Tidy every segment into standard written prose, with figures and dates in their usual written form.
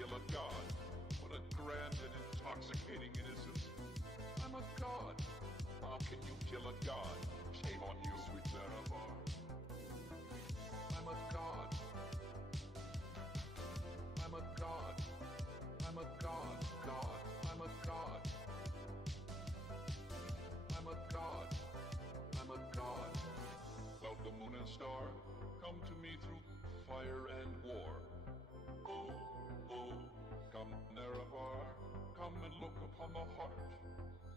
kill a god? What a grand and intoxicating innocence. I'm a god. How can you kill a god? Shame on you, sweet Marabar. I'm a god. I'm a god. I'm a god. God. I'm a god. I'm a god. I'm a god. Welcome, moon and star. Come to me through fire and war. Oh, oh. Come, Nerevar. Come and look upon the heart.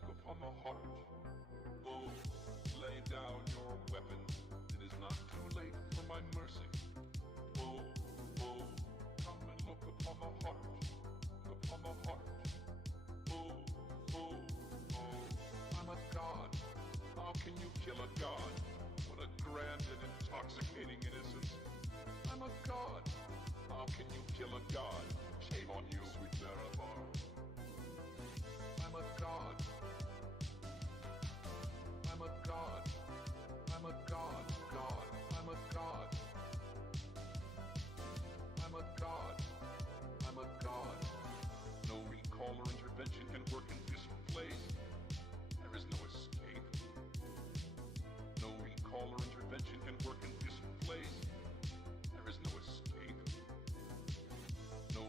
Look upon the heart. Oh, lay down your weapons. It is not too late for my mercy. Oh, oh. Come and look upon the heart. Look upon the heart. Oh, oh, oh. I'm a god. How can you kill a god? What a grand and intoxicating innocence. I'm a god. How can you kill a god? Shame on you, sweet Marabar. I'm a god. I'm a god. I'm a god. God. I'm a god. I'm a god. I'm a god. No recall or intervention can work in this place. There is no escape. No recall or intervention can work in this place. There is no escape. No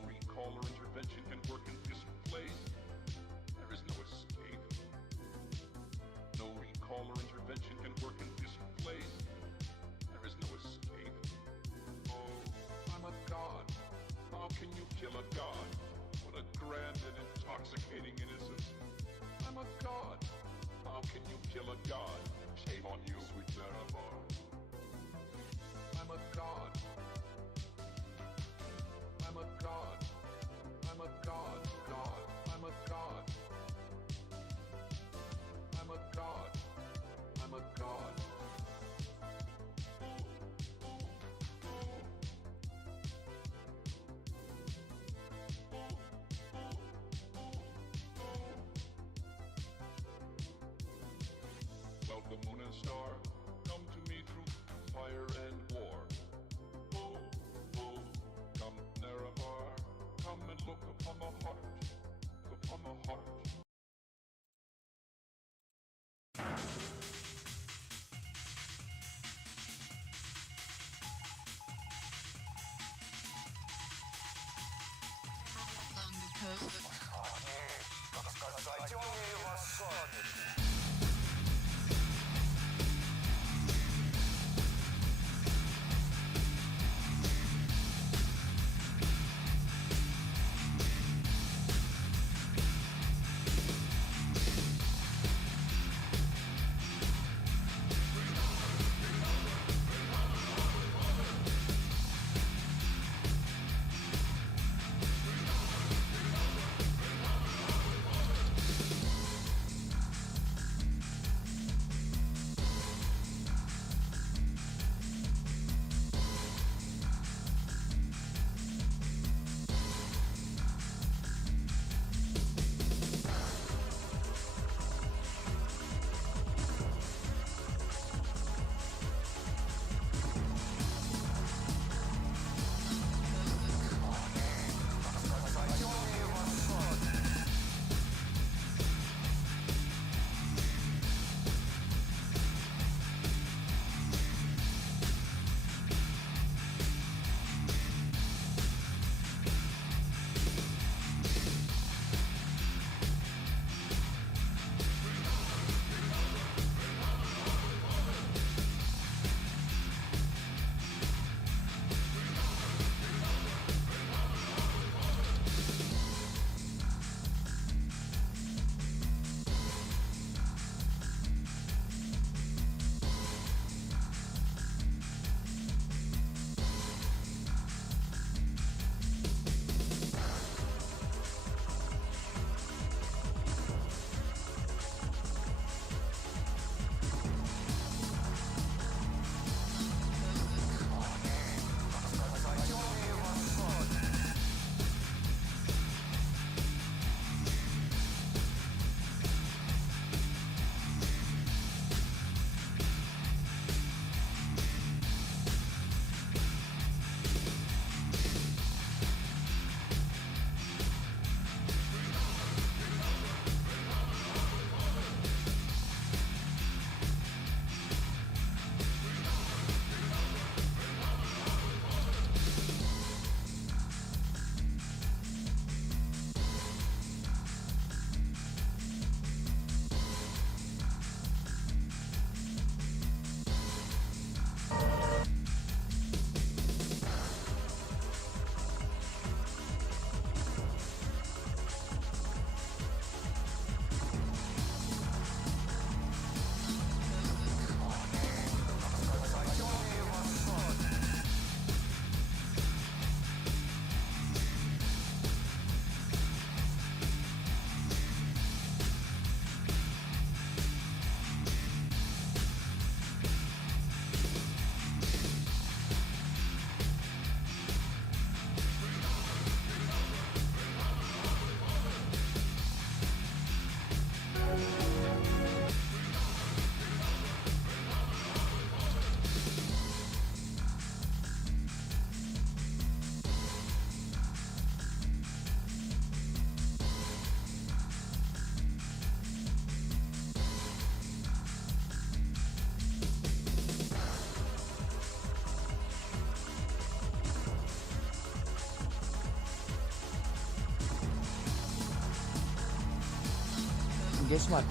guess what?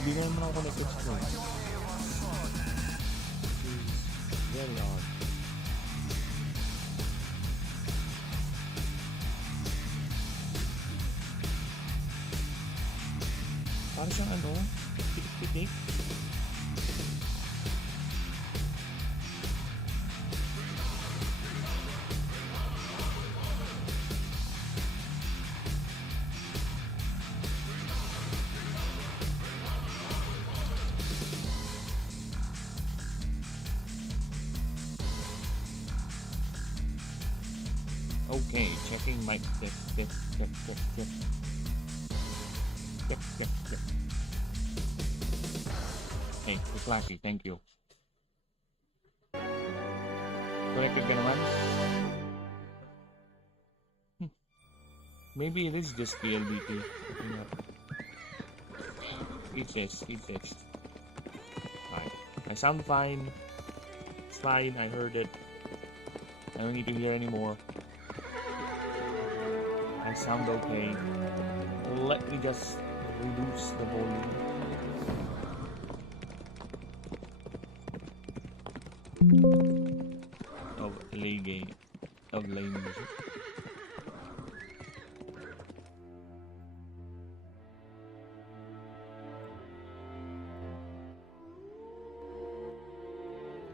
Hindi na naman ako connected sa phone. Very odd. Parang siyang ano? Pitik-pitik? Okay, checking mic. Check. Hey, it's Flashy, thank you. Connected ka naman? Maybe it is just PLDT. Speed test. Alright. I sound fine. It's fine, I heard it. I don't need to hear anymore. I sound okay. Let me just reduce the volume. Of lane music.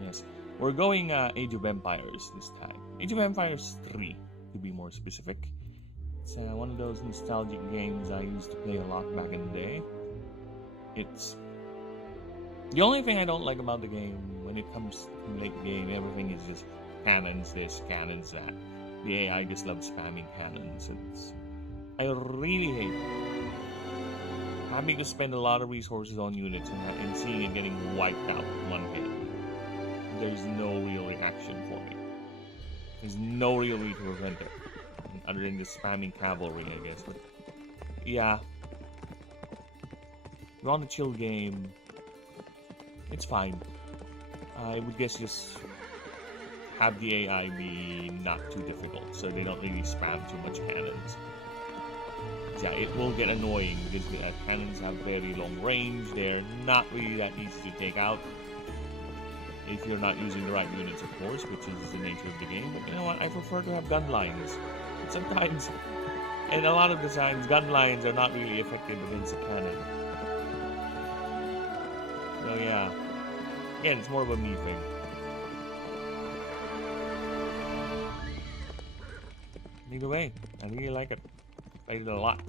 Yes, we're going Age of Empires this time. Age of Empires 3, to be more specific. It's one of those nostalgic games I used to play a lot back in the day. It's the only thing I don't like about the game when it comes to late game. Everything is just cannons this, cannons that. The AI just loves spamming cannons. I really hate having to spend a lot of resources on units and seeing it getting wiped out in one hit. There's no real reaction for me. There's no real way to prevent it. Other than the spamming cavalry, I guess. But yeah, you're on a chill game. It's fine. I would guess just have the AI be not too difficult, so they don't really spam too much cannons. Yeah, it will get annoying because the cannons have very long range. They're not really that easy to take out if you're not using the right units, of course, which is the nature of the game. But you know what? I prefer to have gun lines. Sometimes, in a lot of designs, gun lines are not really effective against a cannon. So yeah, again, it's more of a me thing. Either way, I really like it. Played it a lot.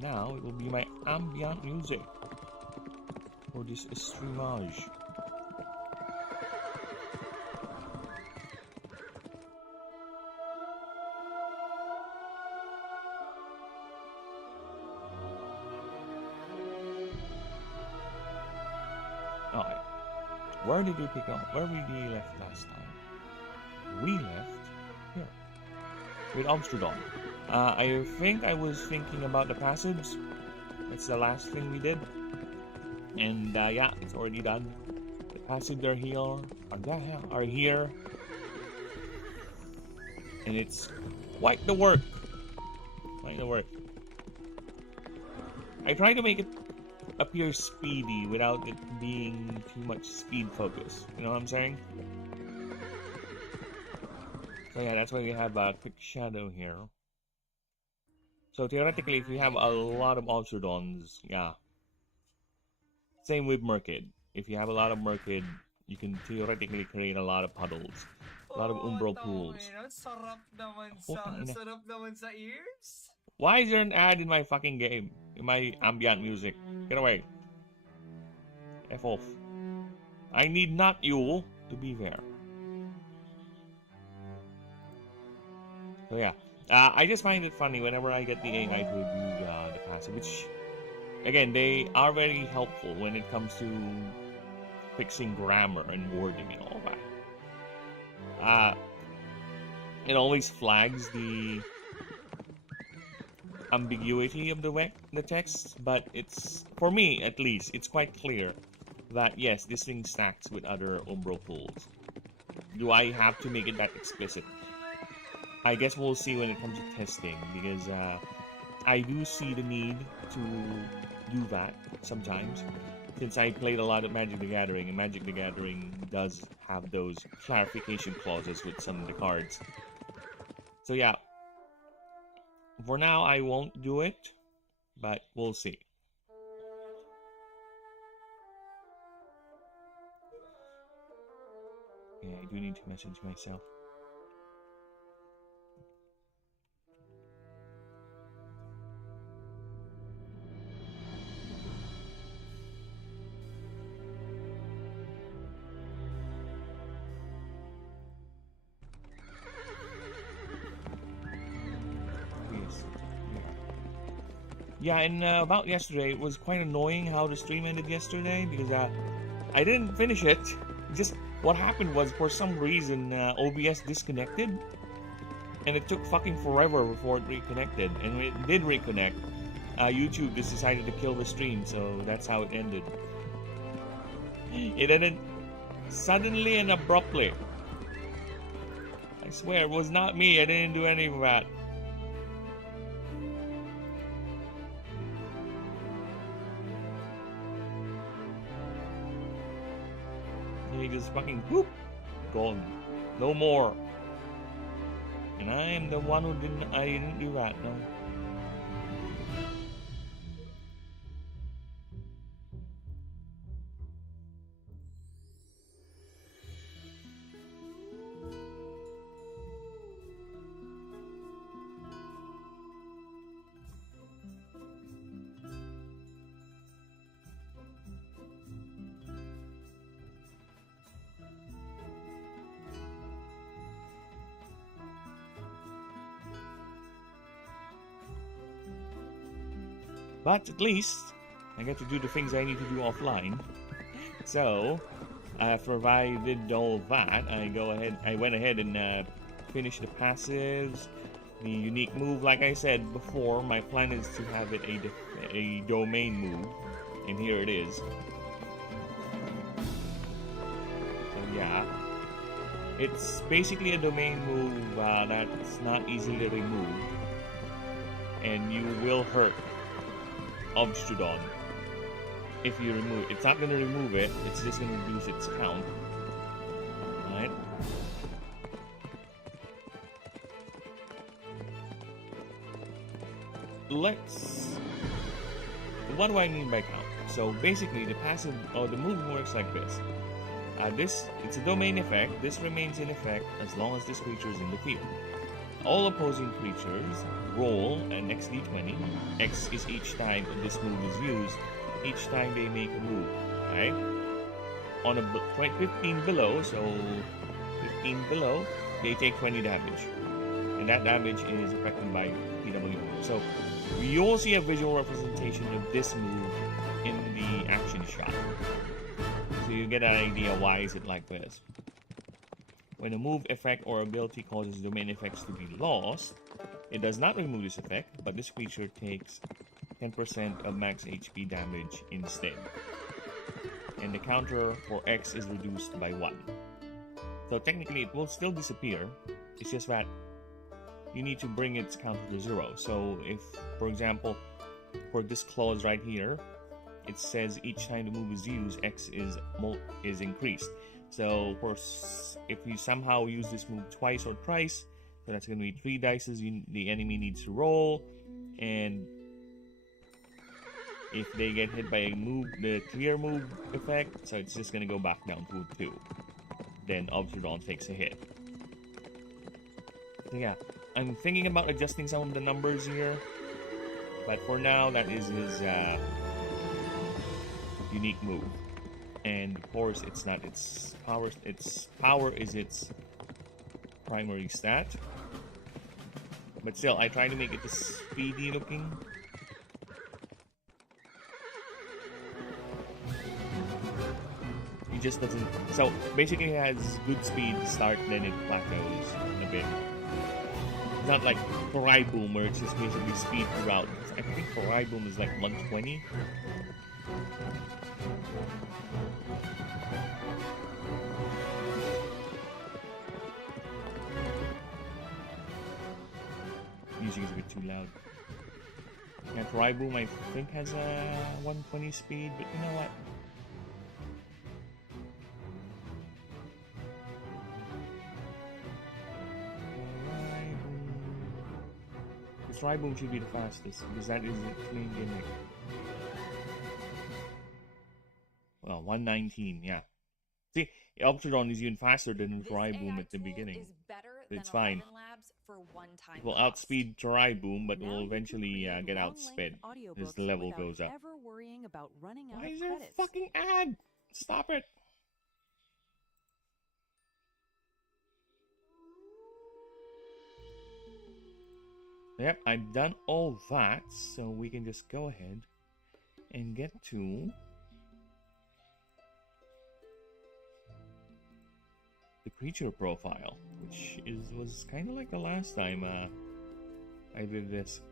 Now it will be my ambient music for this streamage. Alright. Where did we pick up? Where we left last time? We left here. With Amsterdam. I think I was thinking about the passage. That's the last thing we did. And yeah, it's already done. The passage are here. And it's quite the work. I try to make it appear speedy without it being too much speed focus. You know what I'm saying? So yeah, that's why we have a quick shadow here. So theoretically, if you have a lot of Obserdons, yeah. Same with Merkid. If you have a lot of Merkid, you can theoretically create a lot of puddles. A lot of umbral pools. Sarap naman sa ears. Why is there an ad in my fucking game? In my ambient music? Get away. F off. I need not you to be there. So yeah. I just find it funny whenever I get the AI to review the passive, which, again, they are very helpful when it comes to fixing grammar and wording and all that. It always flags the ambiguity of the text, but it's, for me at least, it's quite clear that yes, this thing stacks with other umbral pools. Do I have to make it that explicit? I guess we'll see when it comes to testing, because I do see the need to do that sometimes, since I played a lot of Magic the Gathering, and Magic the Gathering does have those clarification clauses with some of the cards. So yeah, for now I won't do it, but we'll see. Yeah, I do need to message myself. Yeah, and about yesterday, it was quite annoying how the stream ended yesterday because I didn't finish it. Just what happened was, for some reason, OBS disconnected, and it took fucking forever before it reconnected. And when it did reconnect, YouTube just decided to kill the stream, so that's how it ended. It ended suddenly and abruptly. I swear, it was not me. I didn't do any of that. He just fucking whoop, gone, no more. And I am the one who didn't do that. No. But at least I get to do the things I need to do offline. So after I did all that, I went ahead and finished the passives, the unique move. Like I said before, my plan is to have it a domain move, and here it is. So yeah, it's basically a domain move that's not easily removed, and you will hurt Obstrudon if you remove it. It's not going to remove it, it's just going to reduce its count. Alright. What do I mean by count? So basically the passive, or the move works like this. It's a domain effect. This remains in effect as long as this creature is in the field. All opposing creatures roll an XD20. X is each time this move is used, each time they make a move. Right? On a 15 below, so 15 below, they take 20 damage. And that damage is affected by PW. So you'll see a visual representation of this move in the action shot. So you get an idea why is it like this. When a move, effect, or ability causes domain effects to be lost, it does not remove this effect, but this creature takes 10% of max HP damage instead. And the counter for X is reduced by 1. So technically it will still disappear, it's just that you need to bring its counter to 0. So if, for example, for this clause right here, it says each time the move is used, X is increased. So if you somehow use this move twice or thrice, so that's going to be 3 dices the enemy needs to roll, and if they get hit by a move, the clear move effect, so it's just going to go back down to 2. Then Obstrudon takes a hit. So yeah, I'm thinking about adjusting some of the numbers here, but for now that is his unique move. And of course it's not its power is its primary stat. But still, I try to make it speedy looking. It just doesn't. So basically, it has good speed to start, then it plateaus a bit. It's not like Korai Boom where it's just basically speed throughout. I think Korai Boom is like 120. Music is a bit too loud. Yeah, Triboom I think has a 120 speed, but you know what? The Triboom should be the fastest because that is its main gimmick. Well, 119, yeah. See, Obstrodon is even faster than the Triboom at the beginning. It's fine. It will outspeed Triboom, but will eventually get outsped as the level goes up. Why is there a fucking ad? Stop it! Yep, I've done all that, so we can just go ahead and get to the creature profile, which was kind of like the last time I did this.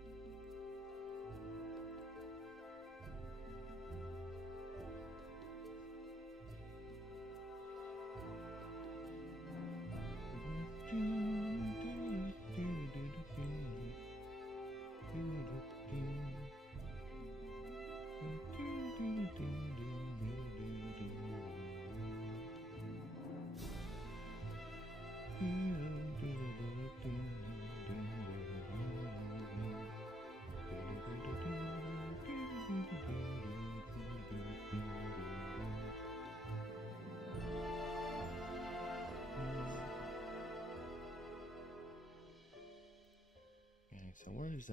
So where's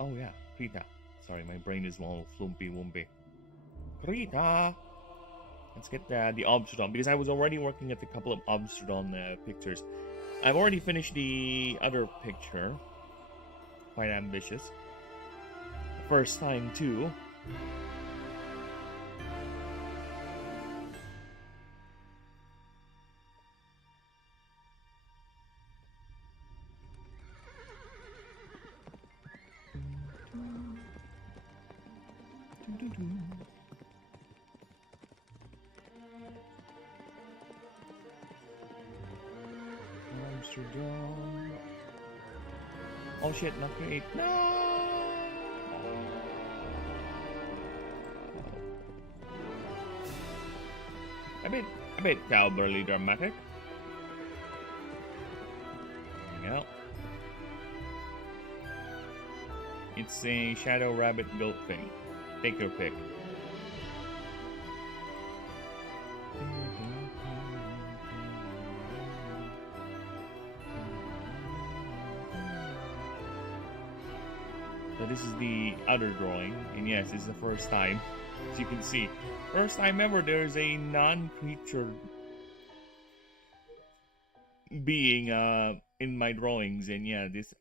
oh yeah, Krita. Sorry, my brain is all flumpy wumpy. Krita! Let's get the Obstrodon, because I was already working at a couple of Obstrodon pictures. I've already finished the other picture. Quite ambitious. First time too. Oh shit, not great. No! A bit cowboyly dramatic. There you go. It's a shadow rabbit goat thing. Take your pick. So this is the other drawing, and yes, it's the first time, as you can see. First time ever there's a non-creature being in my drawings, and yeah, it's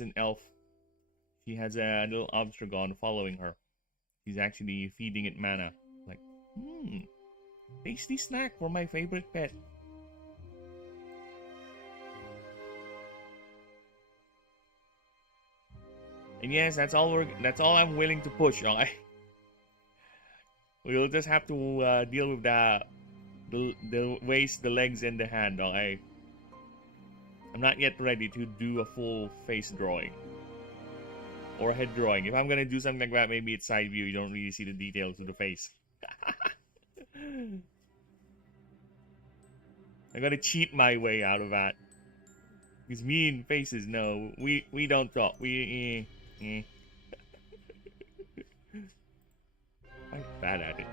an elf. She has a little Obstrodon following her. She's actually feeding it mana. Like, tasty snack for my favorite pet. And yes, that's all I'm willing to push. Alright, we'll just have to deal with the waist, the legs, and the hand. Alright, I'm not yet ready to do a full face drawing or head drawing. If I'm gonna do something like that, maybe it's side view. You don't really see the details of the face. I'm gonna cheat my way out of that. Because me and faces, no, we don't talk. I'm bad at it.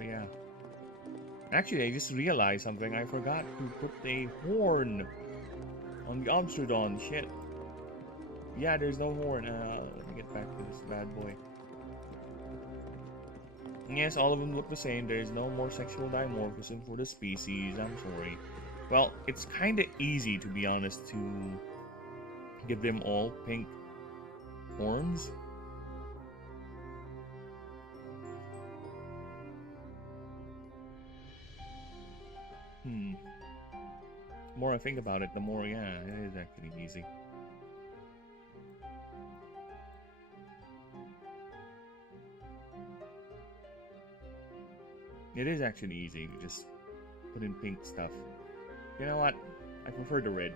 Yeah. Actually, I just realized something. I forgot to put a horn On the Obstrodon, shit. Yeah, there's no horn. Let me get back to this bad boy. Yes, all of them look the same. There's no more sexual dimorphism for the species. I'm sorry. Well, it's kind of easy, to be honest, to give them all pink horns. The more I think about it, the more, yeah, it is actually easy. It is actually easy. You just put in pink stuff. You know what? I prefer the red.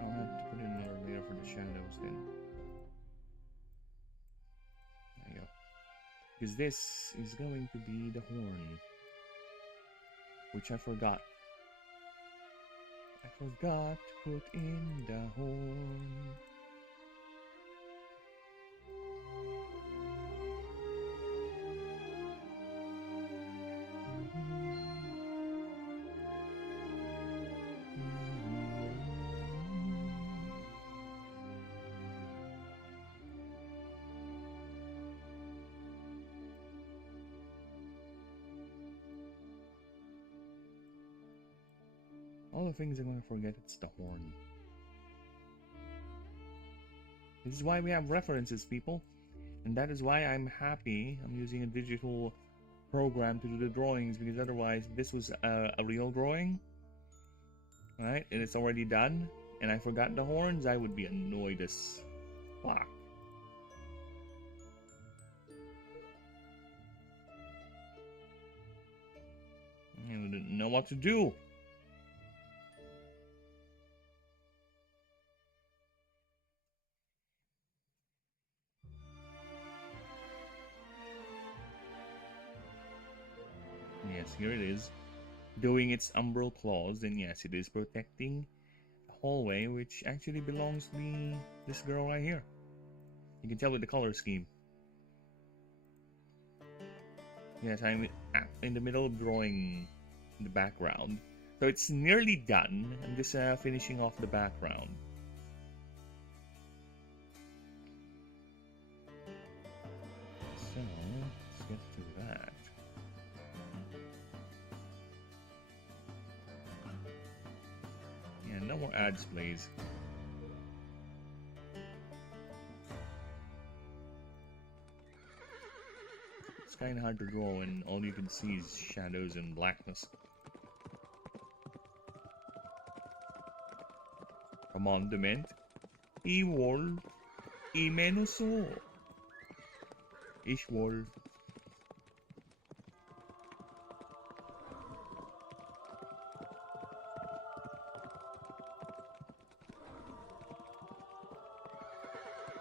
I'll have to put in another layer for the shadows then. There you go. Because this is going to be the horn. Which I forgot. I forgot to put in the horn. All the things I'm gonna forget, it's the horn. This is why we have references, people. And that is why I'm happy I'm using a digital program to do the drawings, because otherwise, if this was a real drawing, right, and it's already done, and I forgot the horns, I would be annoyed as fuck. I didn't know what to do. Yes, here it is. Doing its umbral claws, and yes, it is protecting the hallway, which actually belongs to this girl right here. You can tell with the color scheme. Yes, I'm in the middle of drawing the background. So it's nearly done. I'm just finishing off the background. So, let's get to that. Yeah, no more ads, please. It's kind of hard to draw when all you can see is shadows and blackness. Commandment. Iwol. Imenuso. Ishwol.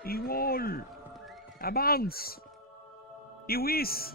Iwol. Avance. Iwis.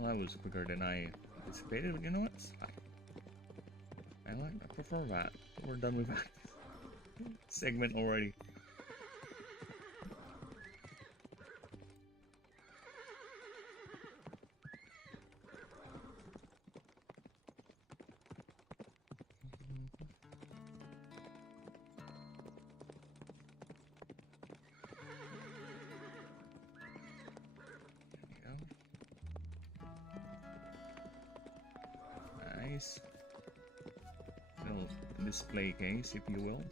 Well, that was quicker than I anticipated, but you know what? It's fine. I prefer that. We're done with that segment already. Nice. Little display case, if you will.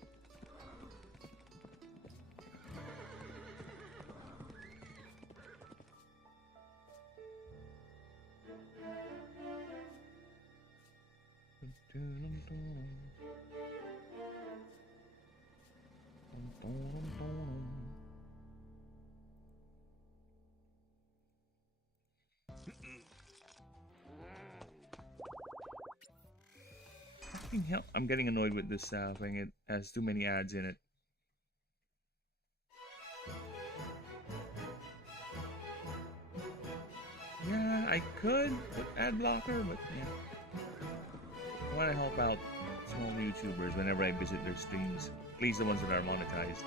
Hell, I'm getting annoyed with this thing. It has too many ads in it. Yeah, I could put ad blocker, but yeah. I want to help out small YouTubers whenever I visit their streams. At least the ones that are monetized.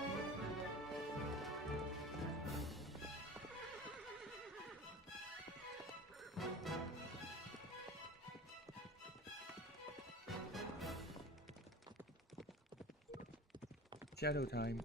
Shadow time.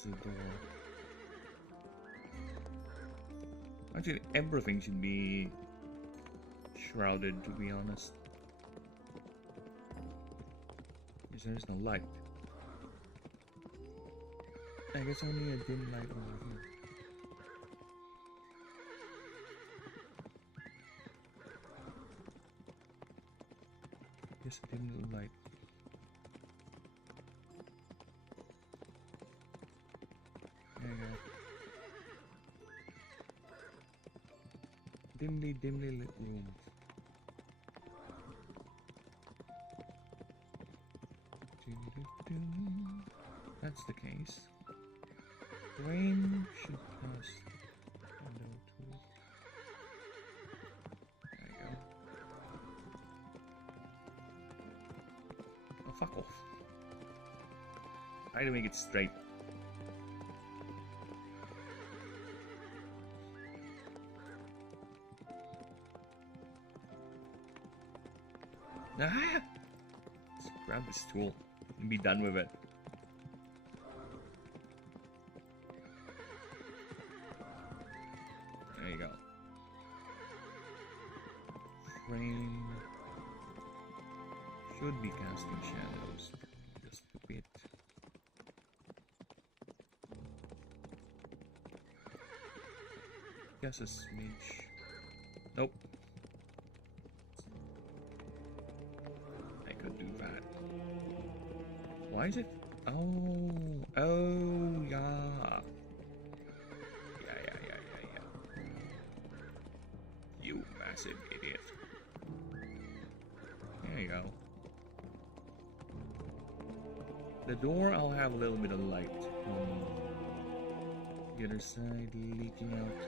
The door. Actually, everything should be shrouded, to be honest. Because there's no light. I guess only a dim light over here. Just a dim little light. There you go. Dimly lit rooms. That's the case. Rain should pass. Window tool. There you go. Oh, fuck off. Try to make it straight. Ah! Let's grab this tool and be done with it. There you go. Frame should be casting shadows just a bit. Guess a smidge. Nope. Why is it? Oh, yeah. Yeah. You massive idiot. There you go. The door, I'll have a little bit of light. The other side leaking out.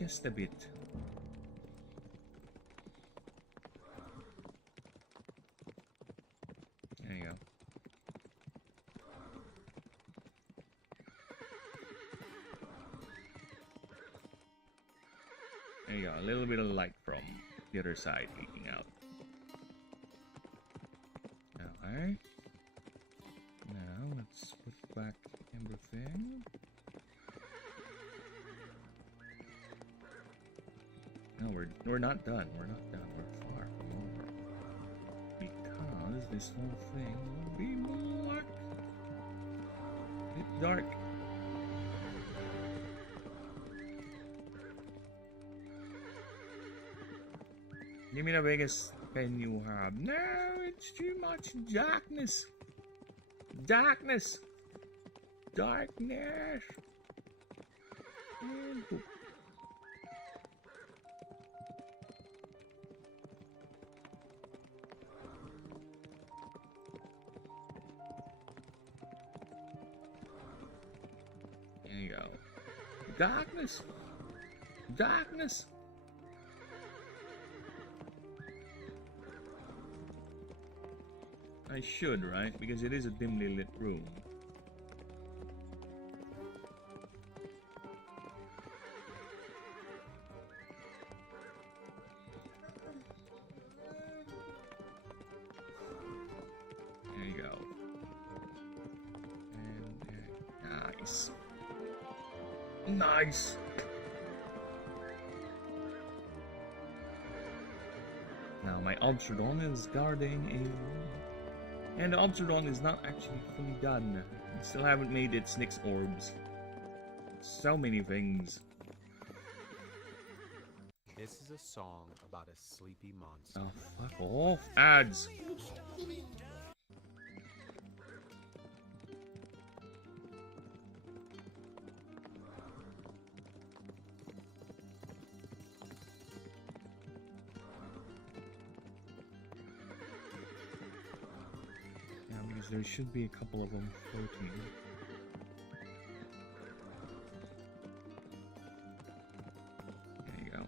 Just a bit. There you go. There you go, a little bit of light from the other side leaking out. Alright. Now let's put back everything. No, we're not done. We're not done. We're far from over. Because this whole thing will be more bit dark. Give me the biggest pen you have. No, it's too much darkness. Darkness. Darkness. And boop. There you go. Darkness. Darkness. I should, right? Because it is a dimly lit room. There you go. And nice. Nice. Now my Obserdon is guarding a room. And the Obserdon is not actually fully done. We still haven't made its Nyx orbs. So many things. This is a song about a sleepy monster. Oh, fuck off. Ads. There should be a couple of them floating. There you go.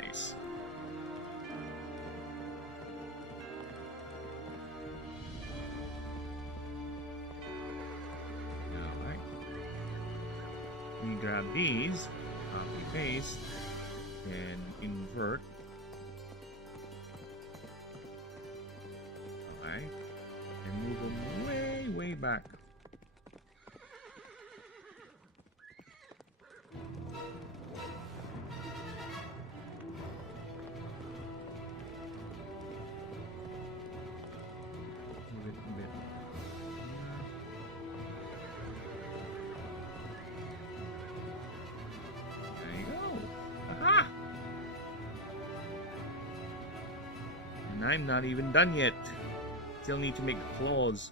Nice. You grab these, copy paste, and invert. Alright. And move them way, way back. Move it a bit. I'm not even done yet. Still need to make the claws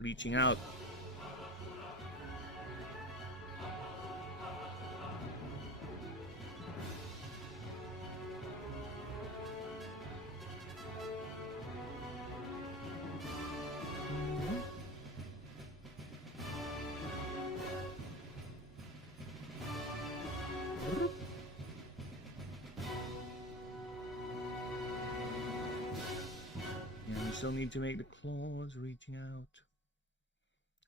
reaching out. Still need to make the claws reaching out.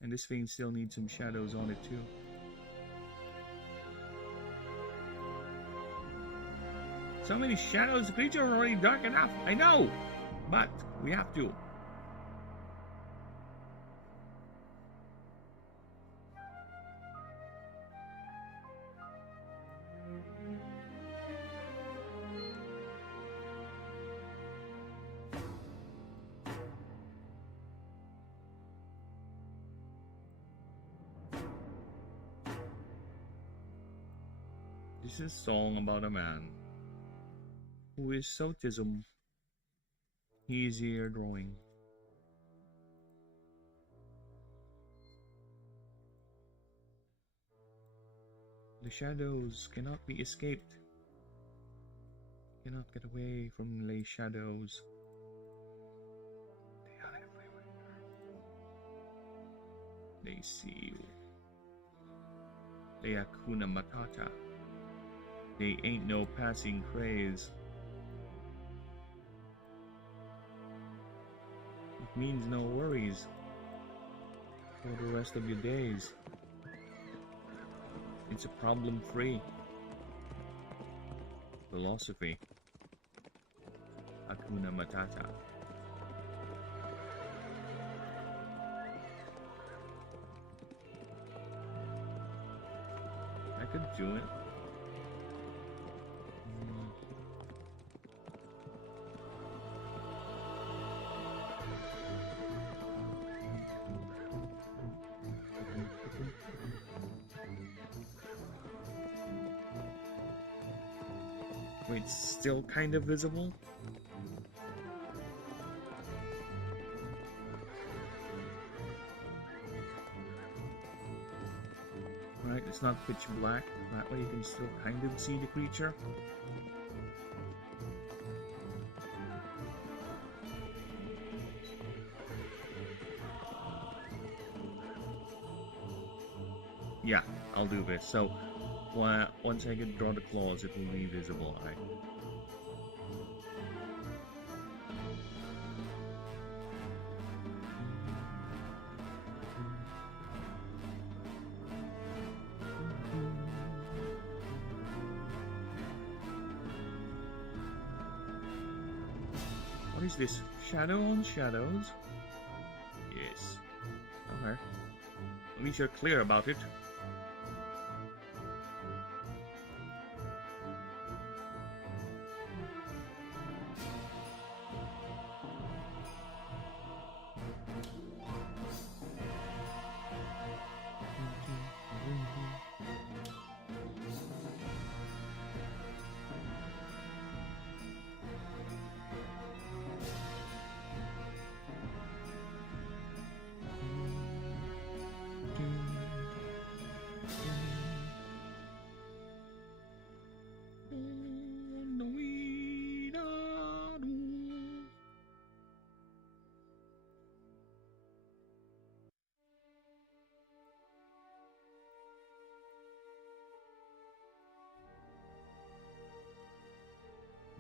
And this thing still needs some shadows on it too. So many shadows, the creature are already dark enough. I know, but we have to. This is a song about a man who is autism. He is here drawing. The shadows cannot be escaped. Cannot get away from the shadows. They are everywhere. They see you. They Hakuna Matata. They ain't no passing craze. It means no worries for the rest of your days. It's a problem-free philosophy. Hakuna Matata. I could do it. Wait, still kind of visible? Right, it's not pitch black. That way you can still kind of see the creature. Yeah, I'll do this. So, once I can draw the claws, it will be visible. What is this? Shadow on shadows? Yes. Okay. At least you're clear about it.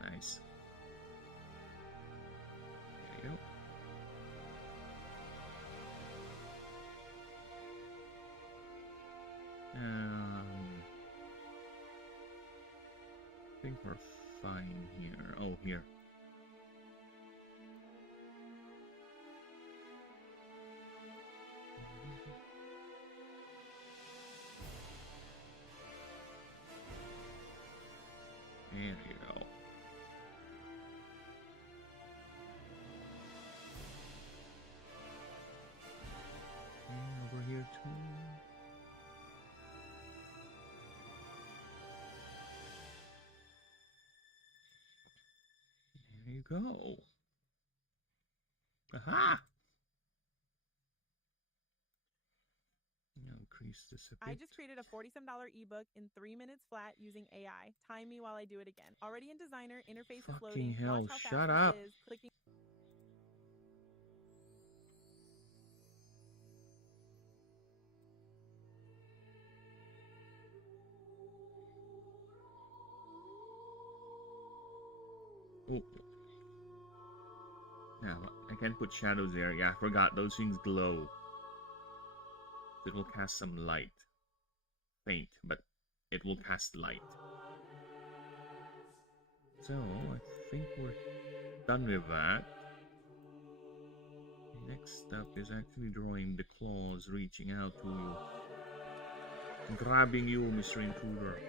Nice. There you go. I think we're fine here. Oh, here. There you go. And over here too. There you go. Aha! Now increase this a bit. I just created a $47 ebook in 3 minutes flat using AI. Time me while I do it again. Already in Designer, interface is loading. Fucking hell, Watch how fast shut this up. is. Clicking. Oh. Now, I can put shadows there. Yeah, I forgot. Those things glow. It will cast some light. Faint, but it will cast light. So, I think we're done with that. Next step is actually drawing the claws reaching out to you. Grabbing you, Mr. Intruder.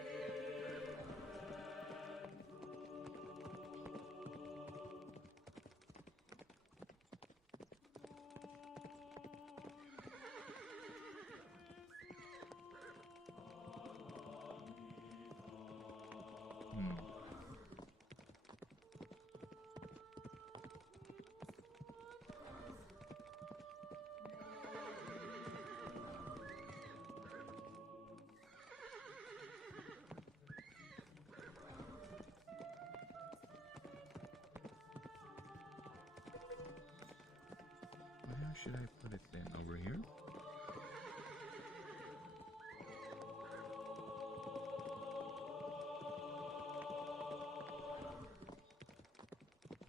should I put it then? Over here?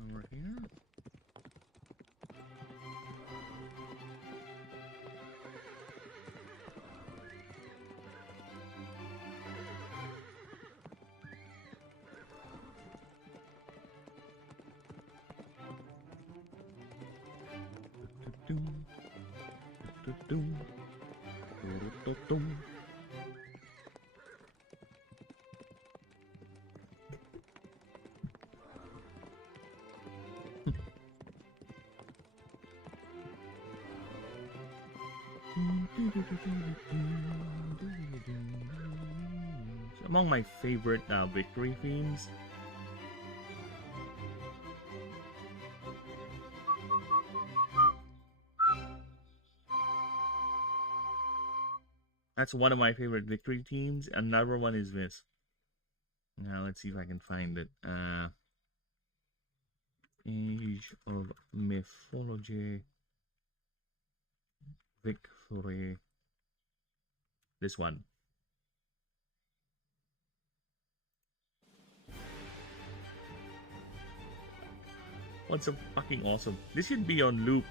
Over here? Among my favorite victory themes. That's one of my favorite victory themes. Another one is this. Now let's see if I can find it. Age of Mythology Victory. This one. What's so fucking awesome? This should be on loop.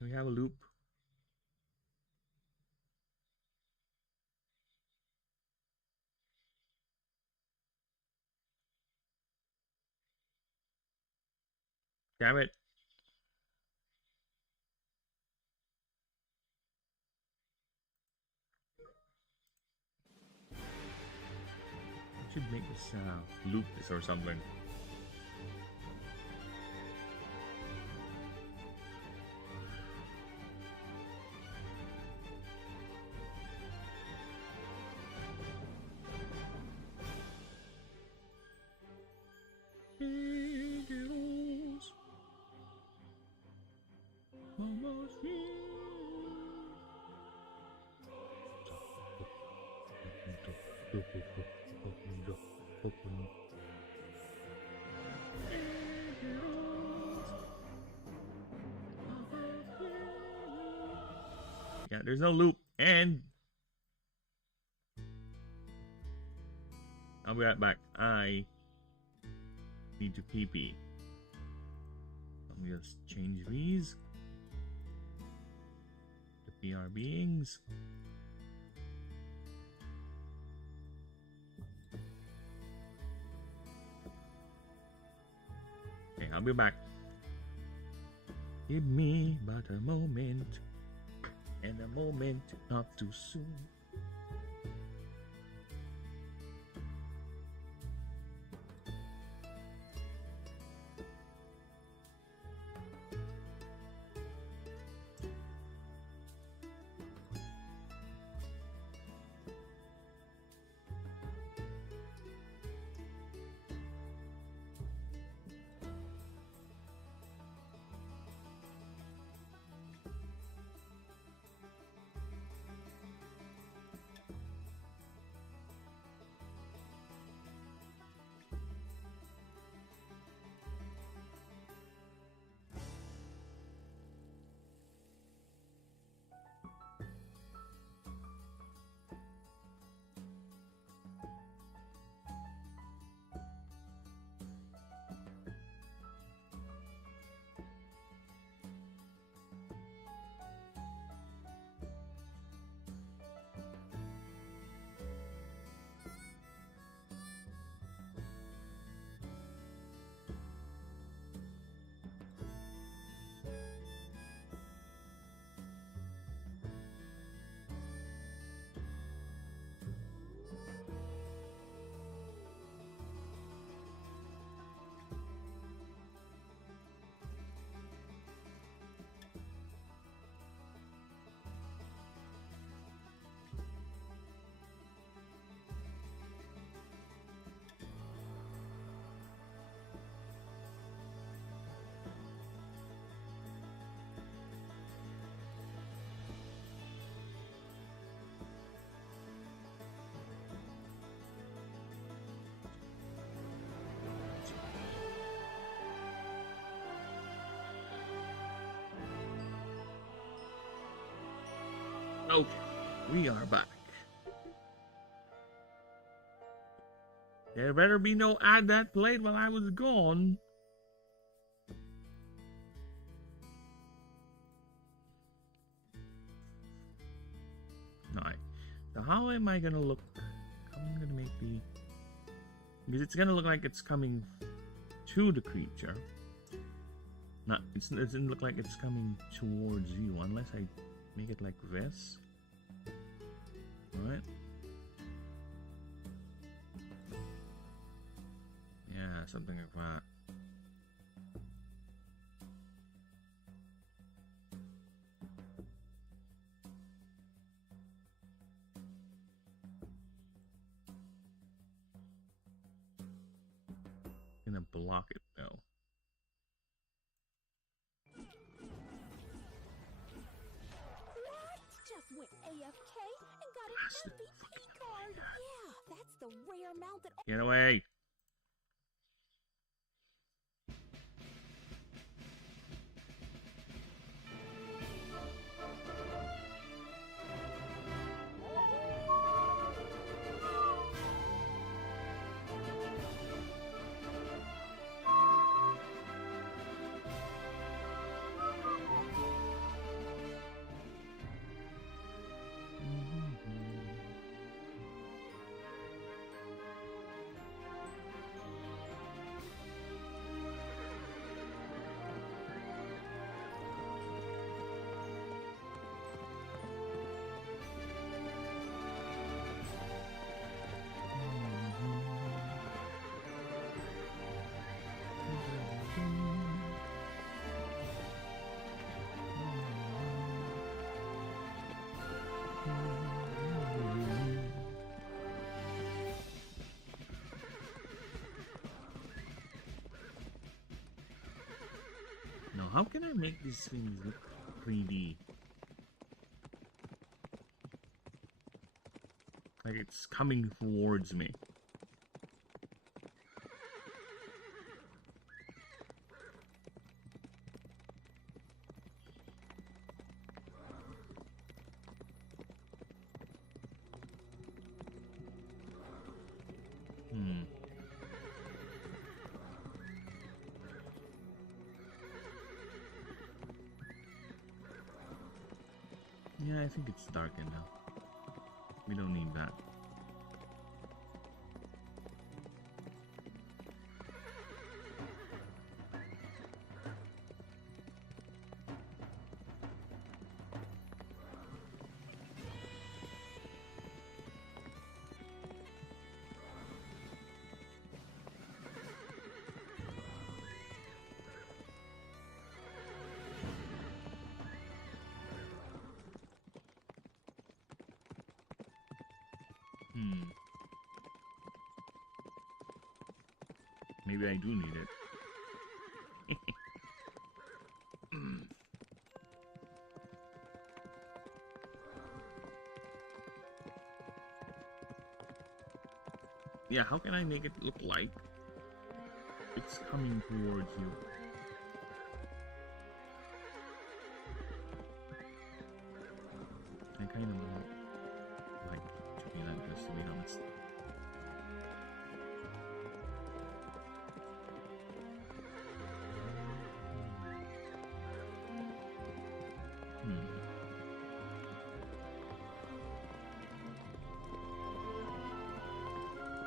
Do we have a loop? Damn it. I should make this loop this or something. Yeah, there's no loop, and I'll be right back. I need to pee. Let me just change these to PR beings. Okay, I'll be back. Give me but a moment, and a moment not too soon. Okay, we are back. There better be no ad that played while I was gone. Alright, so how am I gonna look? I'm gonna make the... Because it's gonna look like it's coming to the creature. Not, it doesn't look like it's coming towards you unless I make it like this. Alright. Yeah, something like that. Gonna block it though. Just went AFK and got an MVP card. Yeah, that's the rare mount that. Get away! Now, how can I make these things look 3D? Like it's coming towards me. Yeah, I think it's dark enough. We don't need that. Maybe I do need it. Yeah, how can I make it look like it's coming towards you? I kind of want like to be like this, to be honest.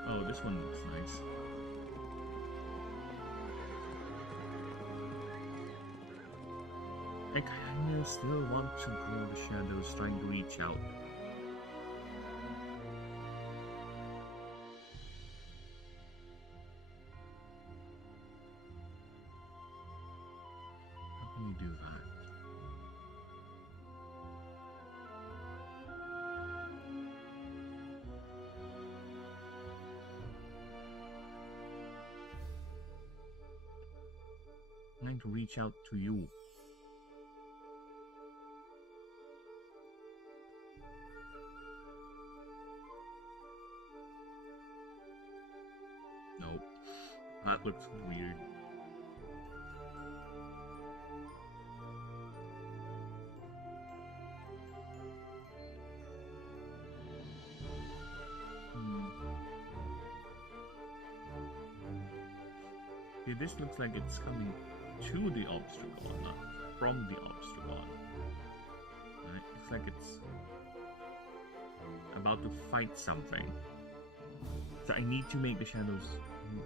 Oh, this one looks nice. I kinda still want to grow the shadows, trying to reach out. How can you do that? I'm trying to reach out to you. Nope. That looks weird. Okay, this looks like it's coming to the obstacle, not from the obstacle. Right? It's like it's about to fight something. So I need to make the shadows move.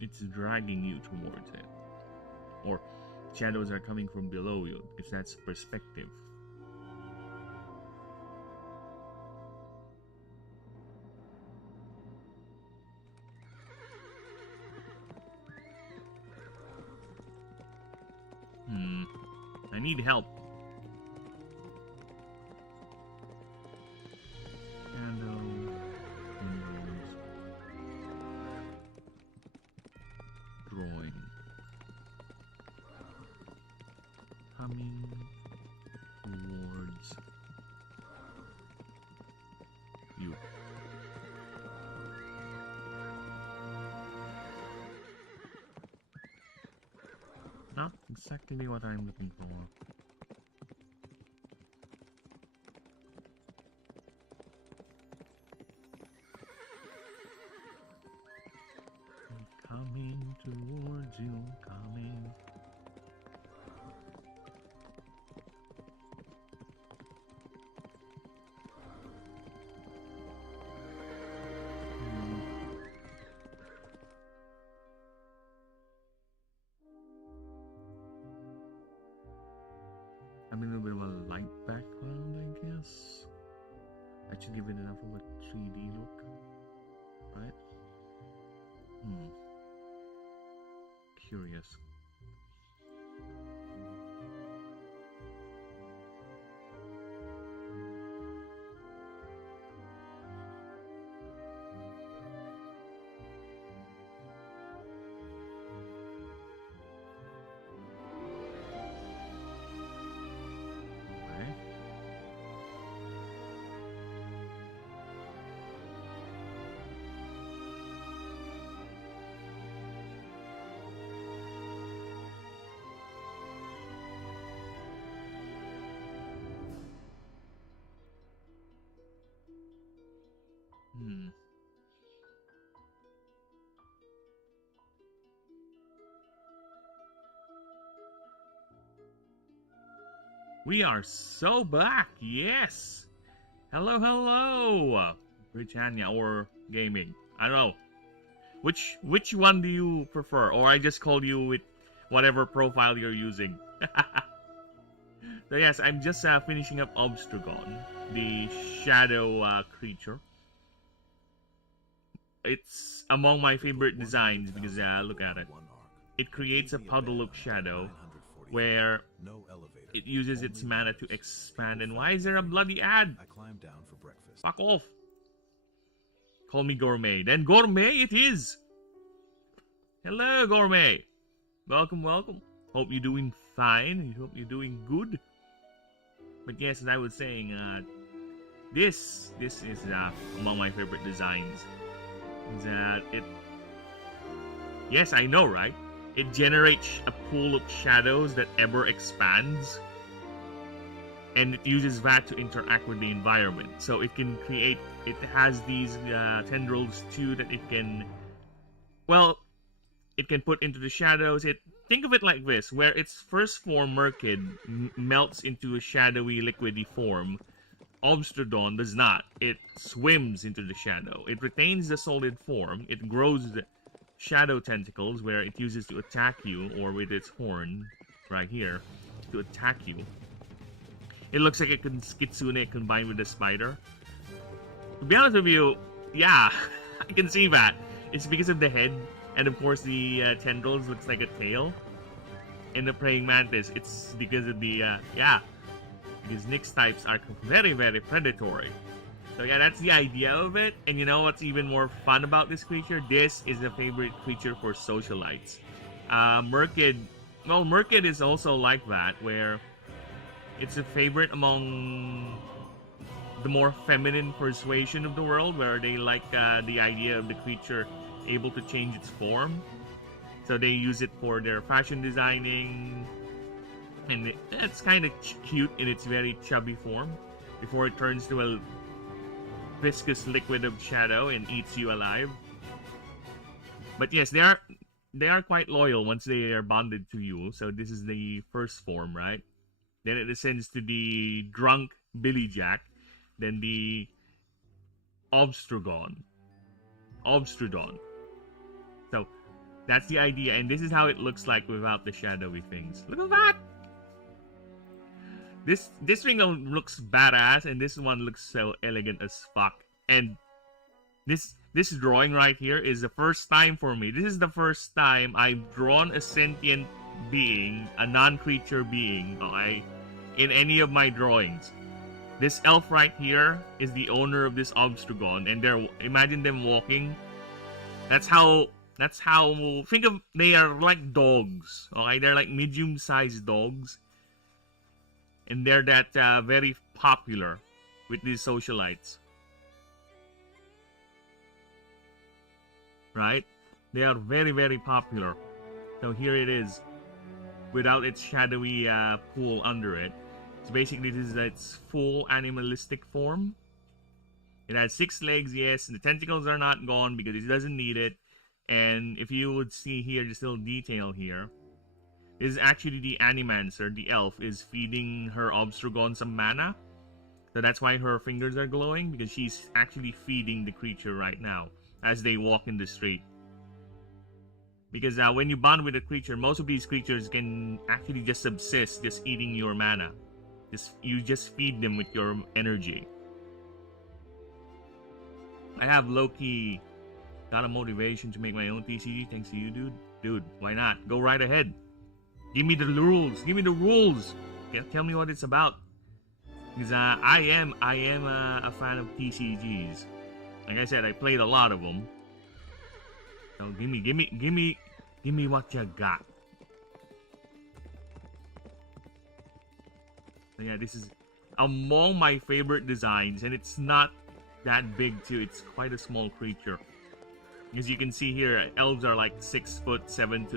It's dragging you towards it. Or shadows are coming from below you, if that's perspective. I need help. Shadow, windows, drawing, coming towards you. Not exactly what I'm looking for. Coming towards you, coming. I'm in a bit of a light background, I guess. I should give it enough of a 3D look, right? Curious. We are so back, yes! Hello, hello! Britannia or gaming. I don't know. Which one do you prefer? Or I just call you with whatever profile you're using. So yes, I'm just finishing up Obstragon, the shadow creature. It's among my favorite designs because look at it. It creates a puddle-look shadow where it uses its mana to expand. And why is there a bloody ad? I climbed down for breakfast. Fuck off. Call me Gourmet. Then Gourmet it is. Hello, Gourmet. Welcome, welcome. Hope you're doing fine. Hope you're doing good. But yes, as I was saying, this is among my favorite designs. That it. Yes, I know, right? It generates a pool of shadows that ever expands. And it uses that to interact with the environment. So it can create, it has these tendrils too that it can, well, it can put into the shadows. Think of it like this, where its first form, Merkid, melts into a shadowy, liquidy form. Obstrodon does not. It swims into the shadow. It retains the solid form. It grows the shadow tentacles where it uses to attack you, or with its horn, right here, to attack you. It looks like a kitsune combined with a spider. To be honest with you, yeah, I can see that. It's because of the head, and of course the tendrils looks like a tail. And the praying mantis, it's because of the, because Nyx types are very, very predatory. So yeah, that's the idea of it. And you know what's even more fun about this creature? This is a favorite creature for socialites. Merkid, well, Merkid is also like that, where it's a favorite among the more feminine persuasion of the world, where they like the idea of the creature able to change its form. So they use it for their fashion designing, and it's kind of cute in its very chubby form before it turns to a viscous liquid of shadow and eats you alive. But yes, they are quite loyal once they are bonded to you. So this is the first form, right? Then it ascends to the drunk Billy Jack, then the Obstrudon. So that's the idea, and this is how it looks like without the shadowy things. Look at that! This ring looks badass, and this one looks so elegant as fuck. And this drawing right here is the first time for me. This is the first time I've drawn a sentient being, a non-creature being, okay, in any of my drawings. This elf right here is the owner of this Obstrugon, and imagine them walking. That's how think of, they are like dogs, okay? They're like medium-sized dogs, and they're that very popular with these socialites, right? They are very, very popular. So here it is, without its shadowy pool under it. So basically, this is its full animalistic form. It has 6 legs, yes. The tentacles are not gone because it doesn't need it. And if you would see here, this little detail here, this is actually the Animancer, the elf, is feeding her Obstrugon some mana. So that's why her fingers are glowing, because she's actually feeding the creature right now as they walk in the street. Because when you bond with a creature, most of these creatures can actually just subsist, just eating your mana. You just feed them with your energy. I have low-key got a motivation to make my own TCG thanks to you, dude. Dude, why not? Go right ahead. Give me the rules. Give me the rules. Tell me what it's about. Because I am a fan of TCGs. Like I said, I played a lot of them. So give me what you got. So yeah, this is among my favorite designs, and it's not that big too. It's quite a small creature. As you can see here, elves are like 6 foot, 7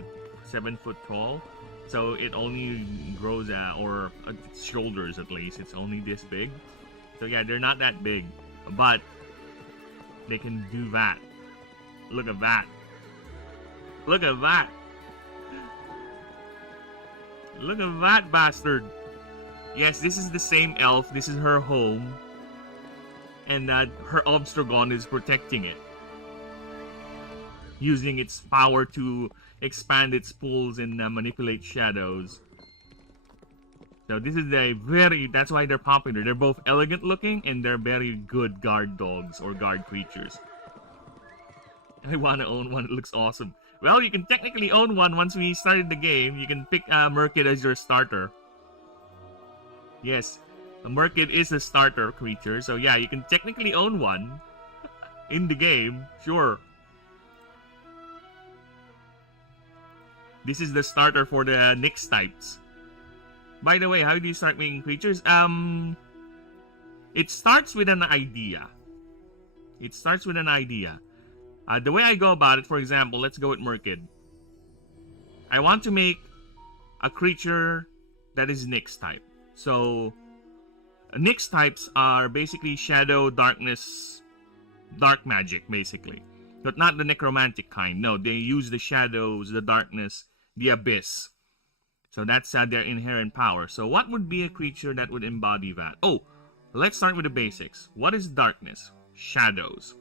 foot tall. So it only grows or its shoulders at least, it's only this big. So yeah, they're not that big, but they can do that. Look at that. Look at that. Look at that bastard. Yes, this is the same elf. This is her home. And her Obstrugon is protecting it, using its power to expand its pools and manipulate shadows. So this is that's why they're popular. They're both elegant looking and they're very good guard dogs or guard creatures. I want to own one. It looks awesome. Well, you can technically own one once we started the game. You can pick Merkid as your starter. Yes, Merkid is a starter creature. So yeah, you can technically own one in the game. Sure. This is the starter for the Nyx types. By the way, how do you start making creatures? It starts with an idea. It starts with an idea. The way I go about it, for example, let's go with Merkid. I want to make a creature that is Nyx type. So, Nyx types are basically shadow, darkness, dark magic, basically. But not the necromantic kind. No, they use the shadows, the darkness, the abyss. So that's their inherent power. So what would be a creature that would embody that? Oh, let's start with the basics. What is darkness? Shadows.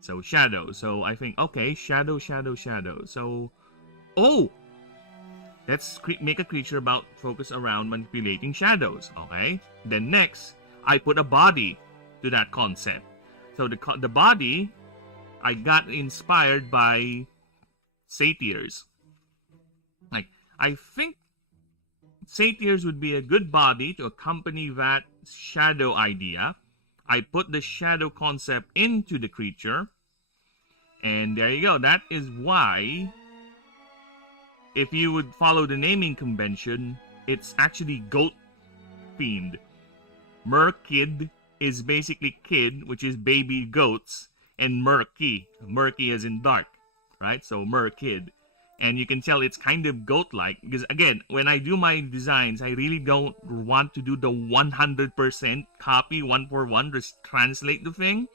So shadow. So I think, okay, shadow. So, oh, let's make a creature focus around manipulating shadows. Okay. Then next, I put a body to that concept. So the body, I got inspired by satyrs. Like, I think satyrs would be a good body to accompany that shadow idea. I put the shadow concept into the creature. And there you go. That is why, if you would follow the naming convention, it's actually goat themed. Merkid is basically kid, which is baby goats, and murky as in dark, right? So Merkid. And you can tell it's kind of goat-like because, again, when I do my designs, I really don't want to do the 100% copy, one for one, just translate the thing,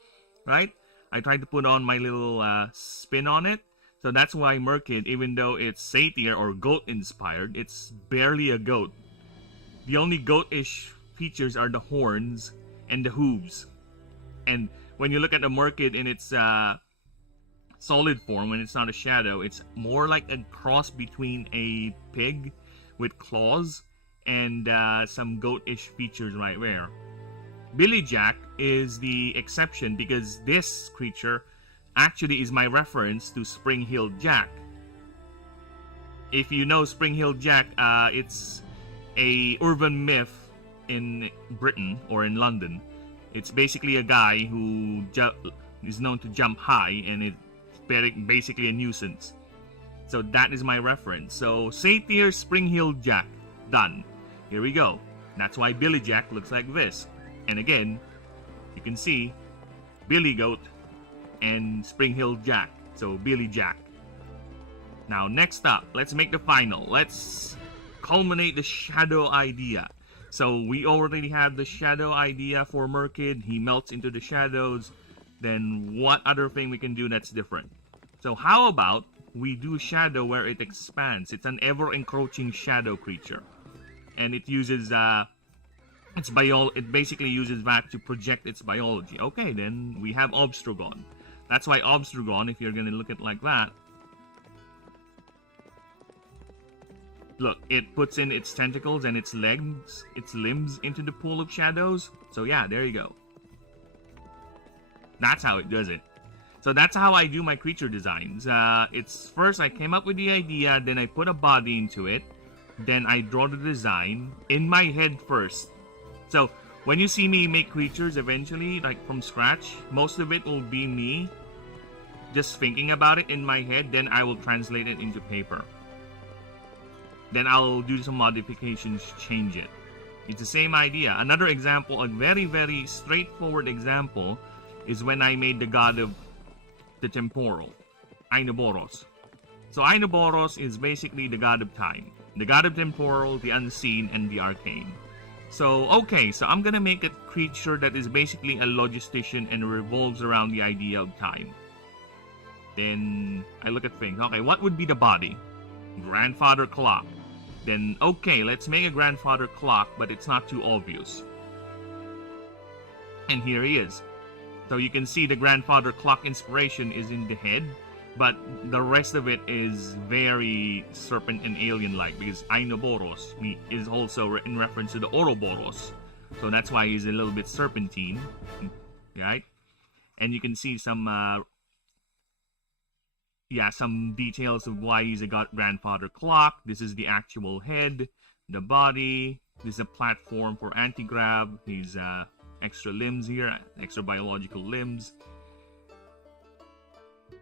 right? I try to put on my little spin on it. So that's why Merkid, even though it's satyr or goat-inspired, it's barely a goat. The only goat-ish features are the horns and the hooves. And when you look at the Merkid in its solid form, when it's not a shadow, it's more like a cross between a pig with claws and some goat-ish features right there. Billy Jack is the exception because this creature actually is my reference to Spring Hill Jack. If you know Spring Hill Jack, it's a urban myth in Britain or in London. It's basically a guy who is known to jump high, and it's basically a nuisance. So that is my reference. So Satyr Spring Hill Jack, done. Here we go. That's why Billy Jack looks like this. And again, you can see Billy Goat and Spring Hill Jack. So Billy Jack. Now next up, let's make the final. Let's culminate the shadow idea. So we already have the shadow idea for Merkid. He melts into the shadows. Then what other thing we can do that's different? So how about we do shadow where it expands? It's an ever-encroaching shadow creature. And it uses it basically uses that to project its biology. Okay, then we have Obstrugon. That's why Obstrugon, if you're gonna look at it like that, look, it puts in its tentacles and its legs, its limbs into the pool of shadows. So yeah, there you go. That's how it does it. So that's how I do my creature designs. It's first I came up with the idea, then I put a body into it, then I draw the design in my head first. So when you see me make creatures eventually, like from scratch, most of it will be me just thinking about it in my head, then I will translate it into paper. Then I'll do some modifications, change it. It's the same idea. Another example, a very, very straightforward example, is when I made the god of the temporal, Ainoboros. So Ainoboros is basically the god of time, the god of temporal, the unseen, and the arcane. So, okay, so I'm gonna make a creature that is basically a logistician and revolves around the idea of time. Then I look at things. Okay, what would be the body? Grandfather clock. Then, okay, let's make a grandfather clock, but it's not too obvious. And here he is. So you can see the grandfather clock inspiration is in the head, but the rest of it is very serpent and alien-like because Ainoboros is also in reference to the Ouroboros. So that's why he's a little bit serpentine, right? And you can see some details of why he's a grandfather clock. This is the actual head, the body. This is a platform for anti-grav. He's extra limbs here, extra biological limbs.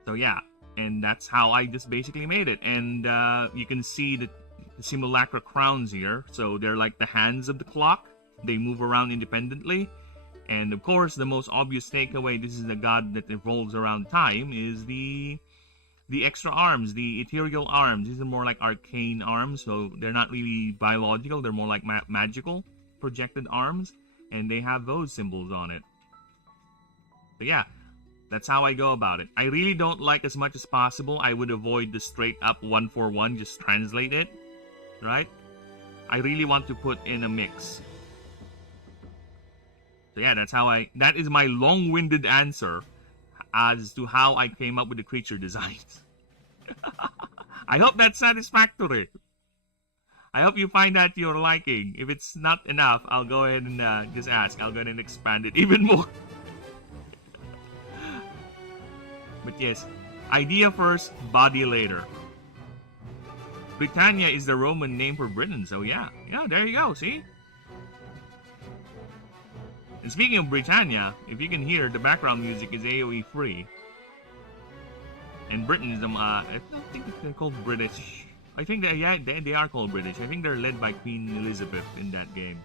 So yeah, and that's how I just basically made it. And you can see the simulacra crowns here. So they're like the hands of the clock. They move around independently. And of course, the most obvious takeaway, this is the god that revolves around time, is the extra arms, the ethereal arms. These are more like arcane arms, so they're not really biological. They're more like magical projected arms. And they have those symbols on it. But yeah, that's how I go about it. I really don't like, as much as possible, I would avoid the straight up 1-for-1, just translate it, right? I really want to put in a mix. So yeah, that is my long-winded answer as to how I came up with the creature designs. I hope that's satisfactory. I hope you find that to your liking. If it's not enough, I'll go ahead and just ask. I'll go ahead and expand it even more. But yes, idea first, body later. Britannia is the Roman name for Britain, so yeah. Yeah, there you go, see? And speaking of Britannia, if you can hear, the background music is AoE free. And Britain is, I don't think they're called British. I think they are called British. I think they're led by Queen Elizabeth in that game.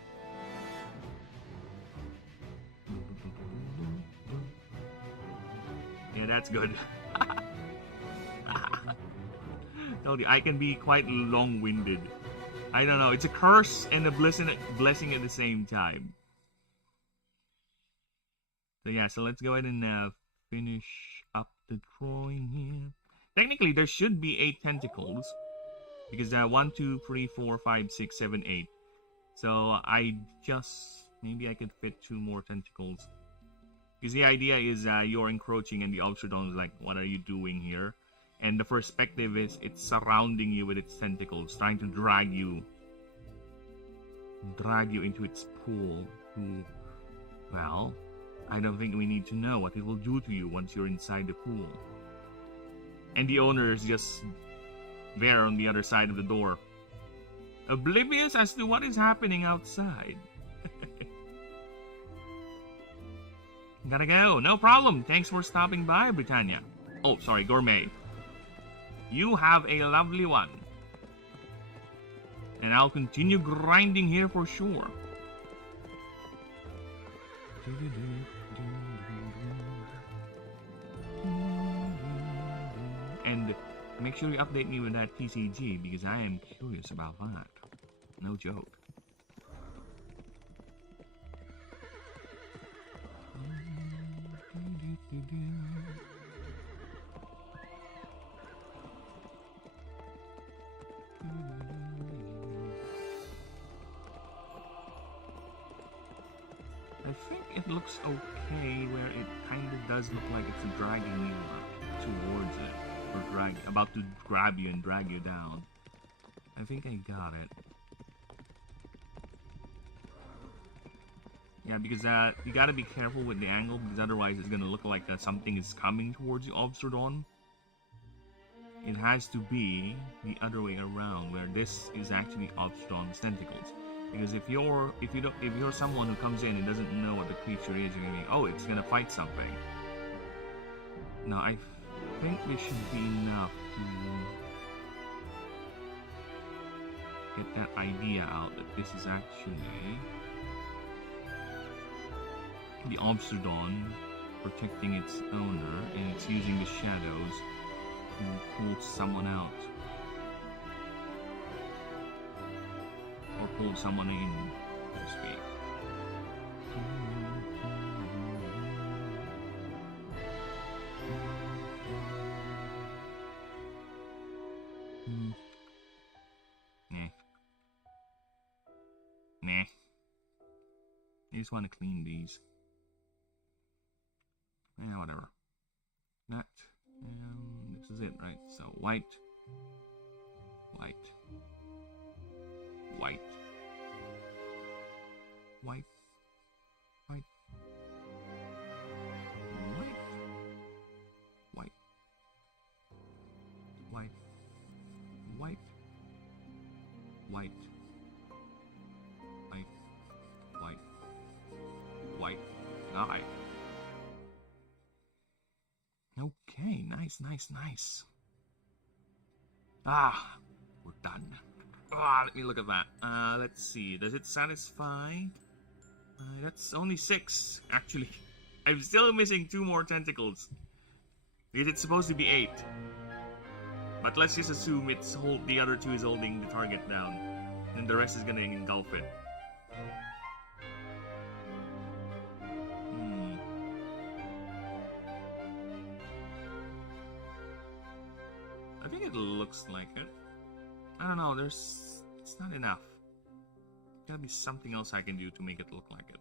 Yeah, that's good. Told you, I can be quite long-winded. I don't know. It's a curse and a blessing at the same time. So yeah, so let's go ahead and finish up the drawing here. Technically, there should be 8 tentacles. Because 1, 2, 3, 4, 5, 6, 7, 8. So I just... maybe I could fit 2 more tentacles. Because the idea is you're encroaching and the Obstrodon is like, what are you doing here? And the perspective is it's surrounding you with its tentacles, trying to drag you into its pool. Well, I don't think we need to know what it will do to you once you're inside the pool. And the owner is just there on the other side of the door, oblivious as to what is happening outside. Gotta go. No problem. Thanks for stopping by, Britannia. Oh, sorry, Gourmet. You have a lovely one. And I'll continue grinding here for sure. And make sure you update me with that TCG because I am curious about that. No joke. I think it looks okay where it kind of does look like it's dragging you towards it. Or about to grab you and drag you down. I think I got it. Yeah, because you gotta be careful with the angle because otherwise it's gonna look like something is coming towards you, Obstrodon. It has to be the other way around, where this is actually Obstrodon's tentacles. Because if you're someone who comes in and doesn't know what the creature is, you're gonna be, oh, it's gonna fight something. Now I think this should be enough to get that idea out that this is actually the Obstrodon protecting its owner, and it's using the shadows to pull someone out. Or pull someone in, so to speak. Nah. I just want to clean these. Yeah, whatever. That. This is it, right? So white. White. White. White. White. White. White. White. White. White. White. White. White. Alright. Okay, nice, nice, nice. Ah, we're done. Ah, let me look at that. Let's see. Does it satisfy? That's only 6, actually. I'm still missing 2 more tentacles. Because it's supposed to be 8. But let's just assume the other 2 is holding the target down. And the rest is gonna engulf it. I think it looks like it. I don't know, it's not enough. There's gotta be something else I can do to make it look like it.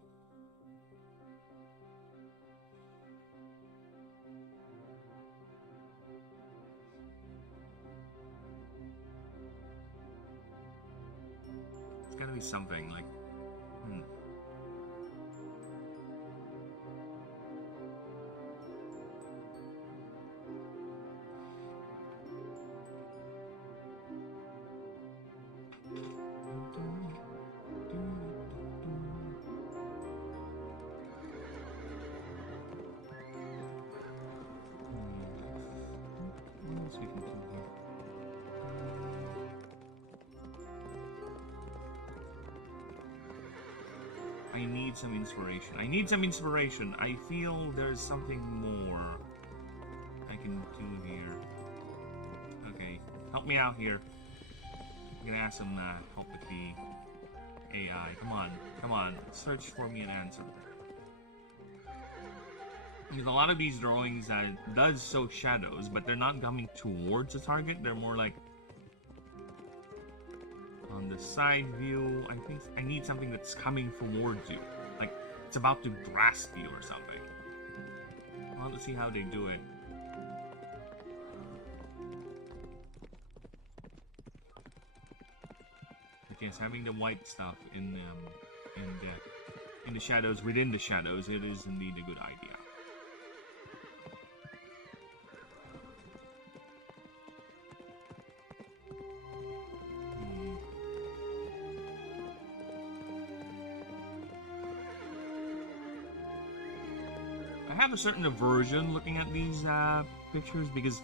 It's gotta be something like, I need some inspiration. I feel there's something more I can do here. Okay. Help me out here. I'm gonna ask some help with the AI. Come on. Search for me an answer. Because a lot of these drawings does show shadows, but they're not coming towards the target. They're more like on the side view. I think I need something that's coming towards you, like it's about to grasp you or something. I want to see how they do it. But yes, having the white stuff in the shadows, within the shadows, it is indeed a good idea. I have a certain aversion looking at these pictures because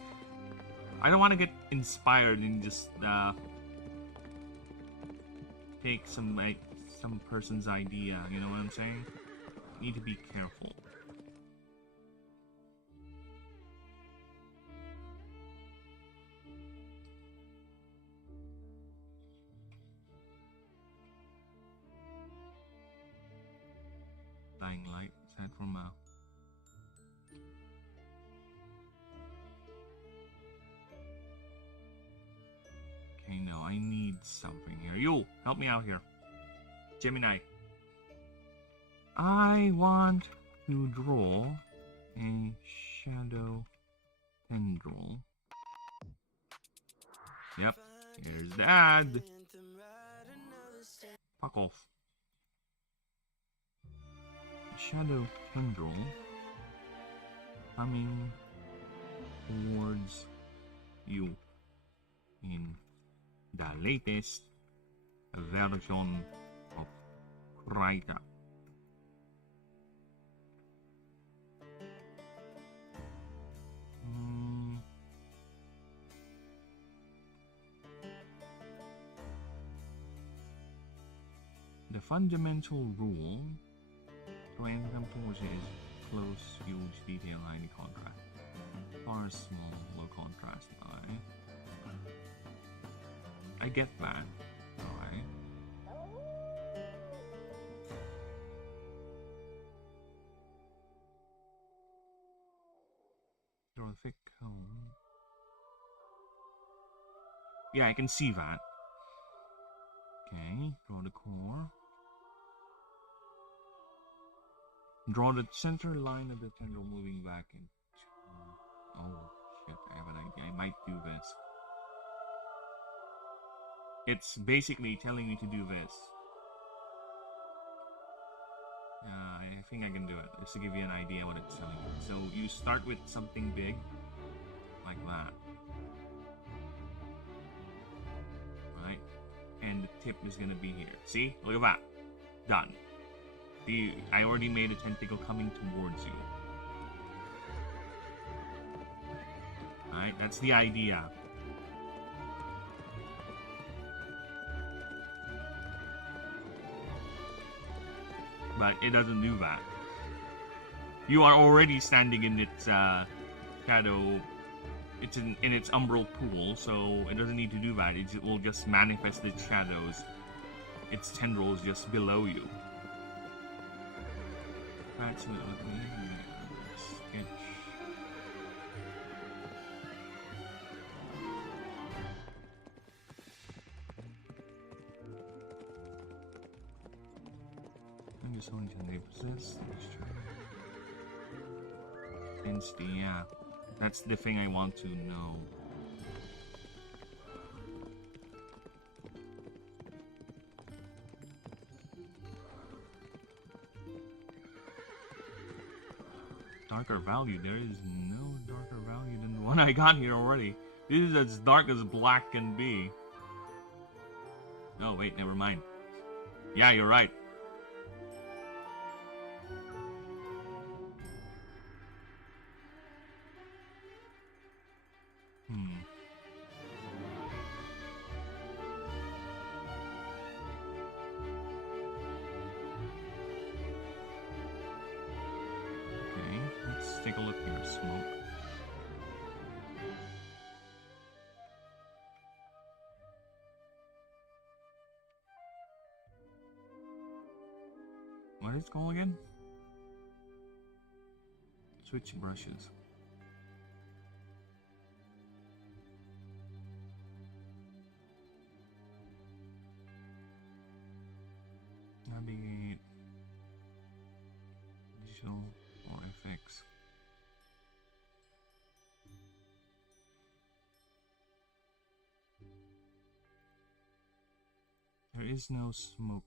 I don't want to get inspired and just take some person's idea. You know what I'm saying? Need to be careful. Dying light, aside from okay, no, I need something here. You, help me out here. Gemini. I want to draw a shadow tendril. Yep, here's the ad. Fuck off. A shadow tendril coming towards you in the latest version of Krita. The fundamental rule to income towards it is close, huge, detail, highly contrast. Far, small, low contrast. I get that. Alright. Draw a thick cone. Yeah, I can see that. Okay, draw the core. Draw the center line of the tendril moving back into... Oh, shit, I have an idea. I might do this. It's basically telling me to do this. I think I can do it, just to give you an idea what it's telling you. So you start with something big, like that. Right? And the tip is gonna be here. See? Look at that. Done. See, I already made a tentacle coming towards you. Alright, that's the idea. But it doesn't do that. You are already standing in its shadow. It's in its umbral pool, so it doesn't need to do that. It will just manifest its shadows, its tendrils just below you. That's what it sketch. I'm just going to repossess density, yeah. That's the thing I want to know. Darker value. There is no darker value than the one I got here already. This is as dark as black can be. Oh, wait, never mind. Yeah, you're right. Okay, let's take a look here. Smoke. What is it called again? Switch brushes. Navigate. Digital or FX. There is no smoke.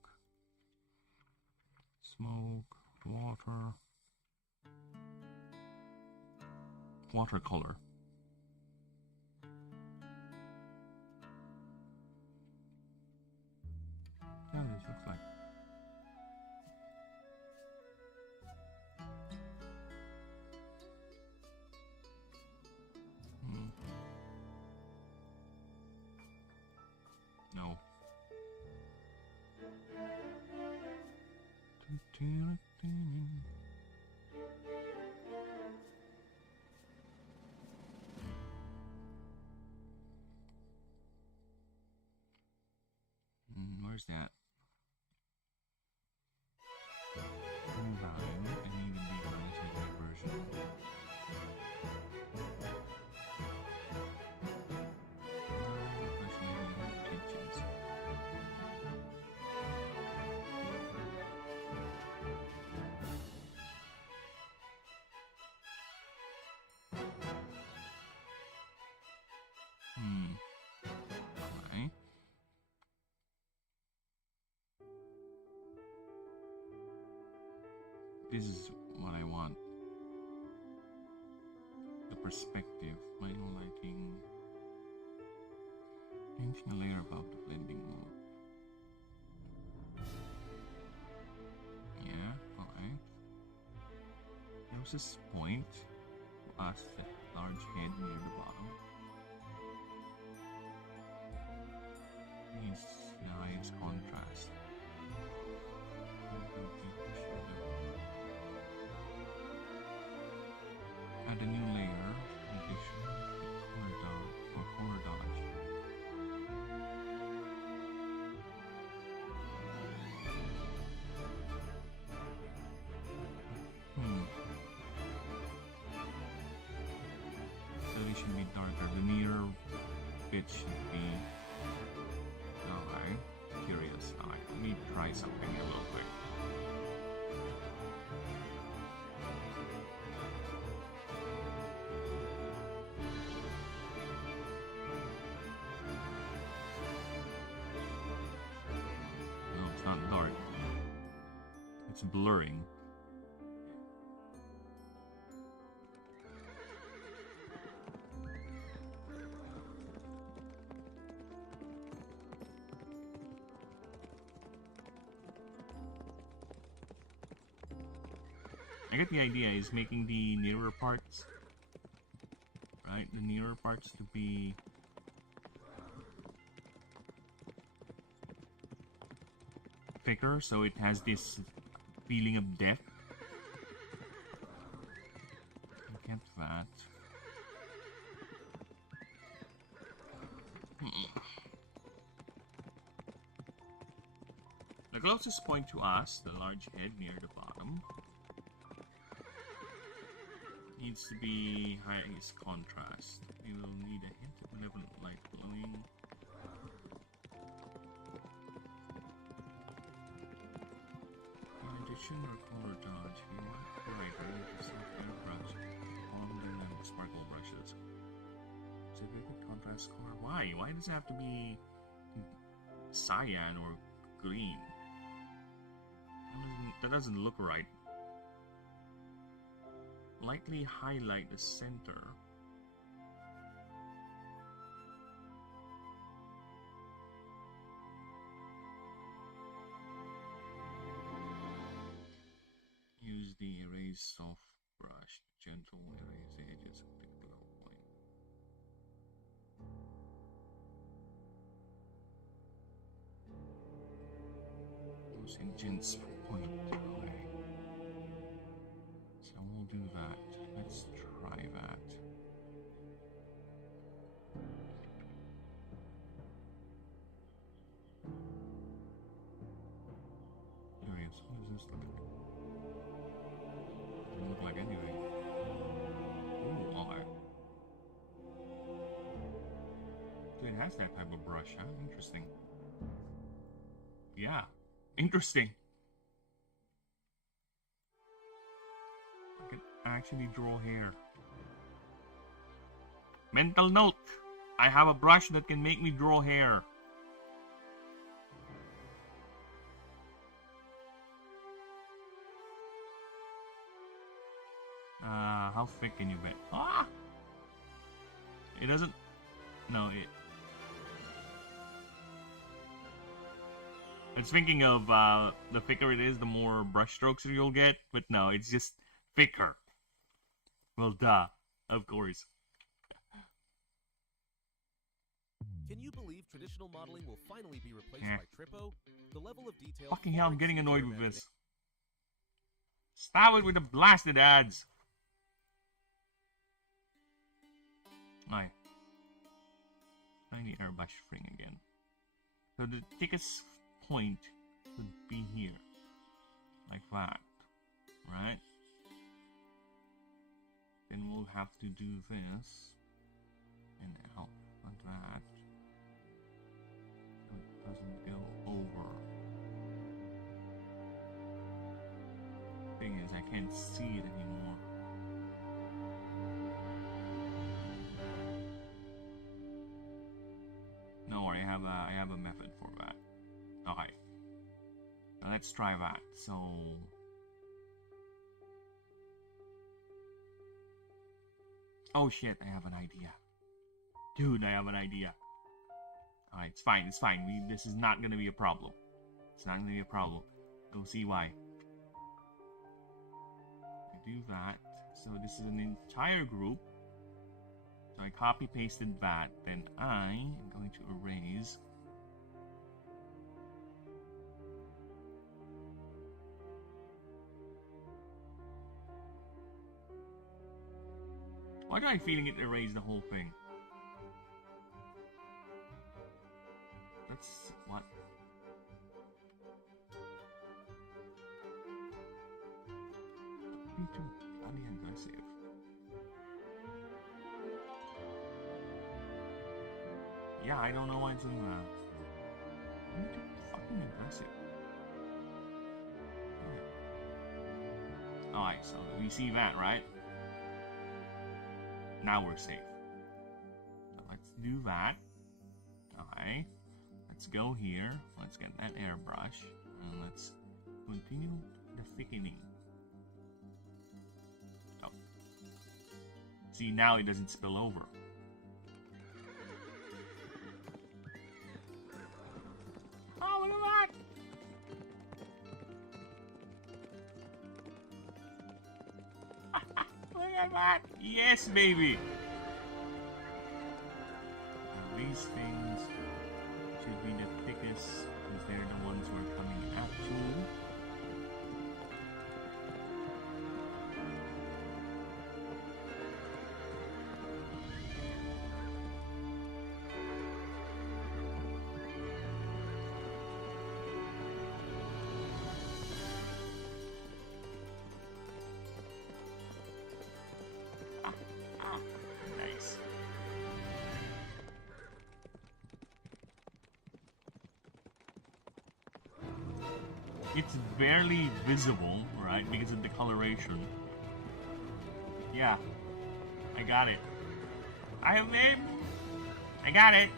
Smoke, water. Watercolor. Yeah, this looks like. No. Where's that? Combine and even deeper version. Okay. This is what I want. The perspective, final lighting, changing a layer above the blending mode. Yeah, okay. There was this point to us, the large head near the bottom. Needs the highest contrast. Add a new layer, addition, color dodge, or color dodge. So they should be darker. The near bit should be. Alright, curious. Alright, let me try something here real quick. Not dark. It's blurring. I get the idea is making the nearer parts, right? The nearer parts to be thicker, so it has this feeling of depth. I get that. The closest point to us, the large head near the bottom, needs to be highest contrast. We will need a hint of malevolent light glowing. Addition or color dodge. We want brighter to soft brush on the sparkle brushes. So we could contrast color. Why? Why does it have to be cyan or green? That doesn't look right. Lightly highlight the center. Use the erase soft brush, gentle erase the edges of the glow point. Those engines point away. So we'll do that. Let's try that. Curious, what does this look like? has that type of brush, huh? Interesting. Yeah, interesting. I can actually draw hair. Mental note. I have a brush that can make me draw hair. How thick can you bet? Ah! It doesn't... No, it... It's thinking of, the thicker it is, the more brush strokes you'll get. But no, it's just thicker. Well, duh. Of course. Can you believe traditional modeling will finally be replaced by Trippo? The level of detail... Fucking hell, I'm getting annoyed with this. Stop it with the blasted ads. Alright. Tiny airbrush string again. So the thickest point would be here. Like that. Right? Then we'll have to do this. And out like that. So it doesn't go over. Thing is, I can't see it anymore. No, I have a method for that. Okay. Now let's try that. So oh shit, I have an idea. Dude, I have an idea. Alright, it's fine, it's fine. This is not gonna be a problem. It's not gonna be a problem. You'll see why. I do that. So this is an entire group. So I copy pasted that, then I am going to erase why do I feeling it erased the whole thing? That's what? Be too bloody aggressive. Yeah, I don't know why it's doing that. I'm too fucking aggressive. Yeah. Alright, so we see that, right? Now we're safe. So let's do that. Alright. Let's go here. Let's get that airbrush. And let's continue the thickening. Oh. See, now it doesn't spill over. Oh, look at that! Look at that! Yes, baby! Now, these things should be the thickest because they're the ones we're coming up to. Nice. It's barely visible, right, because of the coloration. Yeah, I got it. I got it.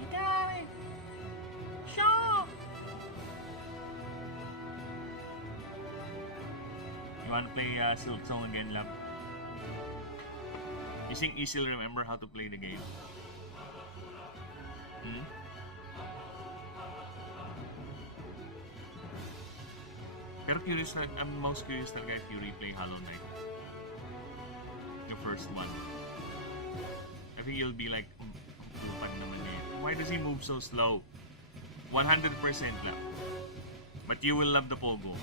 You got it. Sure. You want to play Silk Song again, love? You think you still remember how to play the game? Hmm? Pero curious, I'm most curious talaga if you replay Hollow Knight. The first one. I think you'll be like, why does he move so slow? 100% lang. But you will love the Pogo.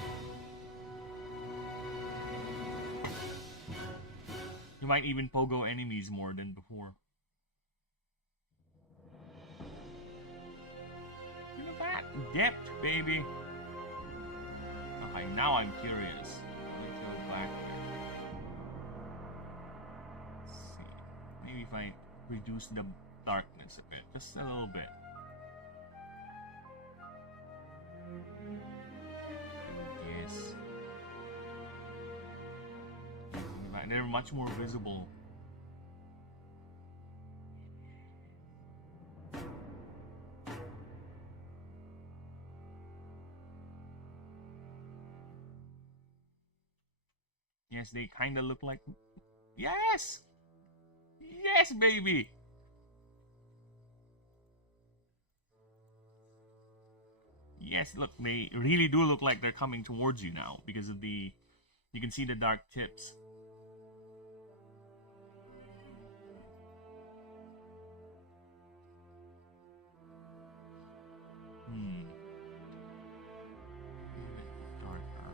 You might even Pogo enemies more than before. Look at that! Depth, baby! Okay, now I'm curious. Let's go back there. Let's see. Maybe if I reduce the darkness a bit, just a little bit. Yes. They're much more visible. Yes, they kind of look like... Yes! Yes, baby! Yes, look, they really do look like they're coming towards you now because of the... You can see the dark tips. Darker.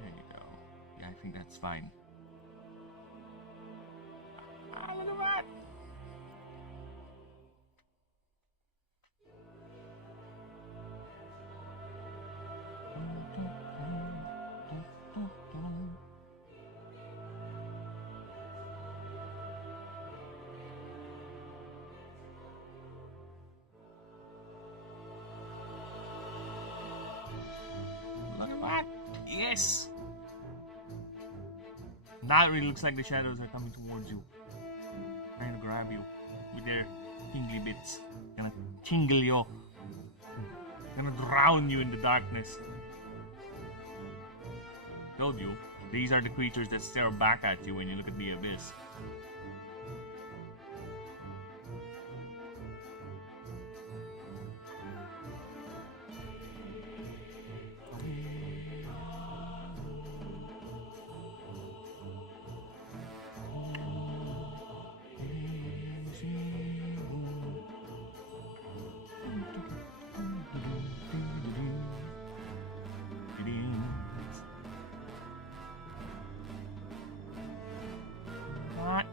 There you go. Yeah, I think that's fine. Ah, look at that! Look at that! Yes! Now it really looks like the shadows are coming towards you. Trying to grab you with their tingly bits. Gonna tingle you. Gonna drown you in the darkness. Told you, these are the creatures that stare back at you when you look at the abyss.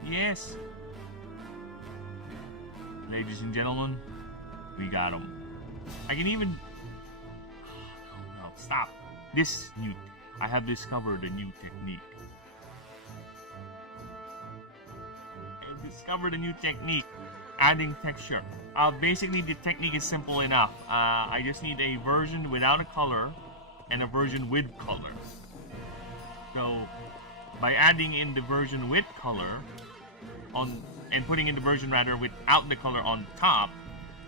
Yes! Ladies and gentlemen, we got him. I can even... No, stop. I have discovered a new technique. Adding texture. Basically, the technique is simple enough. I just need a version without a color and a version with color. So, by adding in the version with color and putting in the version rather without the color on top,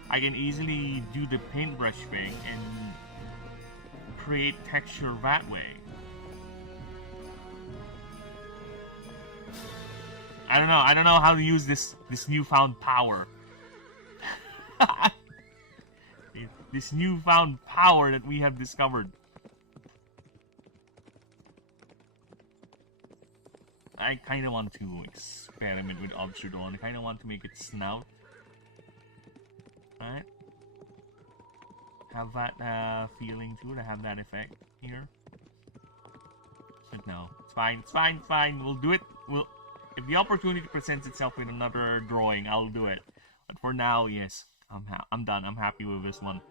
I can easily do the paintbrush thing and create texture that way. I don't know how to use this newfound power. This newfound power that we have discovered. I kind of want to experiment with Obsidian. I kind of want to make it snout. Right? Have that feeling to it. I have that effect here. But no, it's fine. We'll do it. If the opportunity presents itself with another drawing, I'll do it. But for now, yes, I'm done. I'm happy with this one.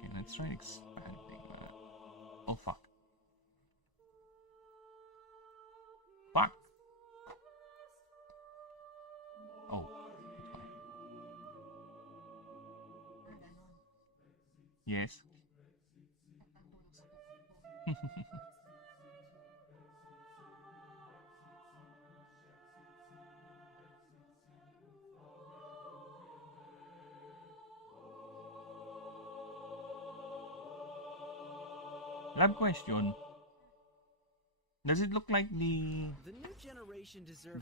Okay, let's try expanding that. Oh, fuck. Fuck! Oh, that's fine. Yes. Lab question. Does it look like the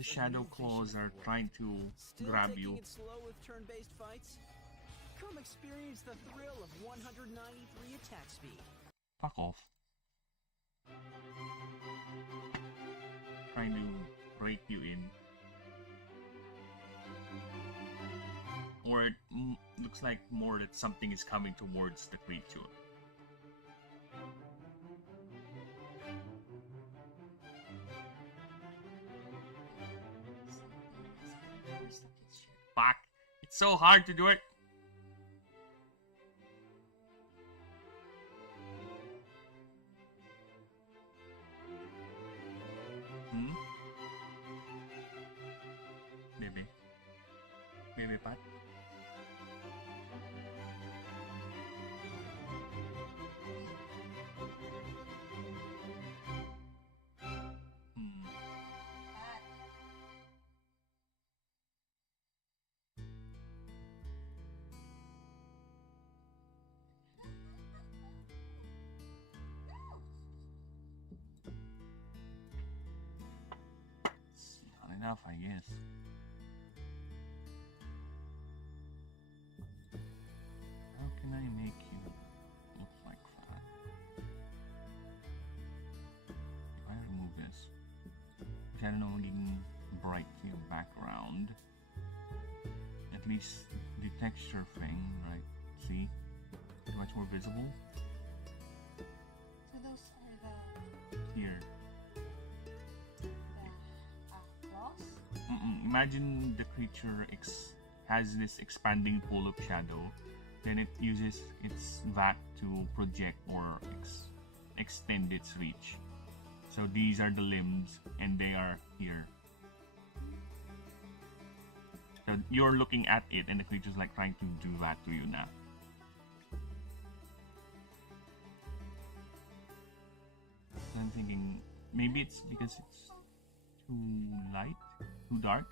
shadow claws are trying to grab you? Come experience the thrill of 193 attack speed. Fuck off. Trying to break you in. Or it looks like more that something is coming towards the creature. Fuck! It's so hard to do it! Baby. Baby Pat. Not enough, I guess. How can I make you look like that? If I remove this, which I don't know, magiging bright yung background. At least the texture thing, right? See? Much more visible. So those are the... Here. Claws? Imagine the creature has this expanding pool of shadow, then it uses its vat to project or extend its reach. So these are the limbs, and they are here. So you're looking at it, and the creature's like trying to do that to you now. So I'm thinking maybe it's because it's too light, too dark.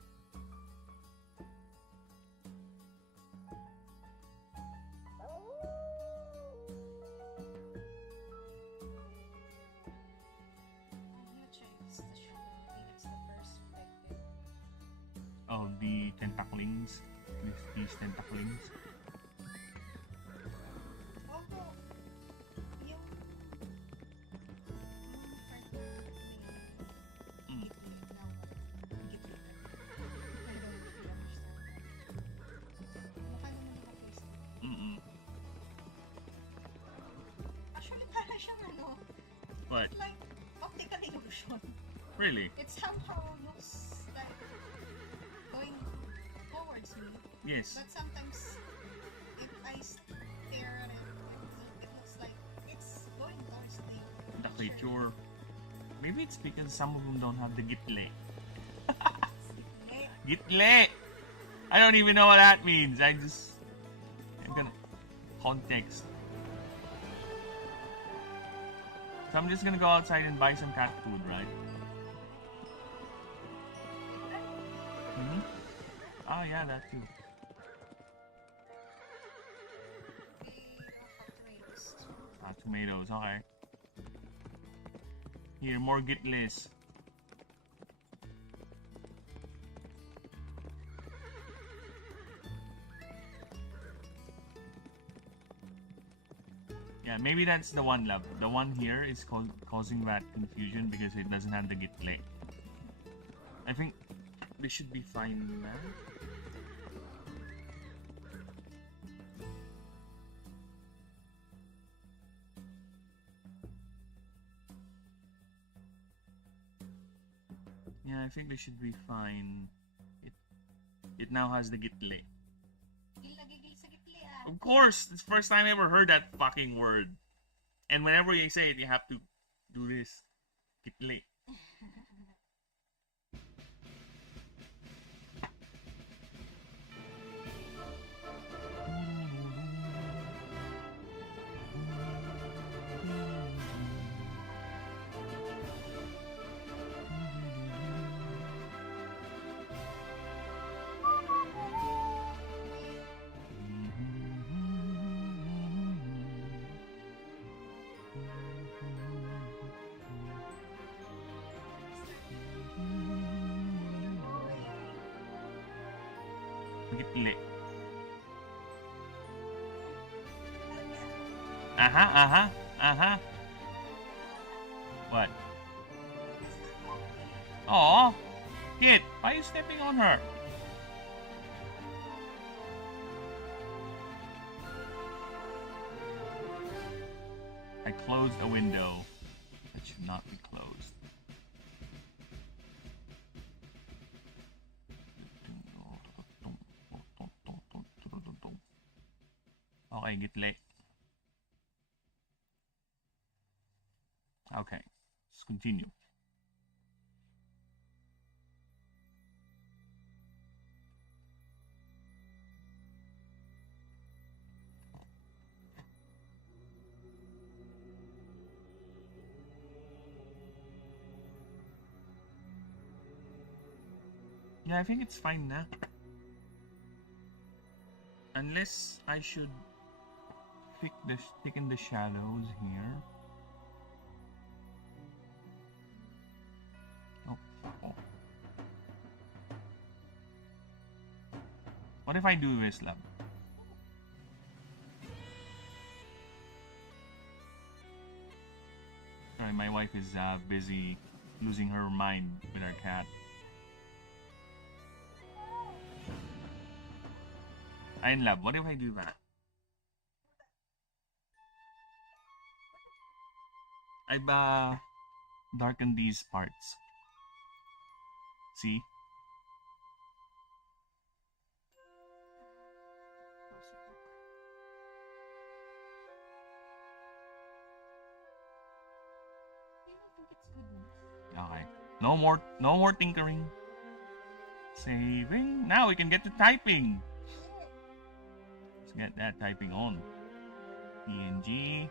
Of the tentaclings, these tentaclings. Actually, parang siyang ano. What? Like optical illusion. Really? It somehow looks like going towards me. Yes. But sometimes, if I stare at it, it looks like it's going towards the creature. Maybe it's because some of them don't have the gitle. Gitle! I don't even know what that means. I'm gonna context. So I'm just gonna go outside and buy some cat food, right? Oh yeah, that too. Tomatoes, okay. Here, more gitlis. Yeah, maybe that's the one, love. The one here is causing that confusion because it doesn't have the gitle. I think they should be fine now. Yeah, I think they should be fine. It now has the gitle. Of course! It's the first time I ever heard that fucking word. And whenever you say it, you have to do this. Gitle. Gitle. What? Aw. Kid, why are you stepping on her? I closed a window that should not be closed. Okay, get late. Okay, let's continue. Yeah, I think it's fine now. Unless I should thicken the shadows here. Oh. What if I do this, lab? Sorry, my wife is busy losing her mind with our cat. I'm lab. What if I do that? I've darkened these parts. See? Okay. No more tinkering. Saving. Now we can get to typing. Let's get that typing on. PNG.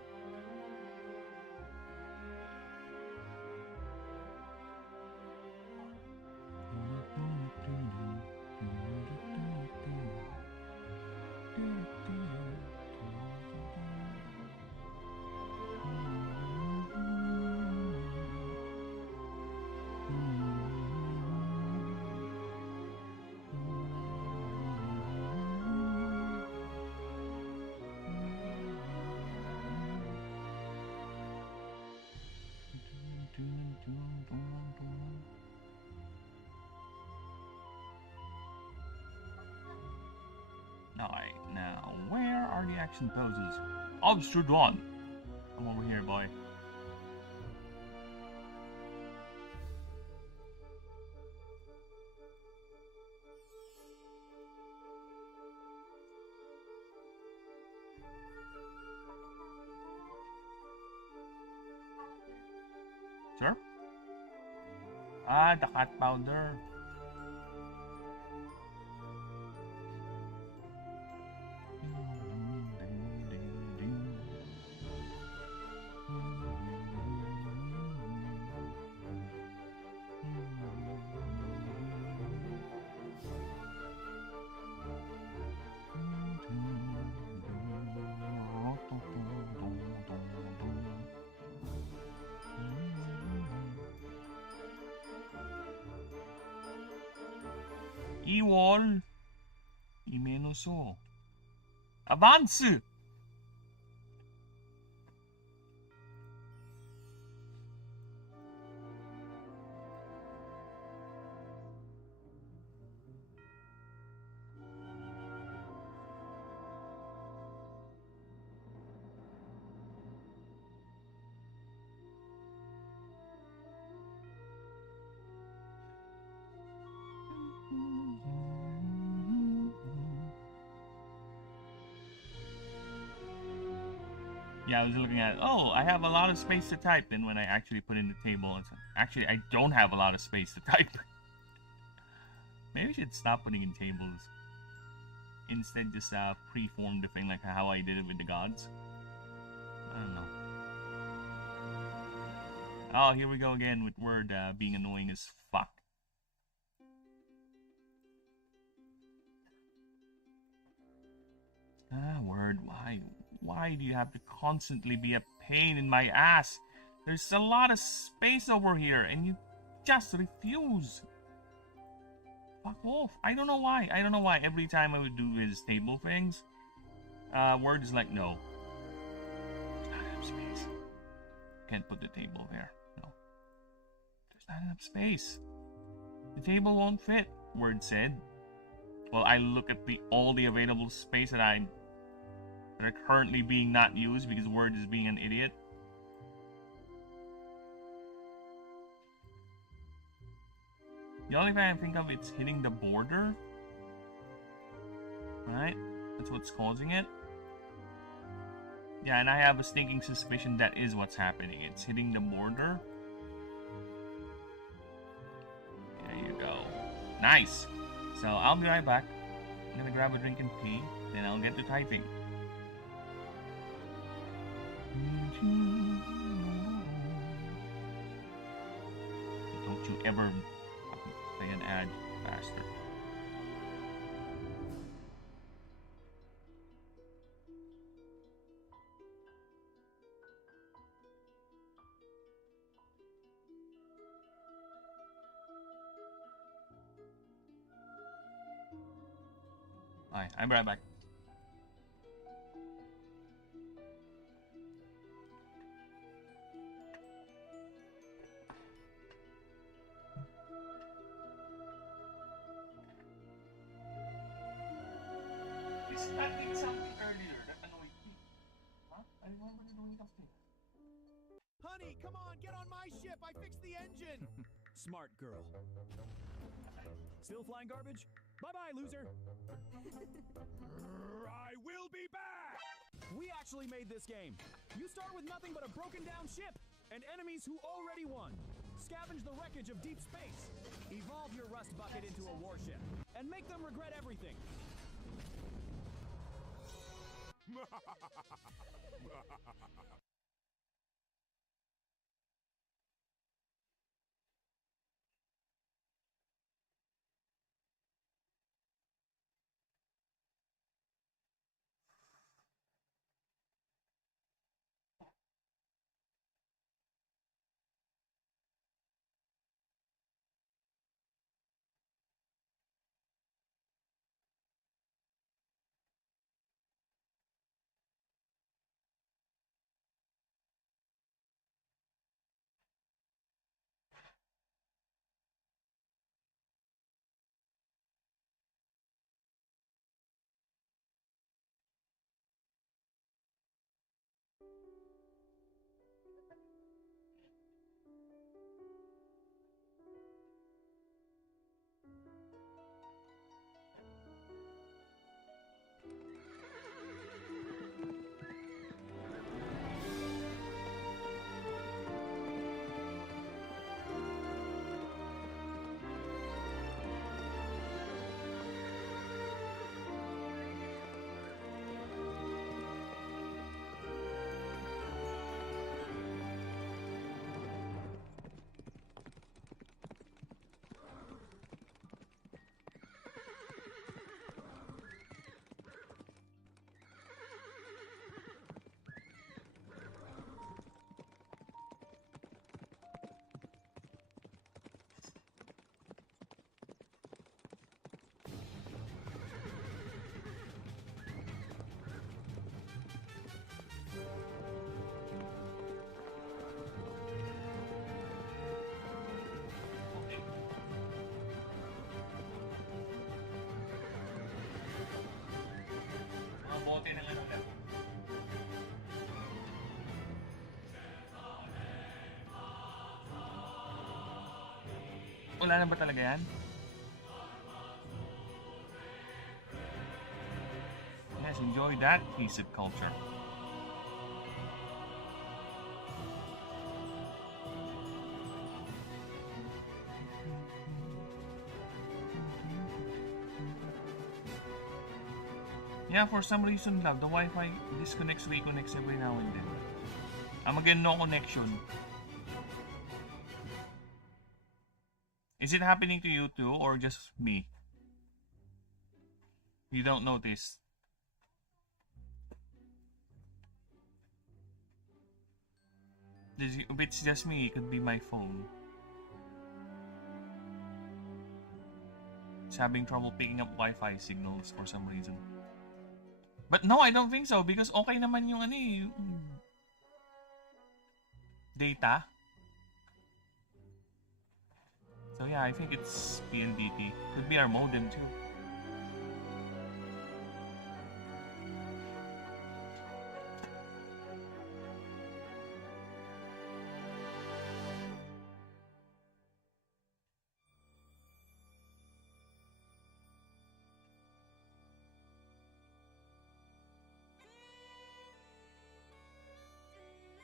Alright, now where are the action poses? Obstrude one. Come over here, boy. Sir? Ah, the cat powder. Iwol. Imenoso. Avance! Yeah, I was looking at, oh, I have a lot of space to type. Then when I actually put in the table, it's actually, I don't have a lot of space to type. Maybe I should stop putting in tables. Instead, just preform the thing like how I did it with the gods. I don't know. Oh, here we go again with Word being annoying as fuck. Word, why do you have to constantly be a pain in my ass? There's a lot of space over here, and you just refuse. Fuck off. I don't know why. Every time I would do his table things, Word is like, no. There's not enough space. Can't put the table there. No. There's not enough space. The table won't fit, Word said. Well, I look at all the available space that are currently being not used because Word is being an idiot. The only thing I think of is hitting the border. Right? That's what's causing it. Yeah, and I have a stinking suspicion that is what's happening. It's hitting the border. There you go. Nice! So I'll be right back. I'm gonna grab a drink and pee, then I'll get to typing. Don't you ever play an ad, bastard. Alright, I'm right back. Is that doing something earlier that annoyed me? Huh? I remember doing something. Honey, come on, get on my ship. I fixed the engine. Smart girl. Still flying garbage? Bye-bye, loser. I will be back! We actually made this game. You start with nothing but a broken down ship and enemies who already won. Scavenge the wreckage of deep space. Evolve your rust bucket into a warship and make them regret everything. Bote ng ano lang. Wala na ba talaga yan? Yes, enjoy that piece of culture. Yeah, for some reason, love, the Wi-Fi disconnects, reconnects every now and then. Again, no connection. Is it happening to you too, or just me? You don't notice? If it's just me, it could be my phone. It's having trouble picking up Wi-Fi signals for some reason. But no, I don't think so because okay naman yung ano eh, yung data. So So yeah, I think it's PNDT. Could be our modem too.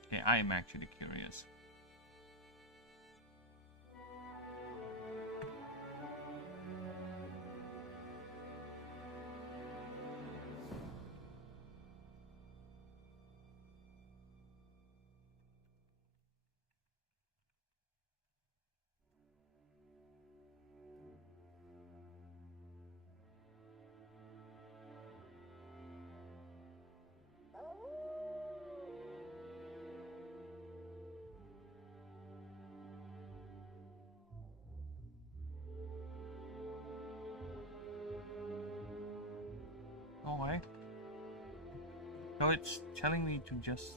Okay, I'm actually curious. Okay. So it's telling me to just...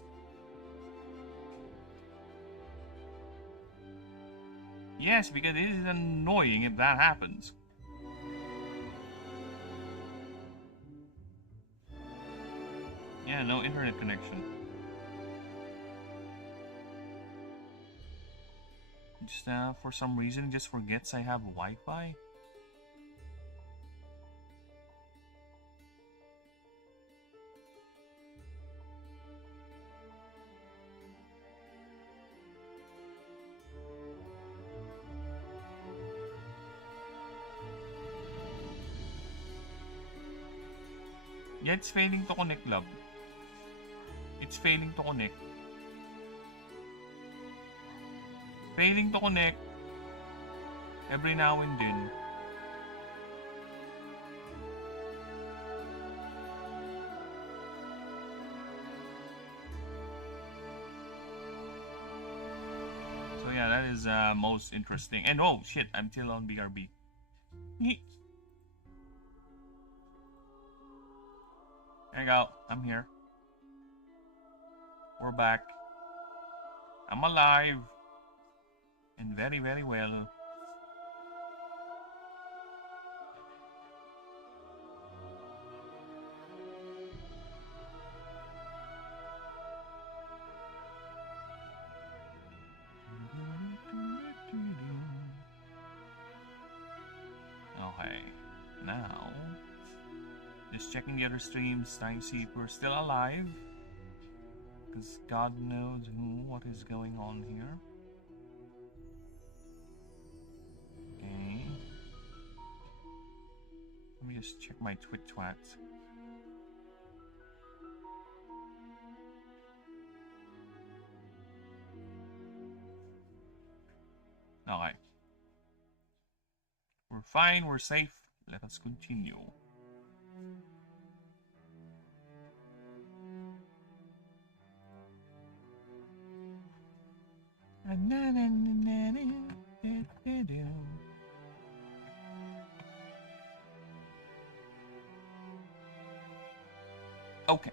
Yes, because it is annoying if that happens. Yeah, no internet connection. Just for some reason, it just forgets I have Wi-Fi. Yeah, it's failing to connect, love. It's failing to connect. Failing to connect every now and then. So yeah, that is most interesting. And oh shit, I'm still on BRB. There you go. I'm here. We're back. I'm alive. And very, very well. Okay. Now, just checking the other streams, time to see if we're still alive. Because God knows what is going on here. Okay. Let me just check my twat. Okay. We're fine, we're safe. Let us continue. Okay.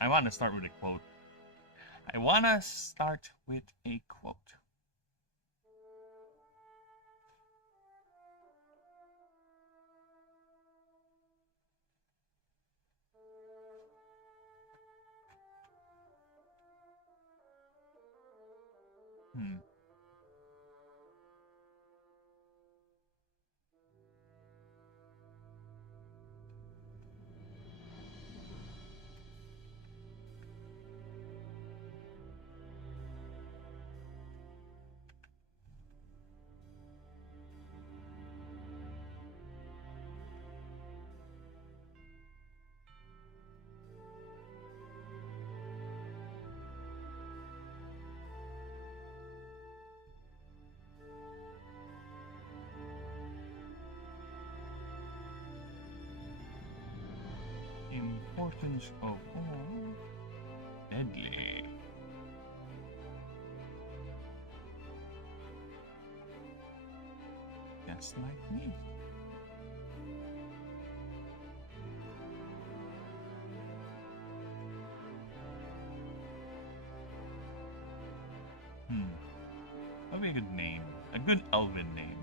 I want to start with a quote. I want to start with a quote. importance of all deadly. Just like me. That'd be a good name. A good elven name.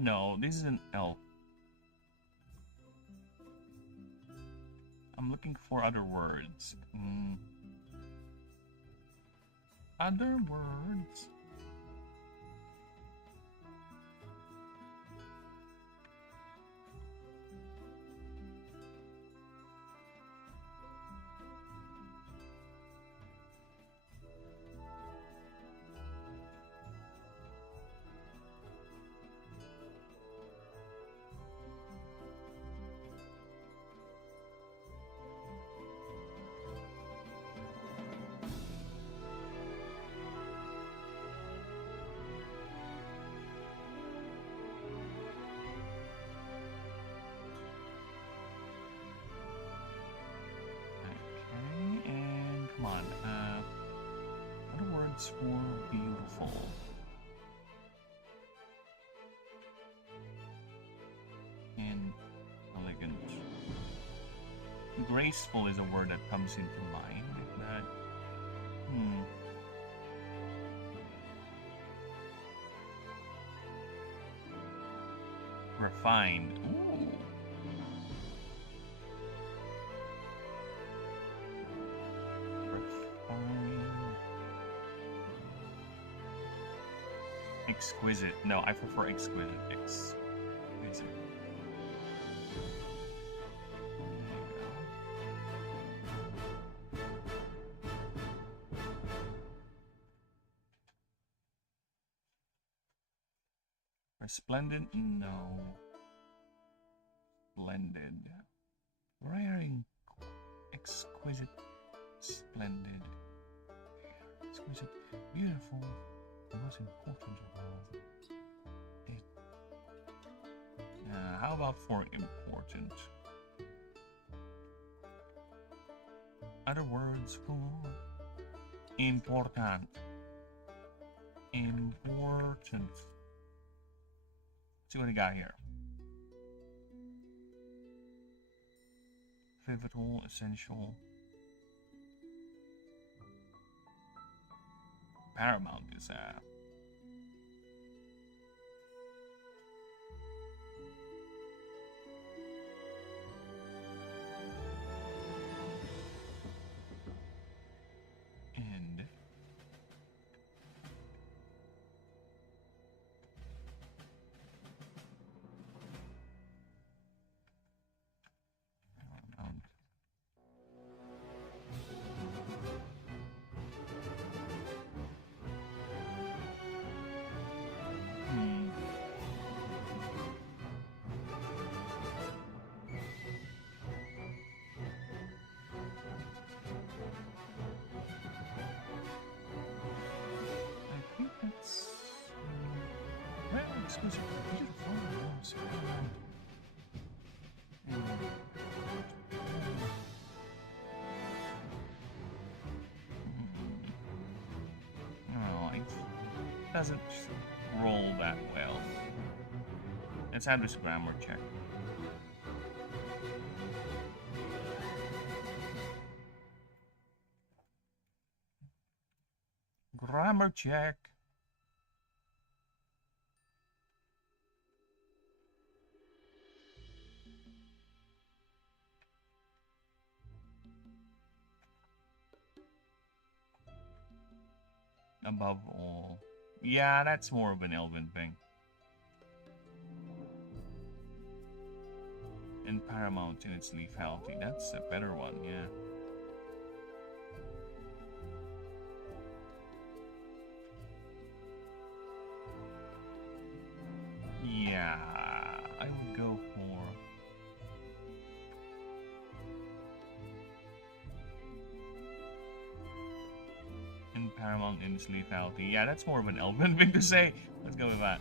No, this is an elf. I'm looking for other words. Other words. Other words for beautiful. And elegant. Graceful is a word that comes into mind, but refined. Ooh. Exquisite. No, I prefer exquisite. Exquisite. Resplendent? No. Splendid. Rare, exquisite, splendid. Exquisite, beautiful. The most important of all. How about for important? Other words for important. Important. Let's see what we got here. Pivotal, essential. Paramount is and paramount. I think that's well, exquisite, beautiful, warm, paramount. Oh, it doesn't roll that well. Let's have this grammar check. Grammar check. Above all. Yeah, that's more of an elven thing. And paramount in its lethality. That's a better one, yeah. Yeah, I would go for its lethality. Yeah, that's more of an elven thing to say. Let's go with that.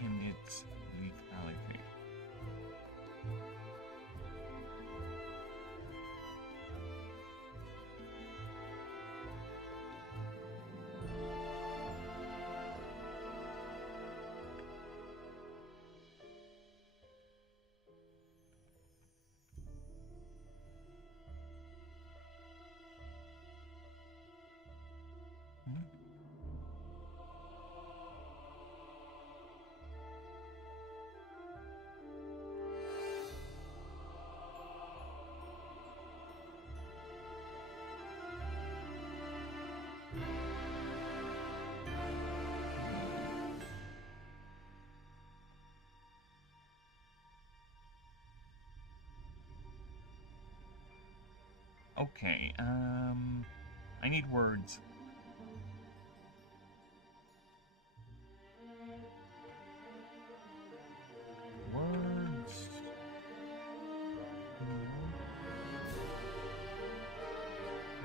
In its lethality. Okay, I need words. Words.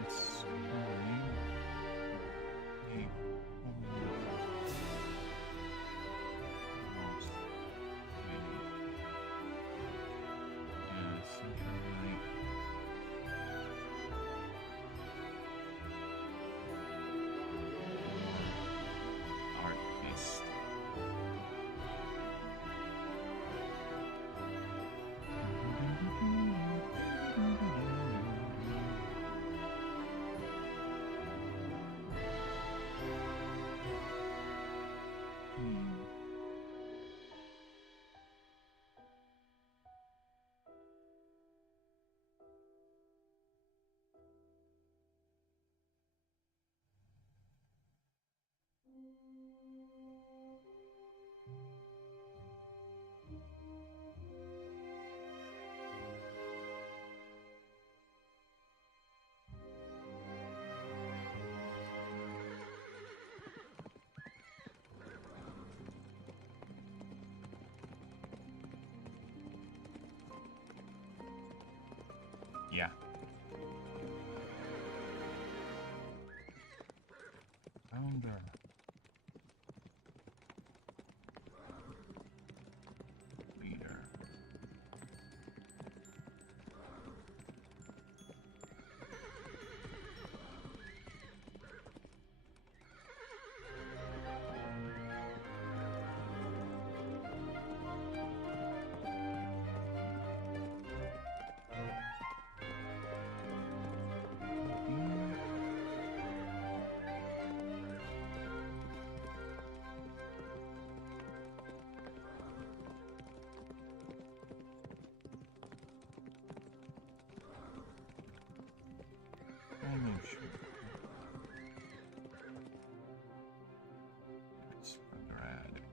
It's artist. Yeah. Founder. Leader.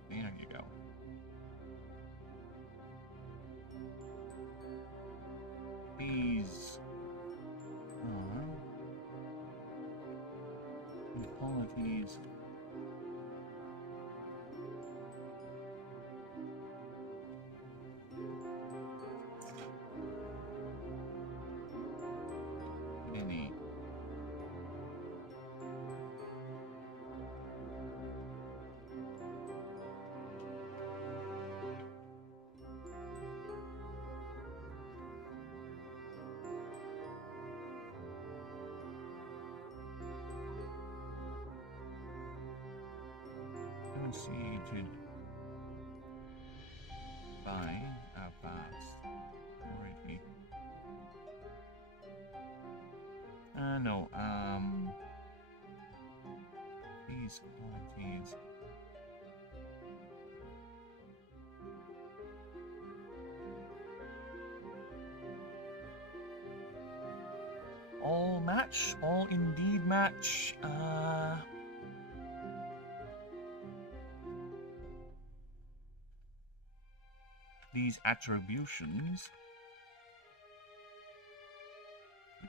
There you go. These qualities. Any. Negotiated by a past authority. No, these qualities. All match, all indeed match. These attributions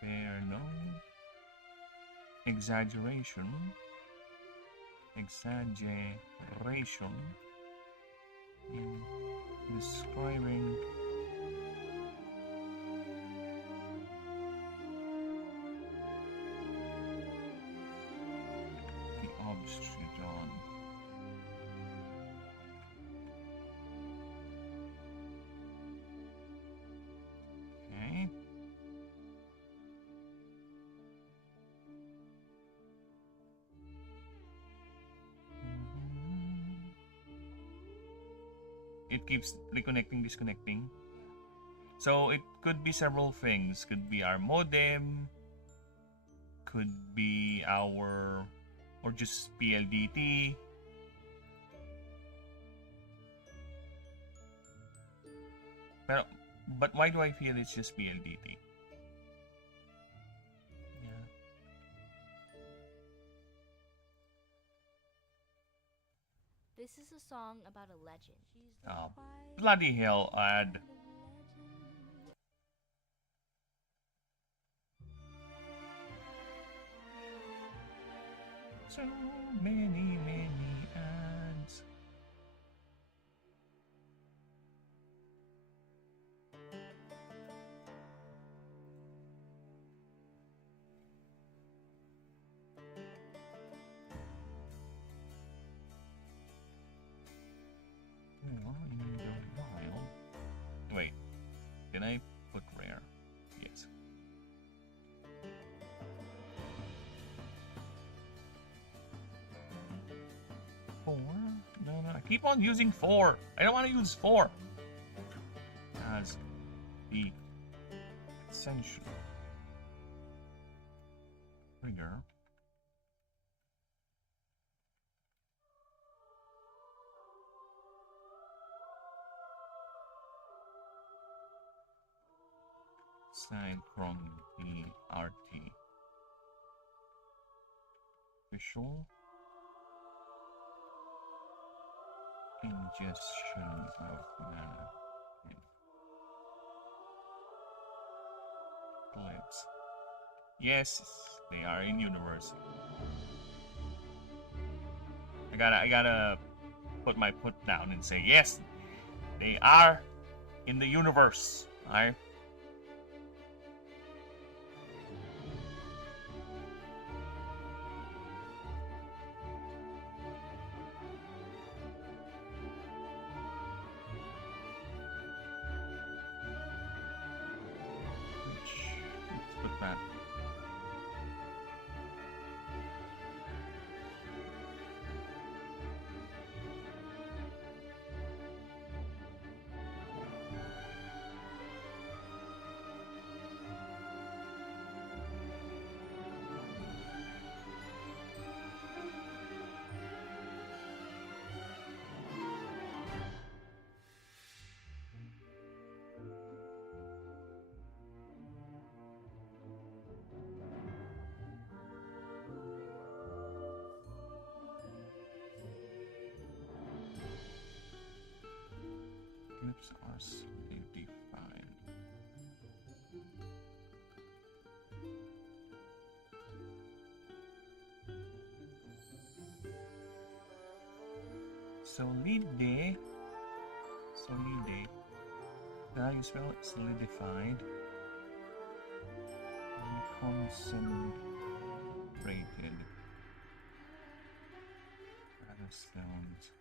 bear no exaggeration in describing it keeps reconnecting, disconnecting. So it could be several things. Could be our modem, could be our, or just PLDT. But why do I feel it's just PLDT? Yeah. This is a song about a legend. Oh, bloody hell, ad. So many ads. Wait, can I put rare? Yes. 4? No, I keep on using 4. I don't want to use 4 as the essential trigger. Synchron RT. Visual ingestion of mana. Clips. Yes, they are in universe. I gotta put my foot down and say yes, they are in the universe. Alright. Let's put that. Clips are solidified. Solide. How you spell it? Solidified. And concentrated. Stones.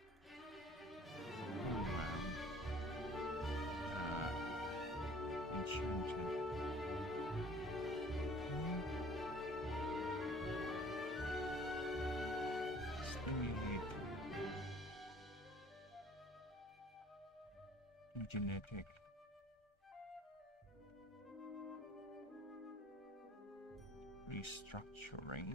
Enchanted. Stimulate. Genetic. Restructuring.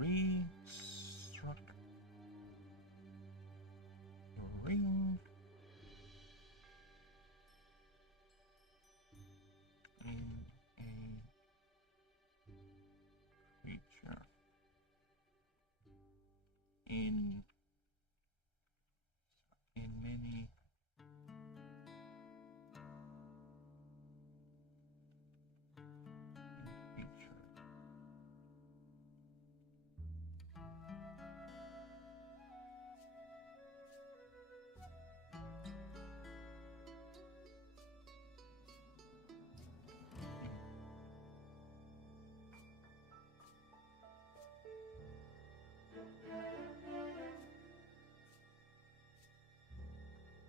Restructuring in a creature in many creature.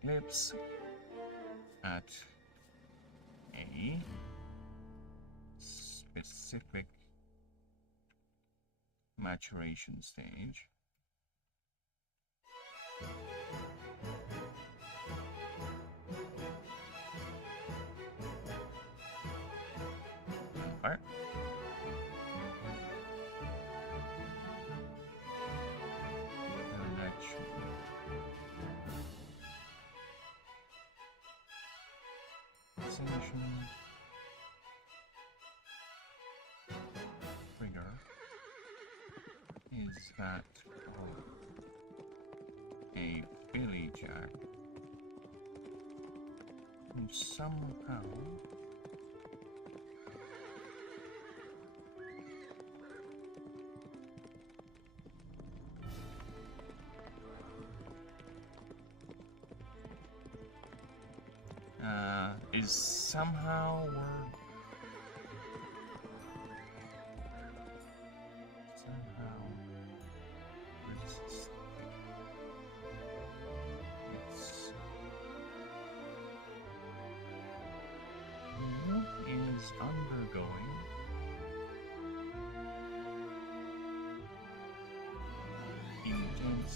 Clips at a specific maturation stage. Alright. Trigger is that of a Billy Jack who somehow is somehow resist. Is undergoing intense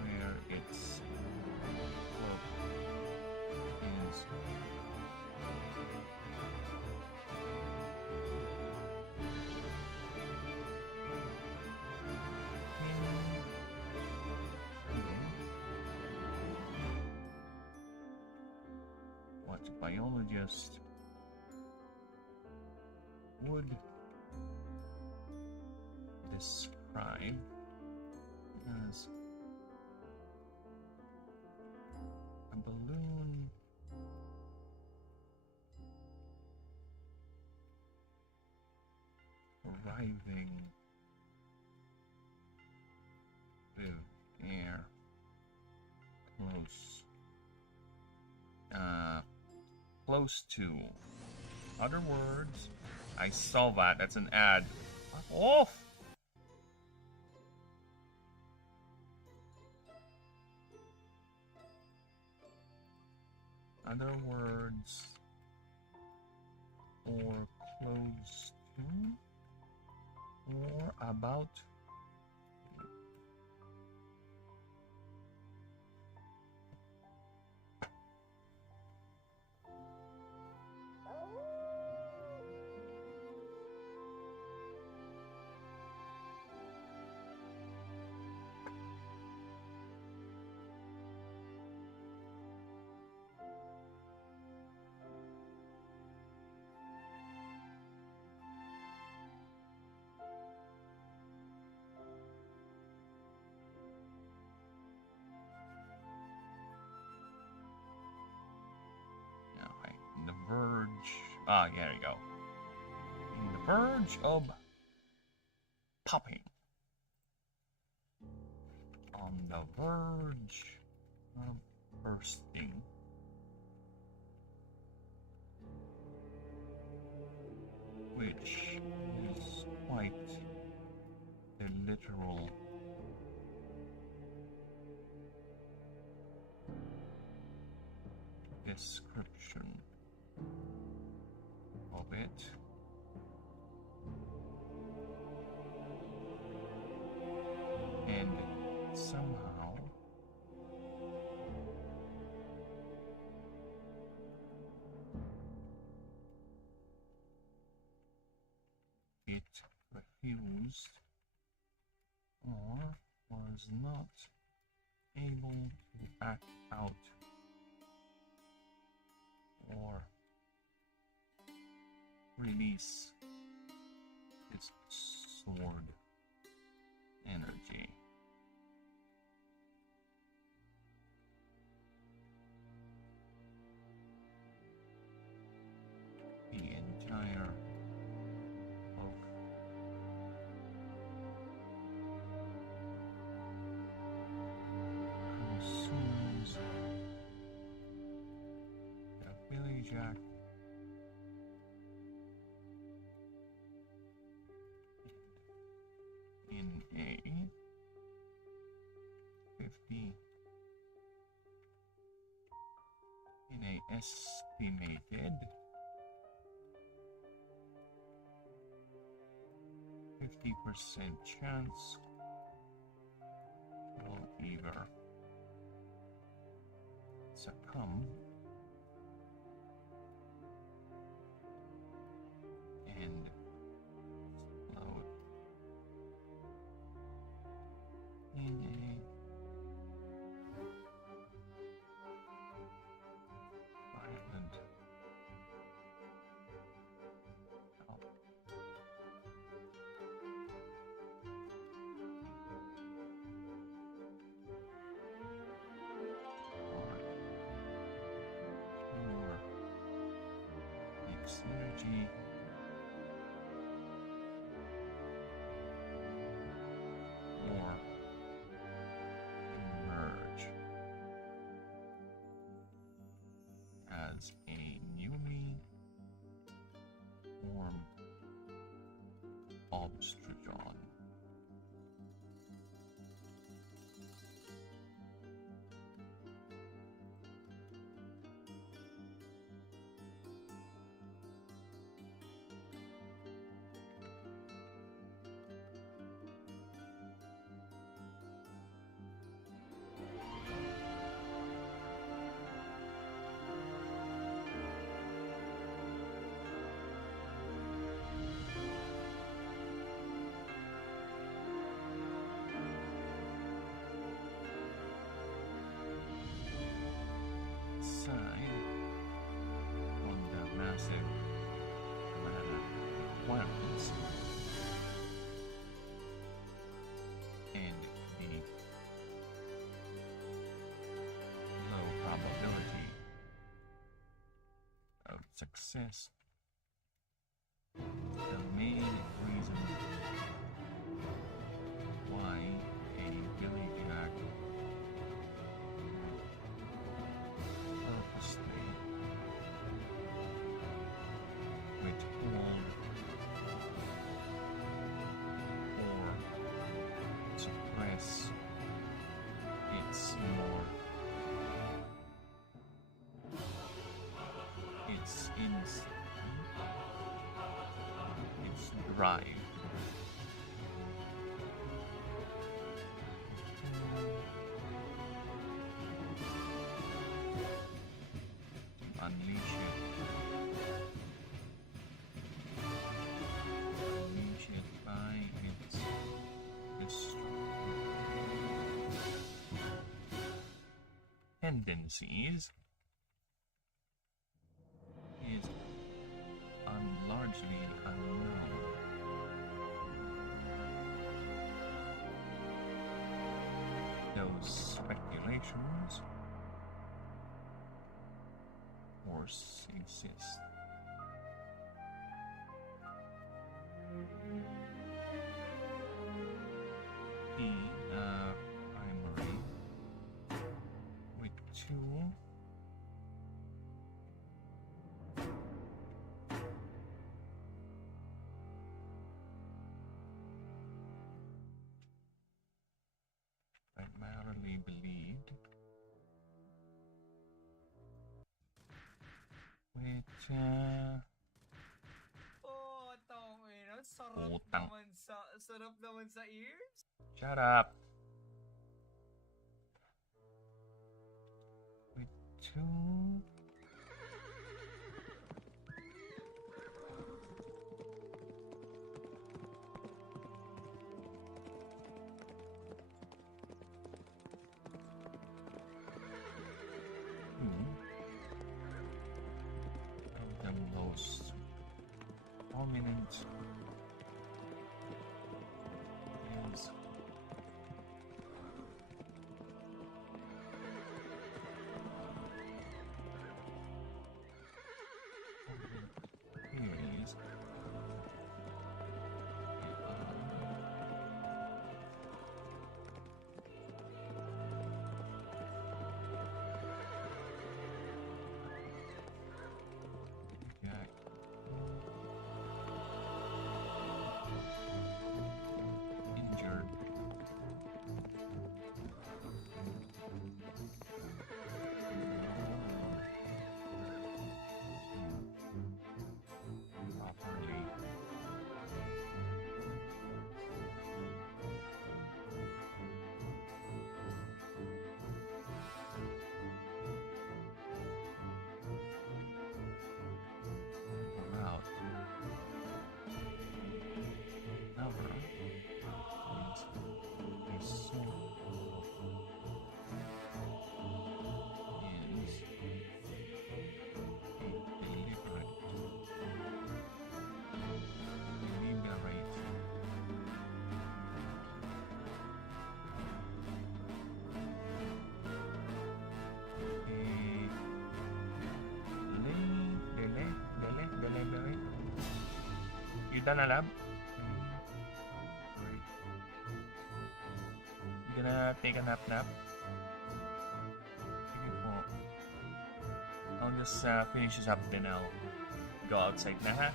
where its work is what biologist would describe as a balloon arriving with air close to. Other words, I saw that. That's an ad. Fuck off! Other words, or close to, or about. The verge. Ah, yeah, there you go. In the verge of popping. On the verge of bursting. Which is quite the literal description of it. And somehow it refused or was not able to act out or release its sword energy. The entire book consumes the Billy Jack in a in a estimated 50% chance will either succumb and explode in a violent synergy or emerge as a newly formed obstruction. Side on the massive mana requirements and the low probability of success, the main reason why a Billy Jack purposely withhold or suppress its drive. Unleash it by its destructive tendencies is largely unknown. Those speculations, of course, exist. The primary with two primarily believed which Oh, tangina. Utang. Sarap naman sa ears. Shut up. With two of the most prominent is theories Jack done a lab? You gonna take a nap? Sige po. I'll just finish this up, then I'll go outside na, ha?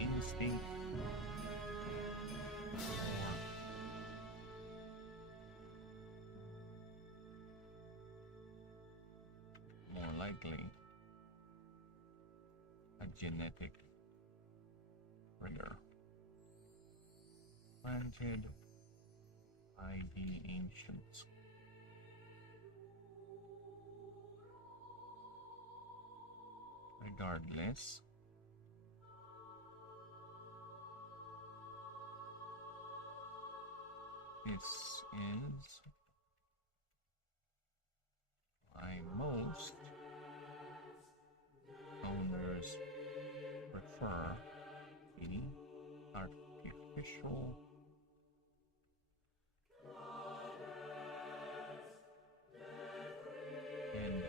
Instinct more likely a genetic trigger planted by the ancients. Regardless, this is why most owners prefer the artificial and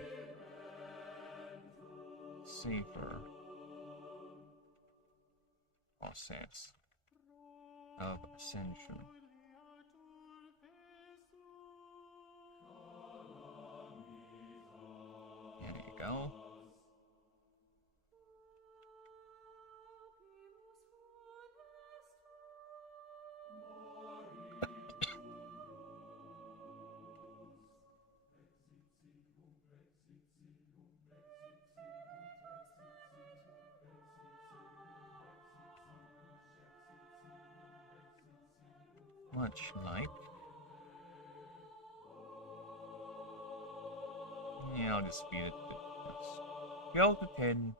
safer process of ascension. There you go. Much like, yeah, I'll just speed it. Let's go to 10.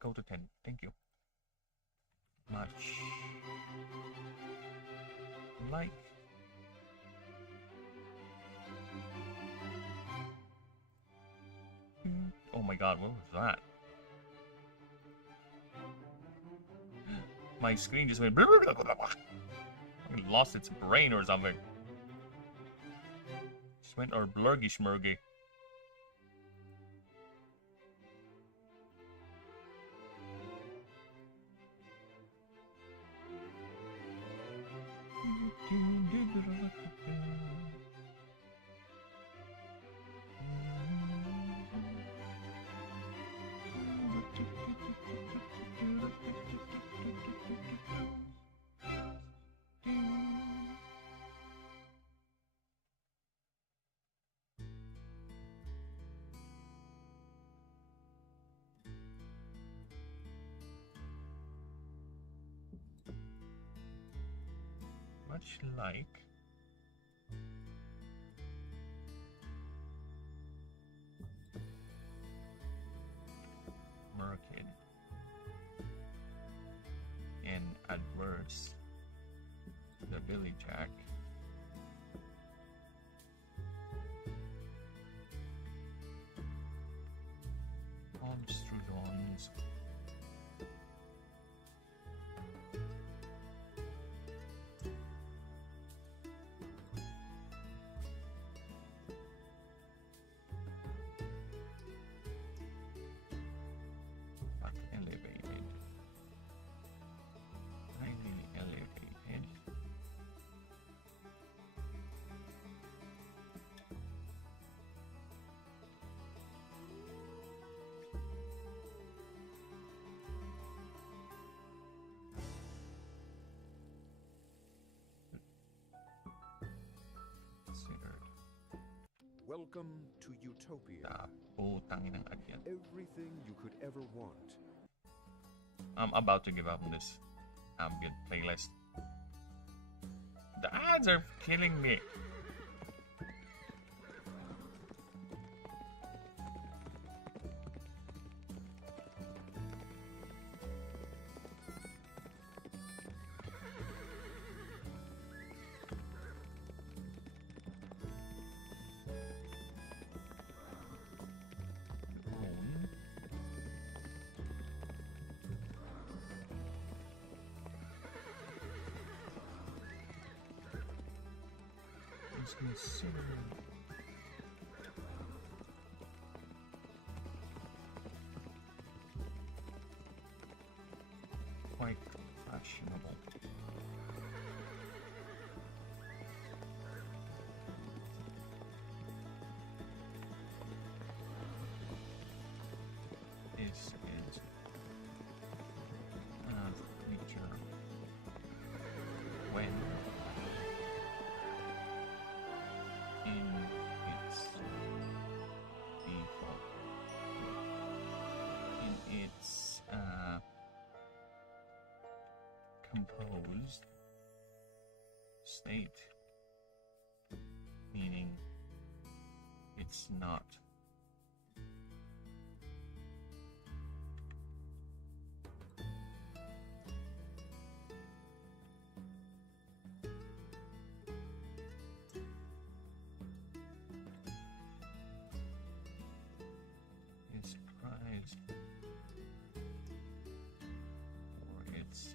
Go to 10. Thank you. Much like oh my god, what was that? My screen just went lost its brain or something. Just went or blurgy schmurgy. Much like Merkin in Adverse, the Billy Jack on Strudons. Welcome to Utopia. Putang ina again. Everything you could ever want. I'm about to give up on this ambient playlist. The ads are killing me. is considered quite fashionable. This is a creature when in its default, in its composed state, meaning it's not is prized for its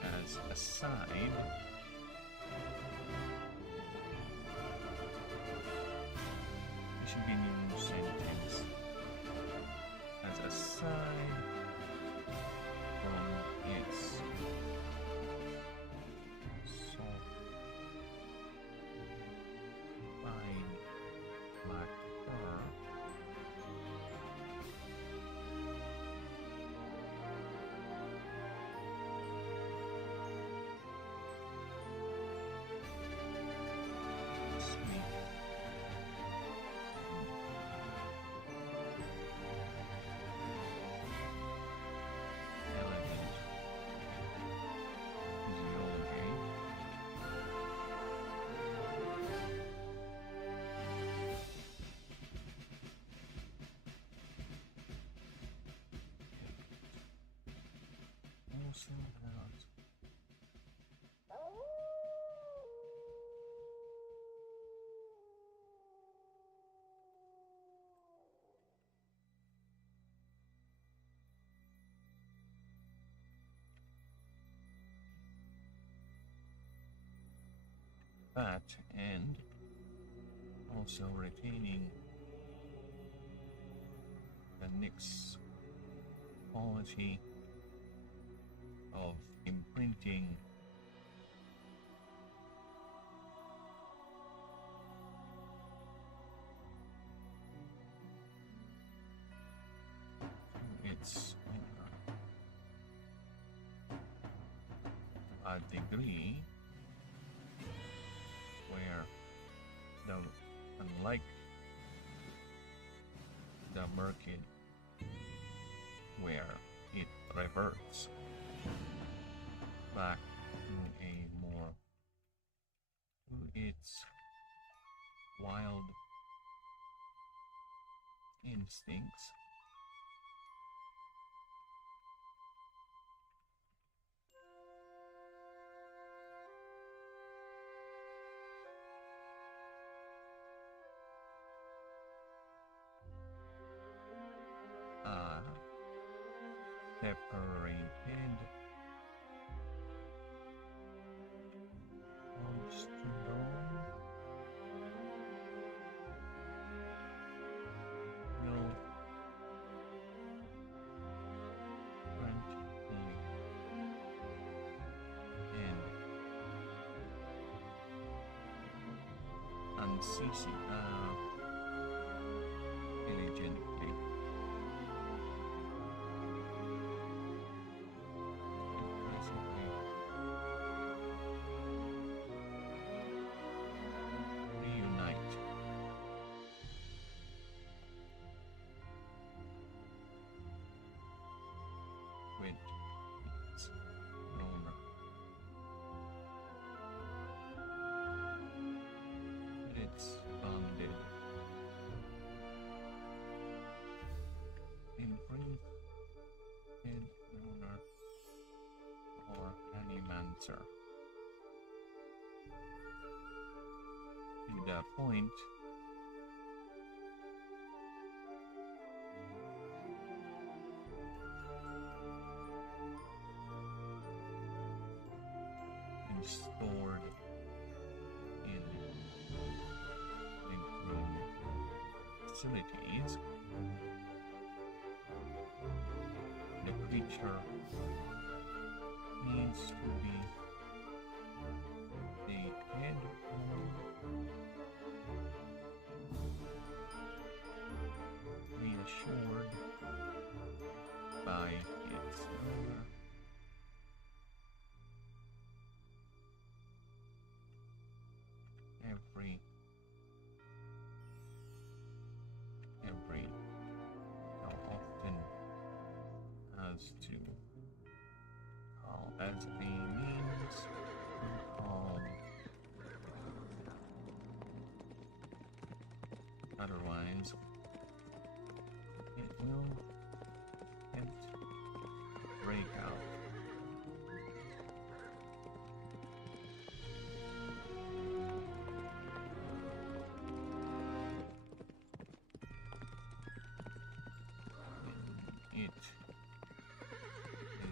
as a side. It should be new sentence. As a side from its soft fine black fur, sleek elegant physiology, also has that, and also retaining the next quality of imprinting its a degree where the unlike the market where it reverts back to a more to its wild instincts. Are separated constantly will frantically and unceasing diligently. Reunite with its owner. Its bonded Lunar or Animancer. To the point. Stored in facilities, the creature needs to be taken reassured by its owner. Every how often as to call as a means to calm. Otherwise, it will attempt break out. It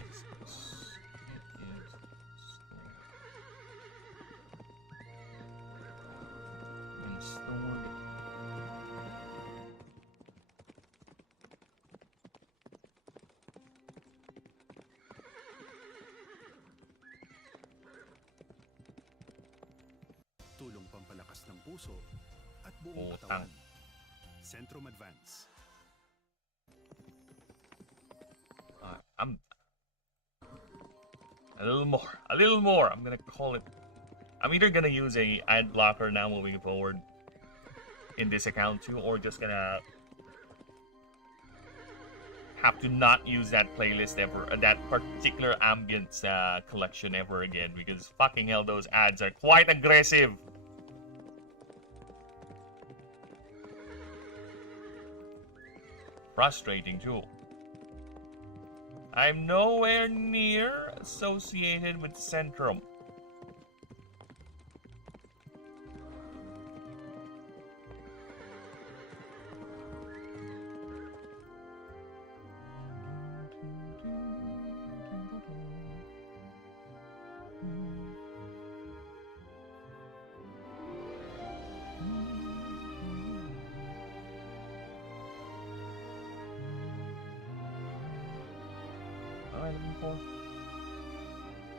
is stored. Tulong pampalakas ng puso at buong katawan. Centrum Advance. I'm a little more. I'm gonna call it. I'm either gonna use a ad blocker now moving forward in this account too, or just gonna have to not use that playlist ever, that particular ambience collection ever again, because fucking hell, those ads are quite aggressive. Frustrating too. I'm nowhere near associated with Centrum.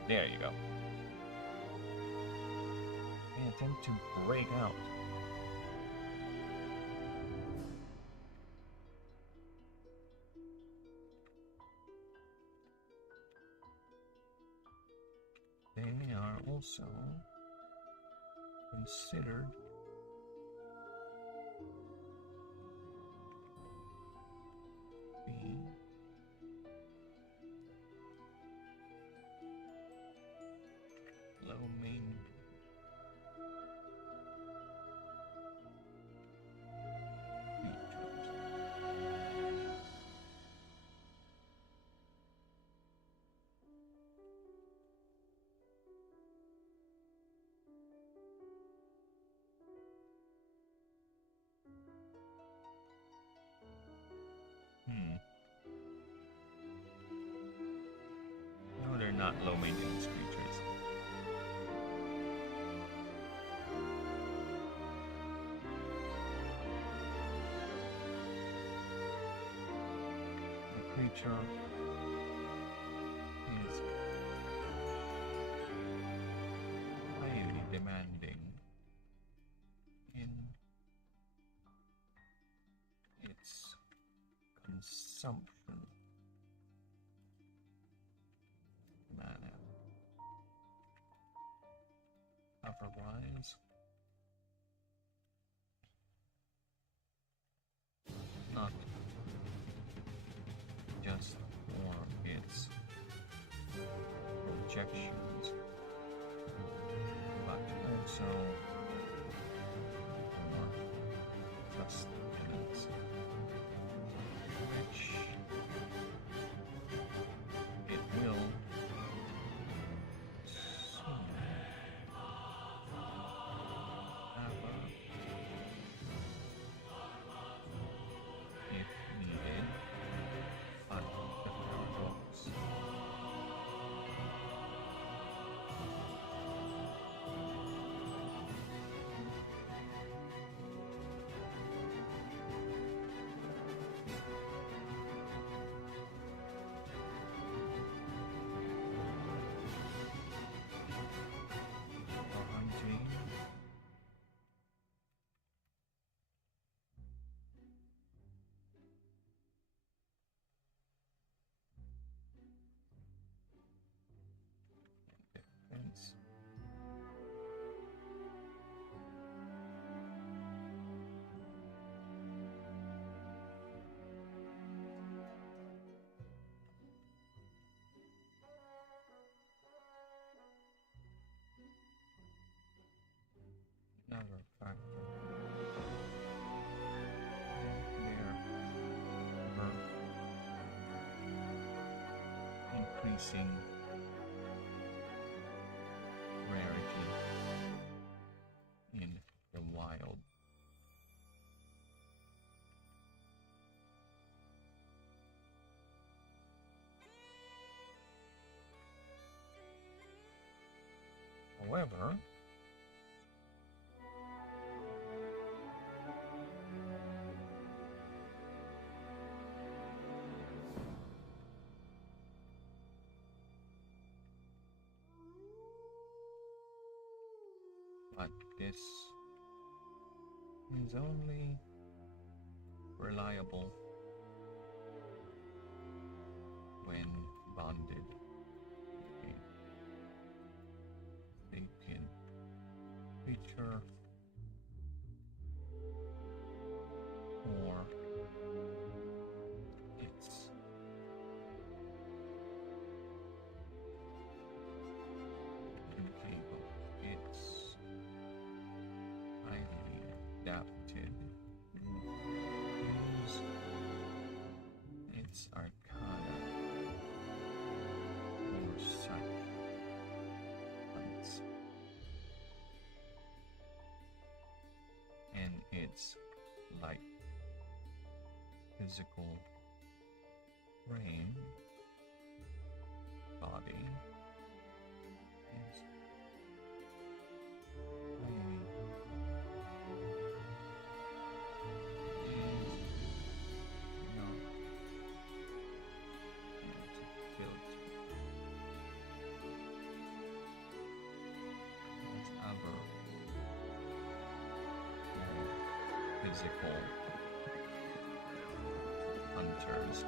There you go. And attempt to break out. They are also considered be low main No, they're not low maintenance creatures. The creature is highly demanding in its consumption mana. Otherwise, not just for its projections, but also for sustenance, which another factor. Their birth increasing rarity in the wild. However, but this is only reliable when bonded with a sentient creature or its enfeebled. It's highly adapted. Use its arcana or such hunts. And its light physical frame body is highly not anti-guilty. As other physical hunters.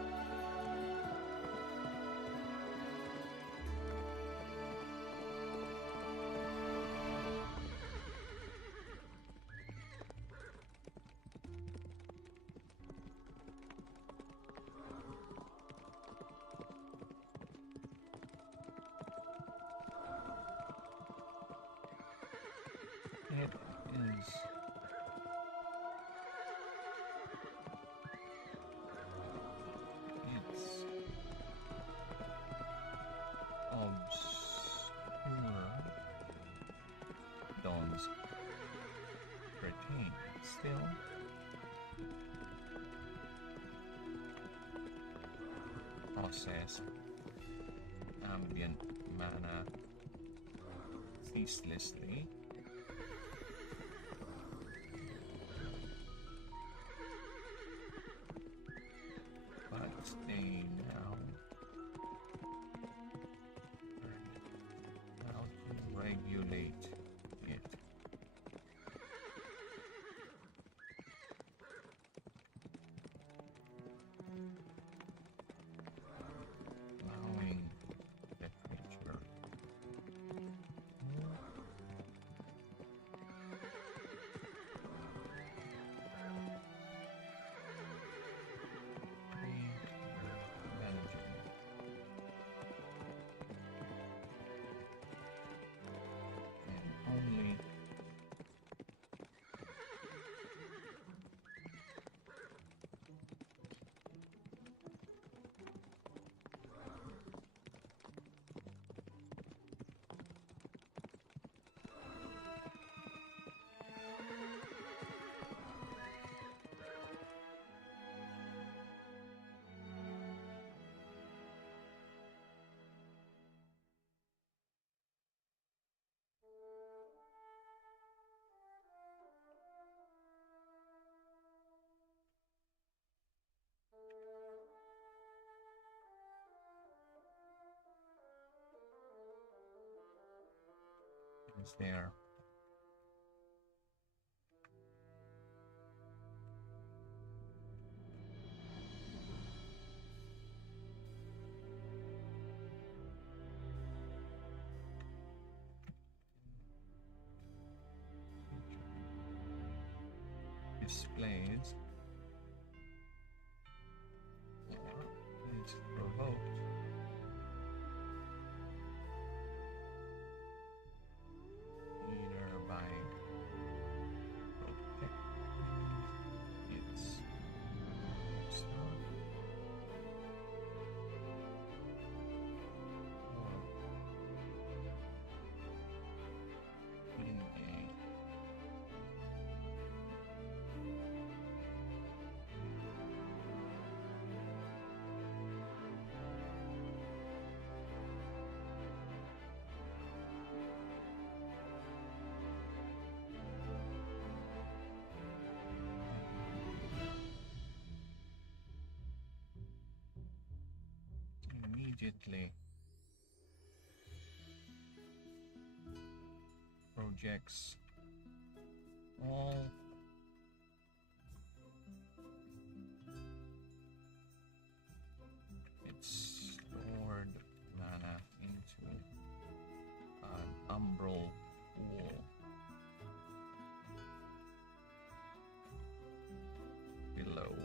It is it's obscure dawns retain still process ambient mana ceaselessly. But they now learn how to regulate it. Allowing the creature manageable. And only is there. Displays or is provoked either by immediately. Projects. All. It's stored mana into an umbral pool. Below.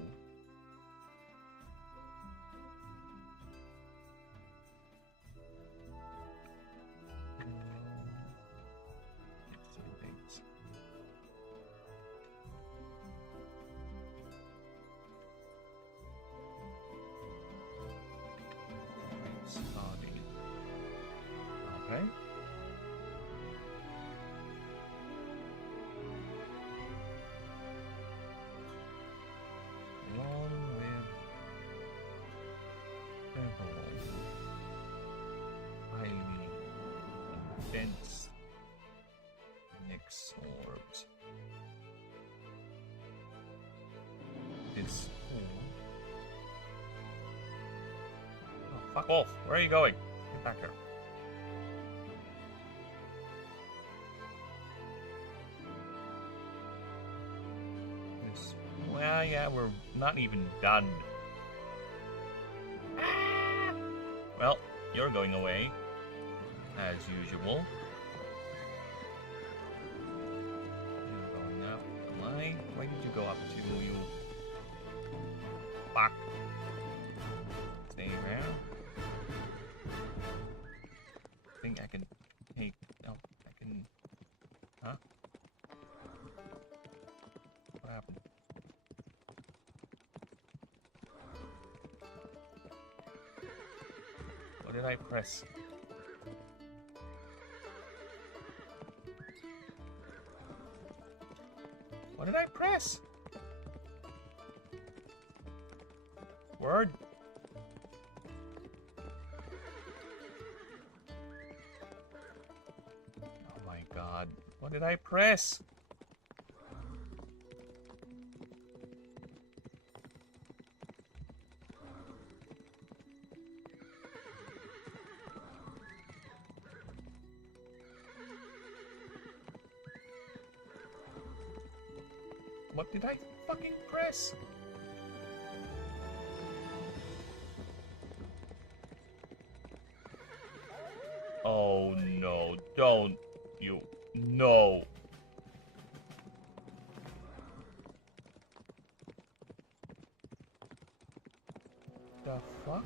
Body. Okay. Along with Devlog, highly dense Nyx orbs. This pool. Oh, fuck off! Where are you going? Get back here. This. Well, yeah, we're not even done. Ah! Well, you're going away, as usual. You're going up. Why? Why did you go up to you? Fuck. Stay around. I think I can take. Oh, I can. Huh? What happened? What did I press? What did I press? Word. Oh my god. What did I press? What did I fucking press? Oh no, don't you. No. The fuck?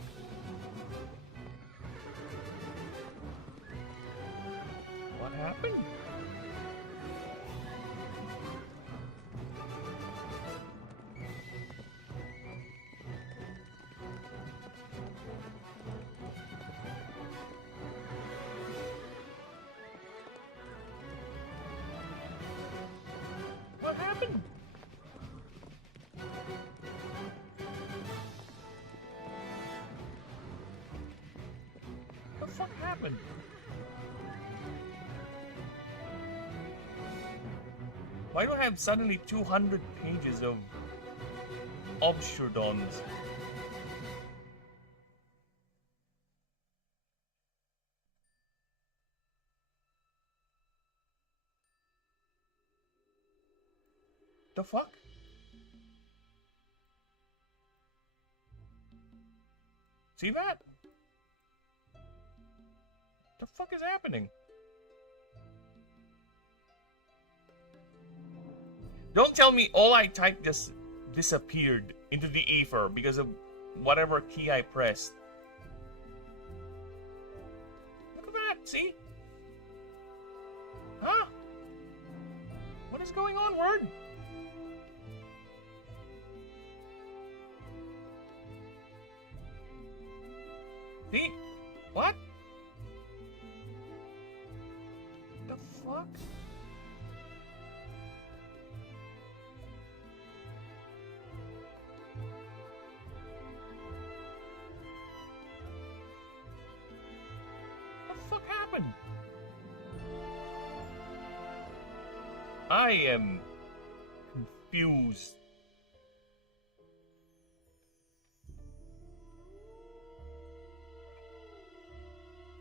What happened? What happened? What the fuck happened? Why do I have suddenly 200 pages of obsurdons? The fuck? See that? The fuck is happening? Don't tell me all I typed just disappeared into the ether because of whatever key I pressed. Look at that, see? Huh? What is going on, Word? See? What? The fuck? What the fuck happened? I am confused.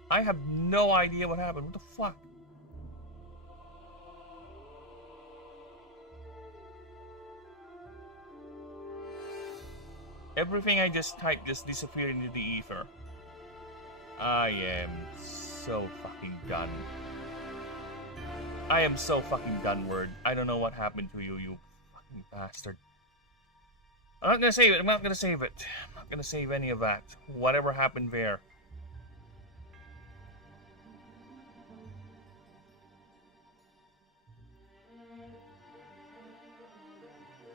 I have no idea what happened. What the fuck? Everything I just typed just disappeared into the ether. I am so fucking done. I am so fucking done, Word. I don't know what happened to you, you fucking bastard. I'm not gonna save it. I'm not gonna save it. I'm not gonna save any of that. Whatever happened there.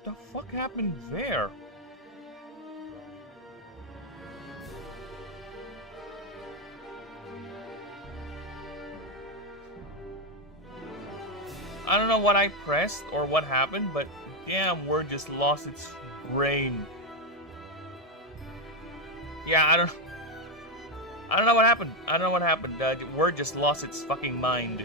The fuck happened there? I don't know what I pressed or what happened, but damn, Word just lost its brain. Yeah, I don't know what happened. I don't know what happened. Word just lost its fucking mind.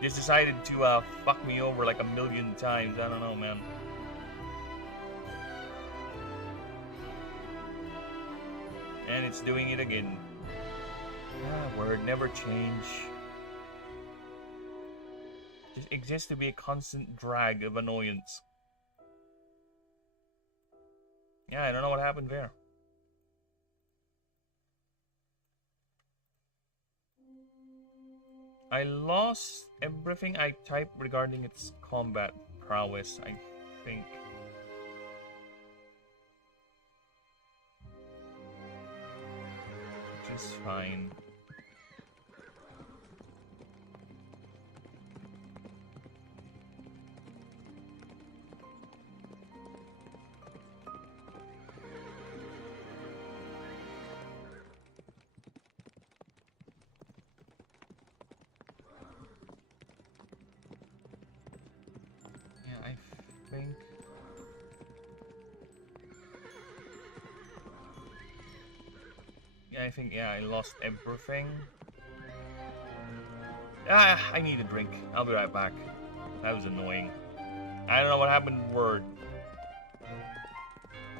Just decided to fuck me over like a million times. I don't know, man. And it's doing it again. Ah, Word, never change. Just exists to be a constant drag of annoyance. Yeah, I don't know what happened there. I lost everything I typed regarding its combat prowess, I think. Which is fine. I think, yeah, I lost everything. Ah, I need a drink. I'll be right back. That was annoying. I don't know what happened to Word.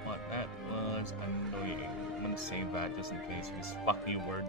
What that was annoying. I'm gonna save that just in case. Because fuck you, Word.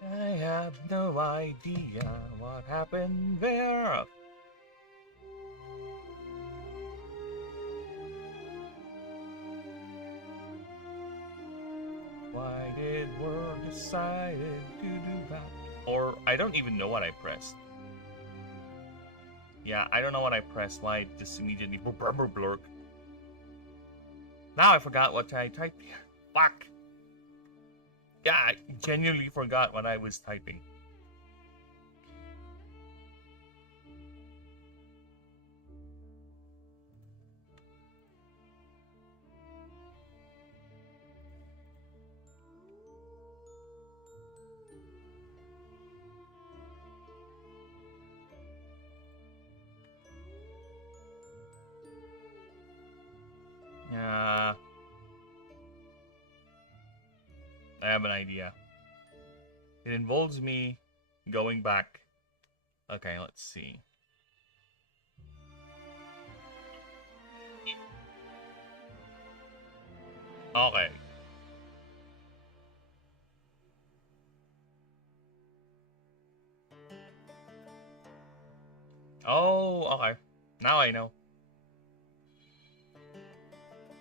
I have no idea what happened there. Why did Word decided to do that? Or I don't even know what I pressed. Yeah, I don't know what I pressed. Why it just immediately blurk. Now I forgot what I typed here. Fuck. Yeah, I genuinely forgot what I was typing. I have an idea. It involves me going back. Okay, let's see. Okay. Oh, okay. Now I know.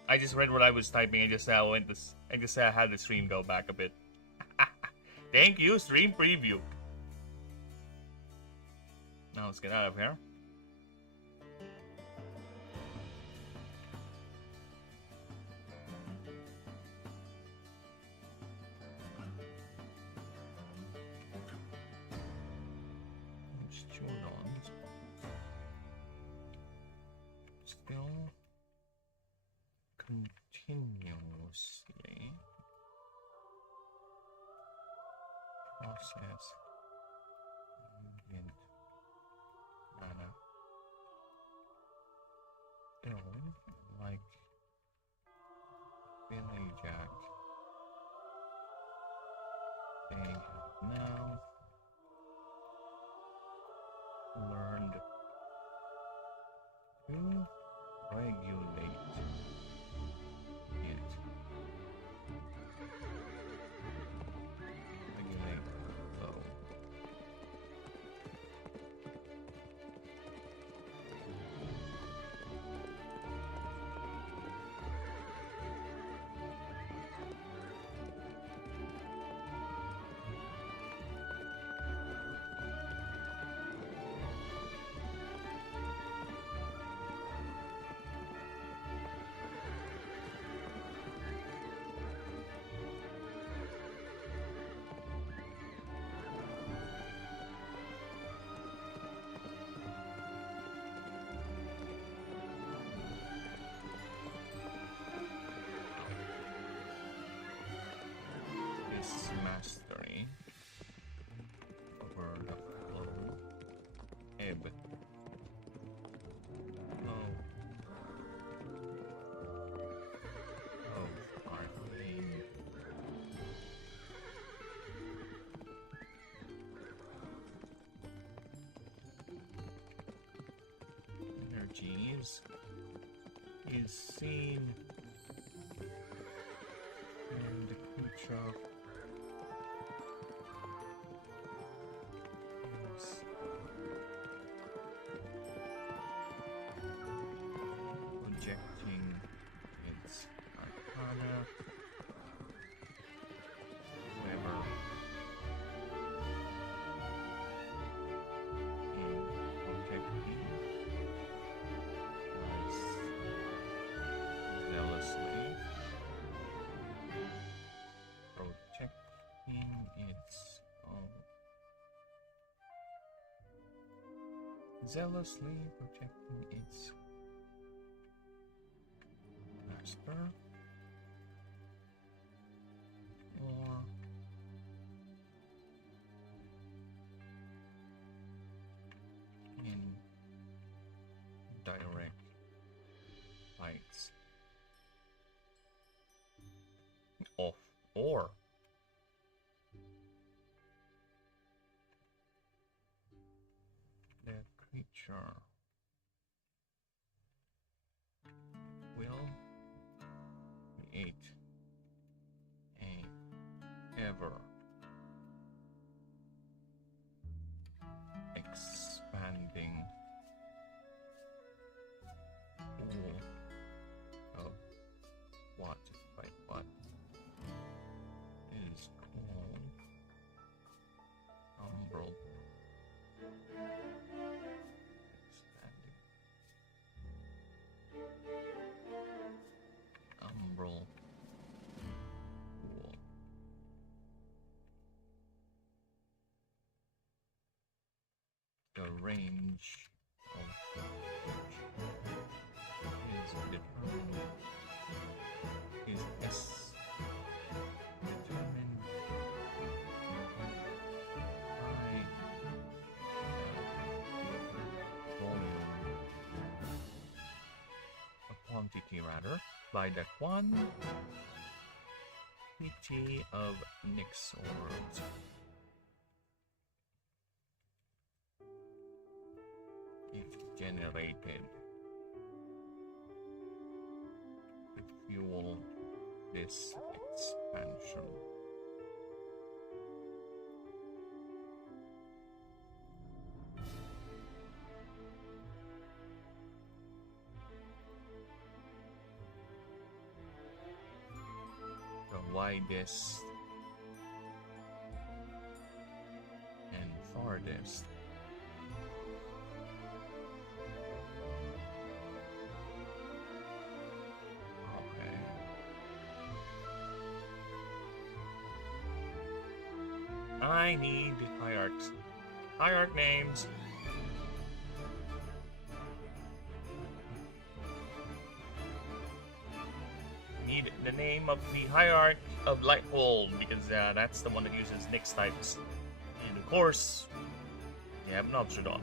I just read what I was typing. I just said I had the stream go back a bit. Thank you, stream preview. Now let's get out of here. Still continuously process ambient data. Don't like Billy Jack. They have now learned to regulate it. Regulate flow. Mastery over the flow ebb flow of arcane energies is seen and the creature projecting its arcana, whoever, in protecting was zealously protecting its own. Zealously protecting its master or in direct fights of or the creature will create a ever expanding pool of what is called umbral expanding umbral pool. The range of which is determined determined by volume, a quantity rather, by the quantity Variety of Nyx orbs. If generated to fuel this expansion. The widest and farthest. Okay. I need hierarchs. Hierarch names. Need the name of the hierarch of Lighthold because that's the one that uses Nyx types. And of course, you have Nobsudon.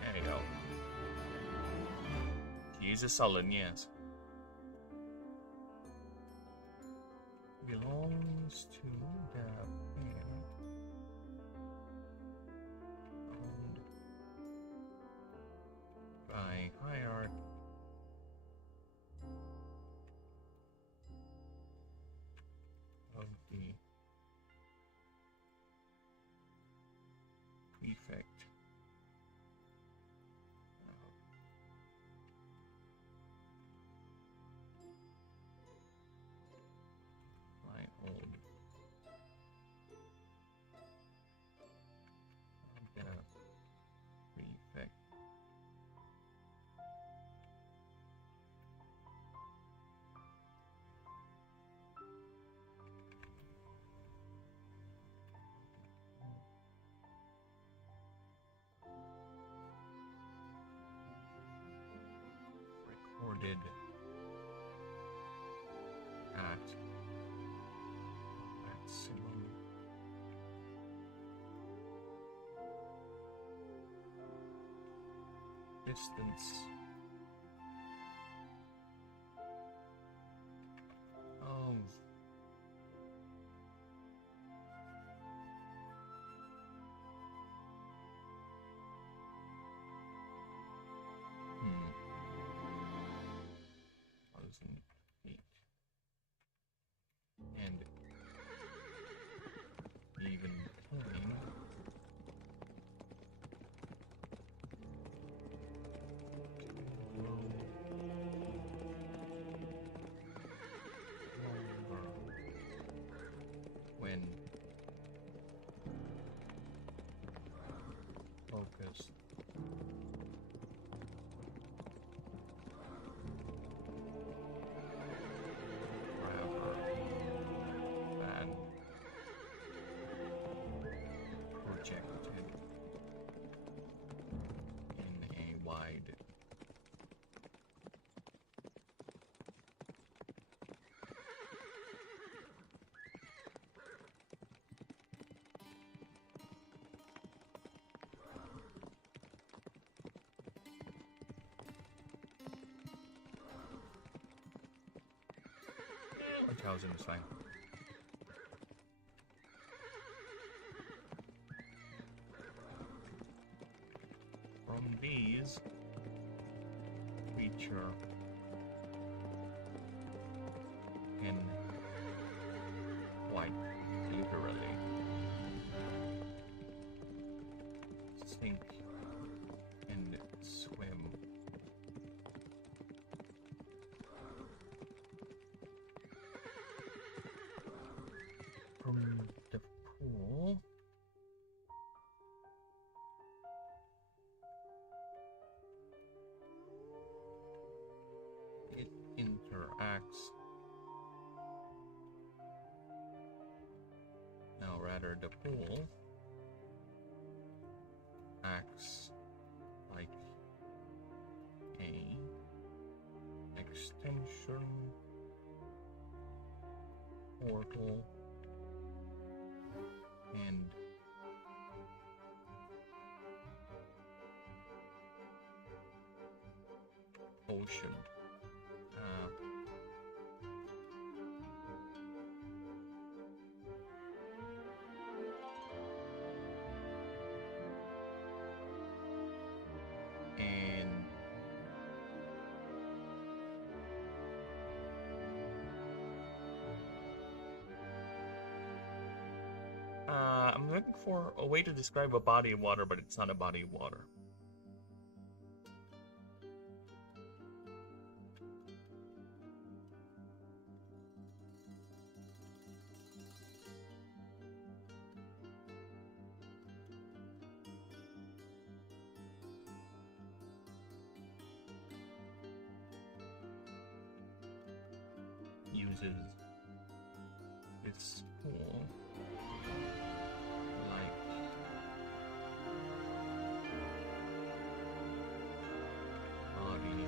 There you go. He uses Sullen, yes. Belongs to the pair owned by hierarch of the prefect. Recorded at maximum distance. Oh. And even Taming when focused. Thousand is fine. From these, creature can wipe literally sink and swim. From the pool, it interacts. Now, rather, the pool acts like a extension portal and ocean. And I'm looking for a way to describe a body of water, but it's not a body of water. Uses its pool like body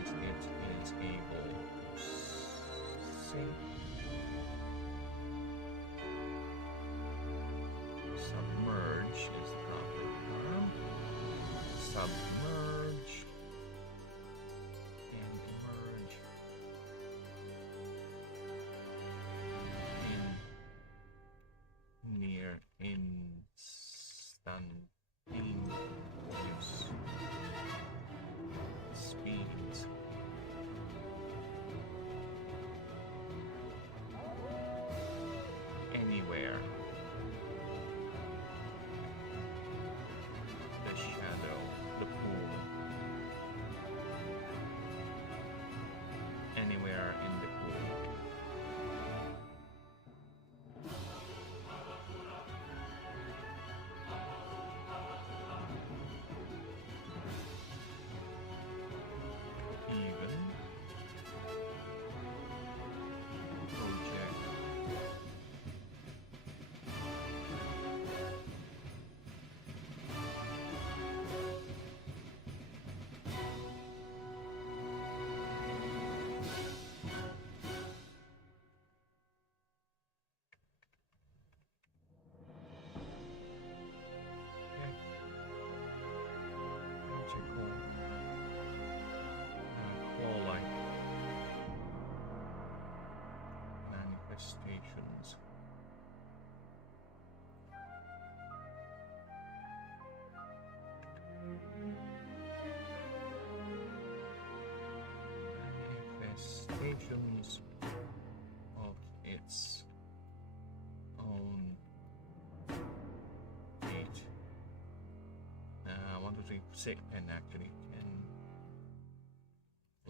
as it is able to sink, submerge is the proper term, submerge and emerge in near instantaneous speeds. Anywhere the shadow, the pool, anywhere in the pool. Even project claw-like manifestations. Manifestations of its own fate. 1, 2, 3, 6, 10 actually. 10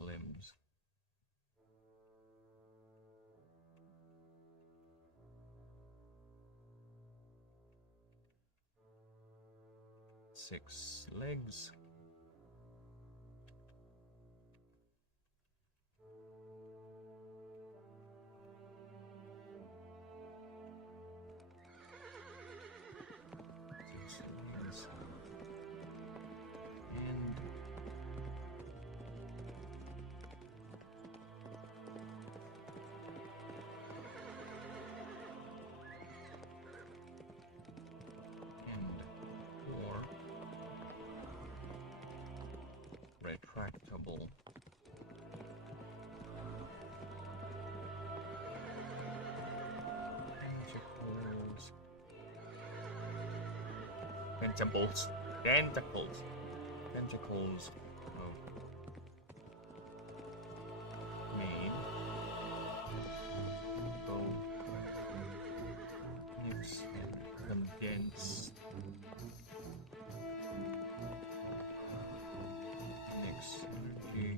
limbs. Six legs. Retractable. Tentacles. Tentacles. Tentacles. Made. Both. Mix and condense. Mix energy.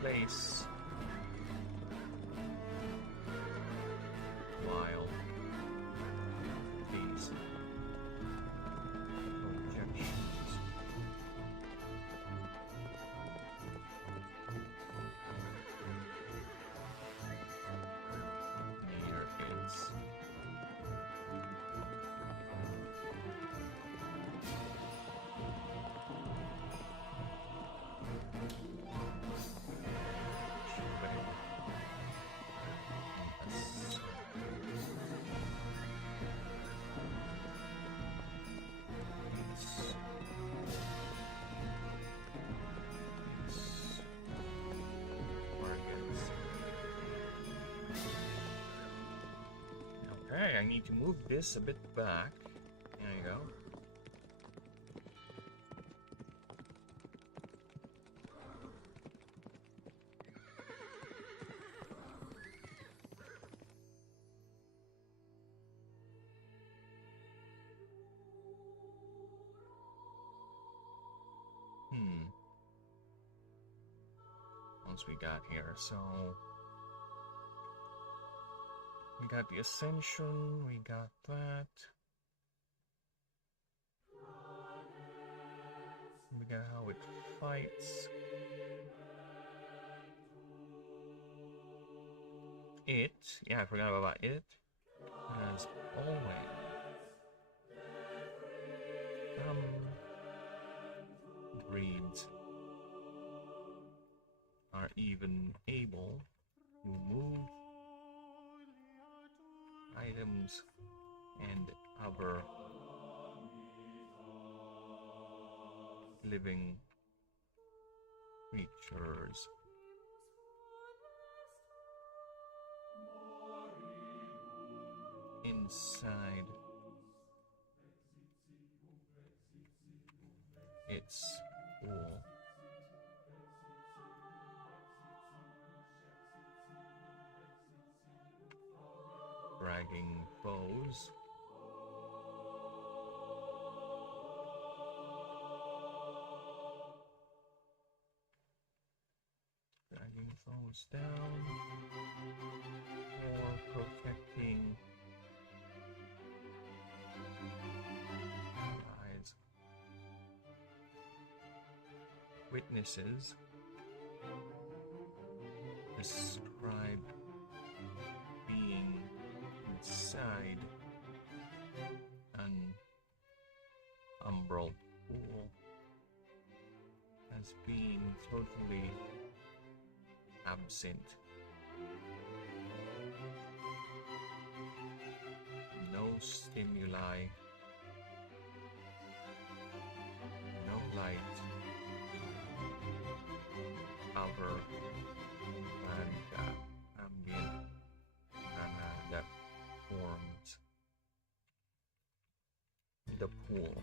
Place while need to move this a bit back. There you go. Once we got here, so we got the Ascension, we got that. We got how it fights. It, yeah, I forgot about it. As always, breeds are even able to move items and other living creatures. Inside its pool. Dragging foes. Dragging foes down. Or protecting allies. Witnesses describe being inside an umbral pool as being totally absent. No stimuli, no light, other than ambient that forms the pool.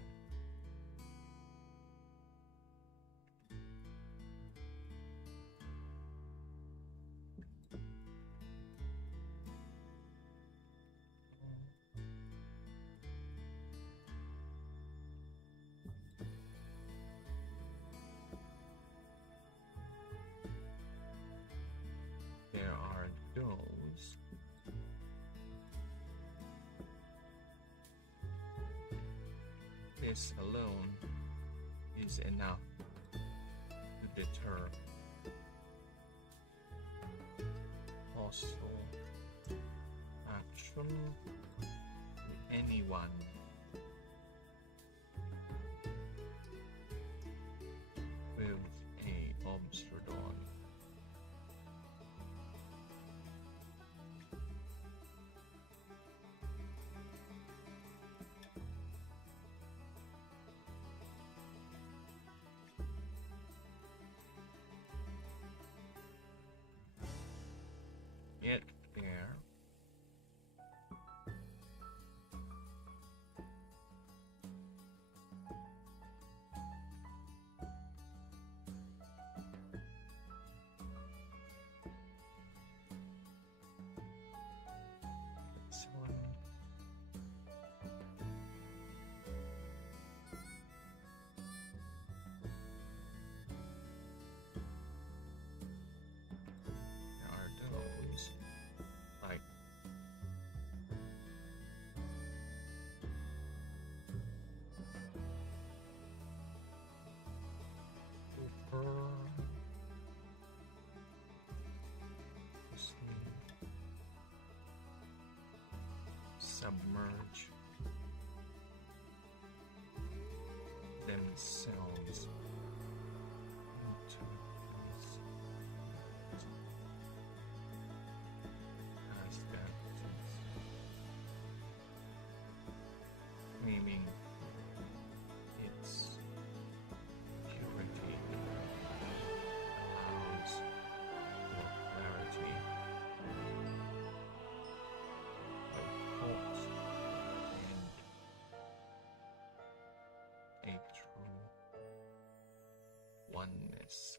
There are those this alone is enough to deter hostile action to anyone with a obstrodon. Get there. This one. There are those like Cooper, submerge themselves into this as entities, claiming its purity allows for clarity of thought nice.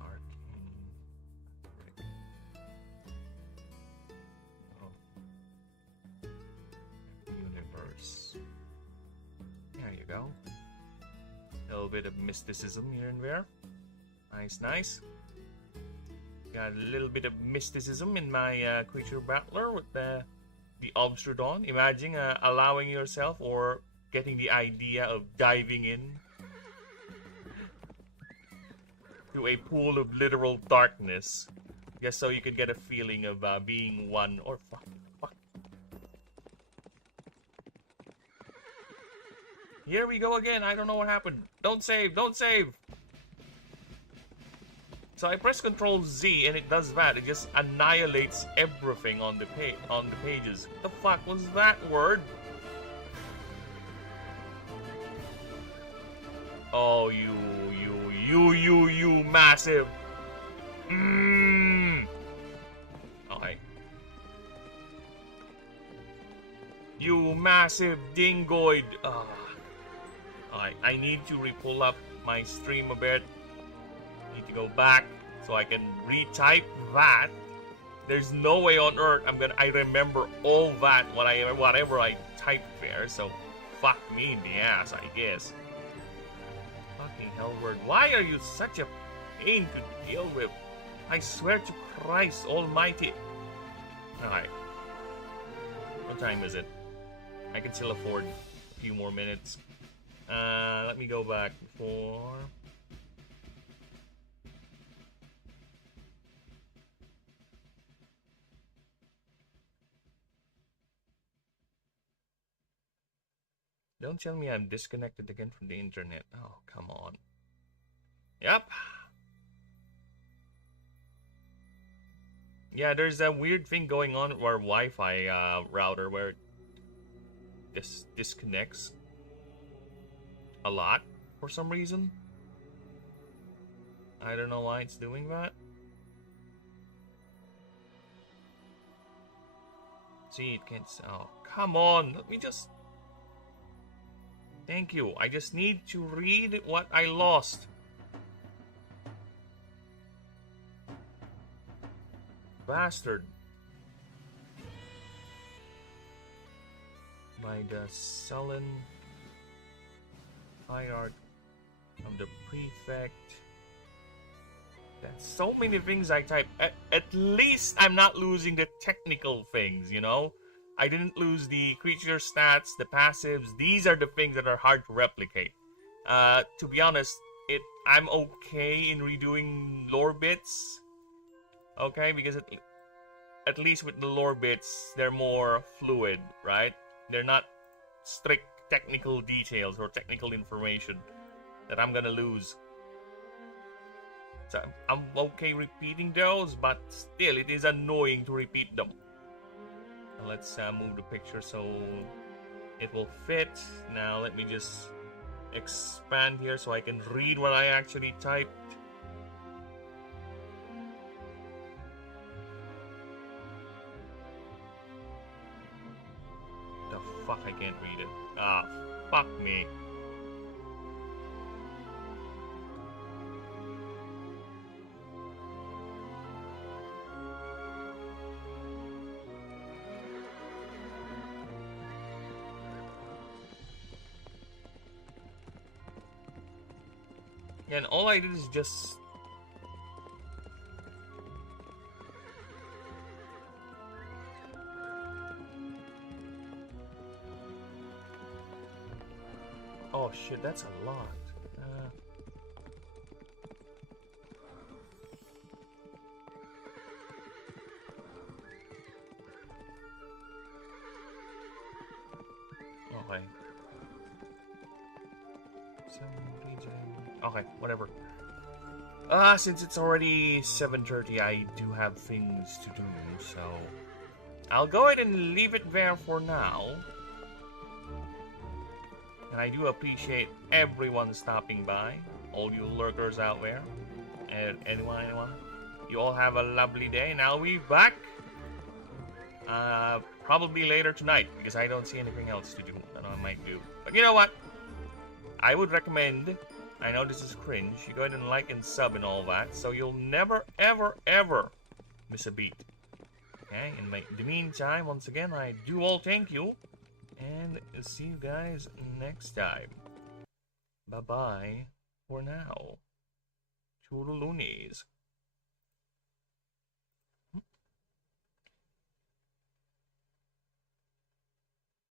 Arcane. Oh. Universe. There you go. A little bit of mysticism here and there. Nice, nice. Got a little bit of mysticism in my creature battler with the Obstrodon. Imagine allowing yourself or getting the idea of diving in to a pool of literal darkness, just so you could get a feeling of being one. Or fuck. Here we go again. I don't know what happened. Don't save. Don't save. So I press Control Z and it does that. It just annihilates everything on the pages. What the fuck was that word? Oh, you massive. Okay. You massive dingoid. I need to re-pull up my stream a bit. Need to go back so I can retype that. There's no way on earth I remember all that whatever I typed there, so fuck me in the ass, I guess. Fucking hell word. Why are you such a pain to deal with? I swear to Christ almighty. Alright. What time is it? I can still afford a few more minutes. Let me go back before. Don't tell me I'm disconnected again from the internet. Oh, come on. Yep. Yeah, there's a weird thing going on with our Wi-Fi router where it disconnects a lot for some reason. I don't know why it's doing that. See, it can't. Oh, come on. Let me just. Thank you. I just need to read what I lost. Bastard. By the sullen hierarch from the prefect. That's so many things I type. At least I'm not losing the technical things, you know? I didn't lose the creature stats, the passives. These are the things that are hard to replicate. To be honest, I'm okay in redoing lore bits. Okay, because at least with the lore bits, they're more fluid, right? They're not strict technical details or technical information that I'm gonna lose. So I'm okay repeating those, but still, it is annoying to repeat them. Let's move the picture so it will fit. Now let me just expand here so I can read what I actually typed. The fuck, I can't read it. Ah, fuck me. And all I did is just... Oh shit, that's a lot. Okay. Okay, whatever. Since it's already 7:30, I do have things to do, so I'll go ahead and leave it there for now. And I do appreciate everyone stopping by, all you lurkers out there, and anyone. You all have a lovely day, and I'll be back Probably later tonight, because I don't see anything else to do that I might do. But you know what? I would recommend, I know this is cringe, you go ahead and like and sub and all that, so you'll never, ever, ever miss a beat. Okay, in the meantime, once again, I do all thank you, and see you guys next time. Bye-bye for now. Toodaloonies.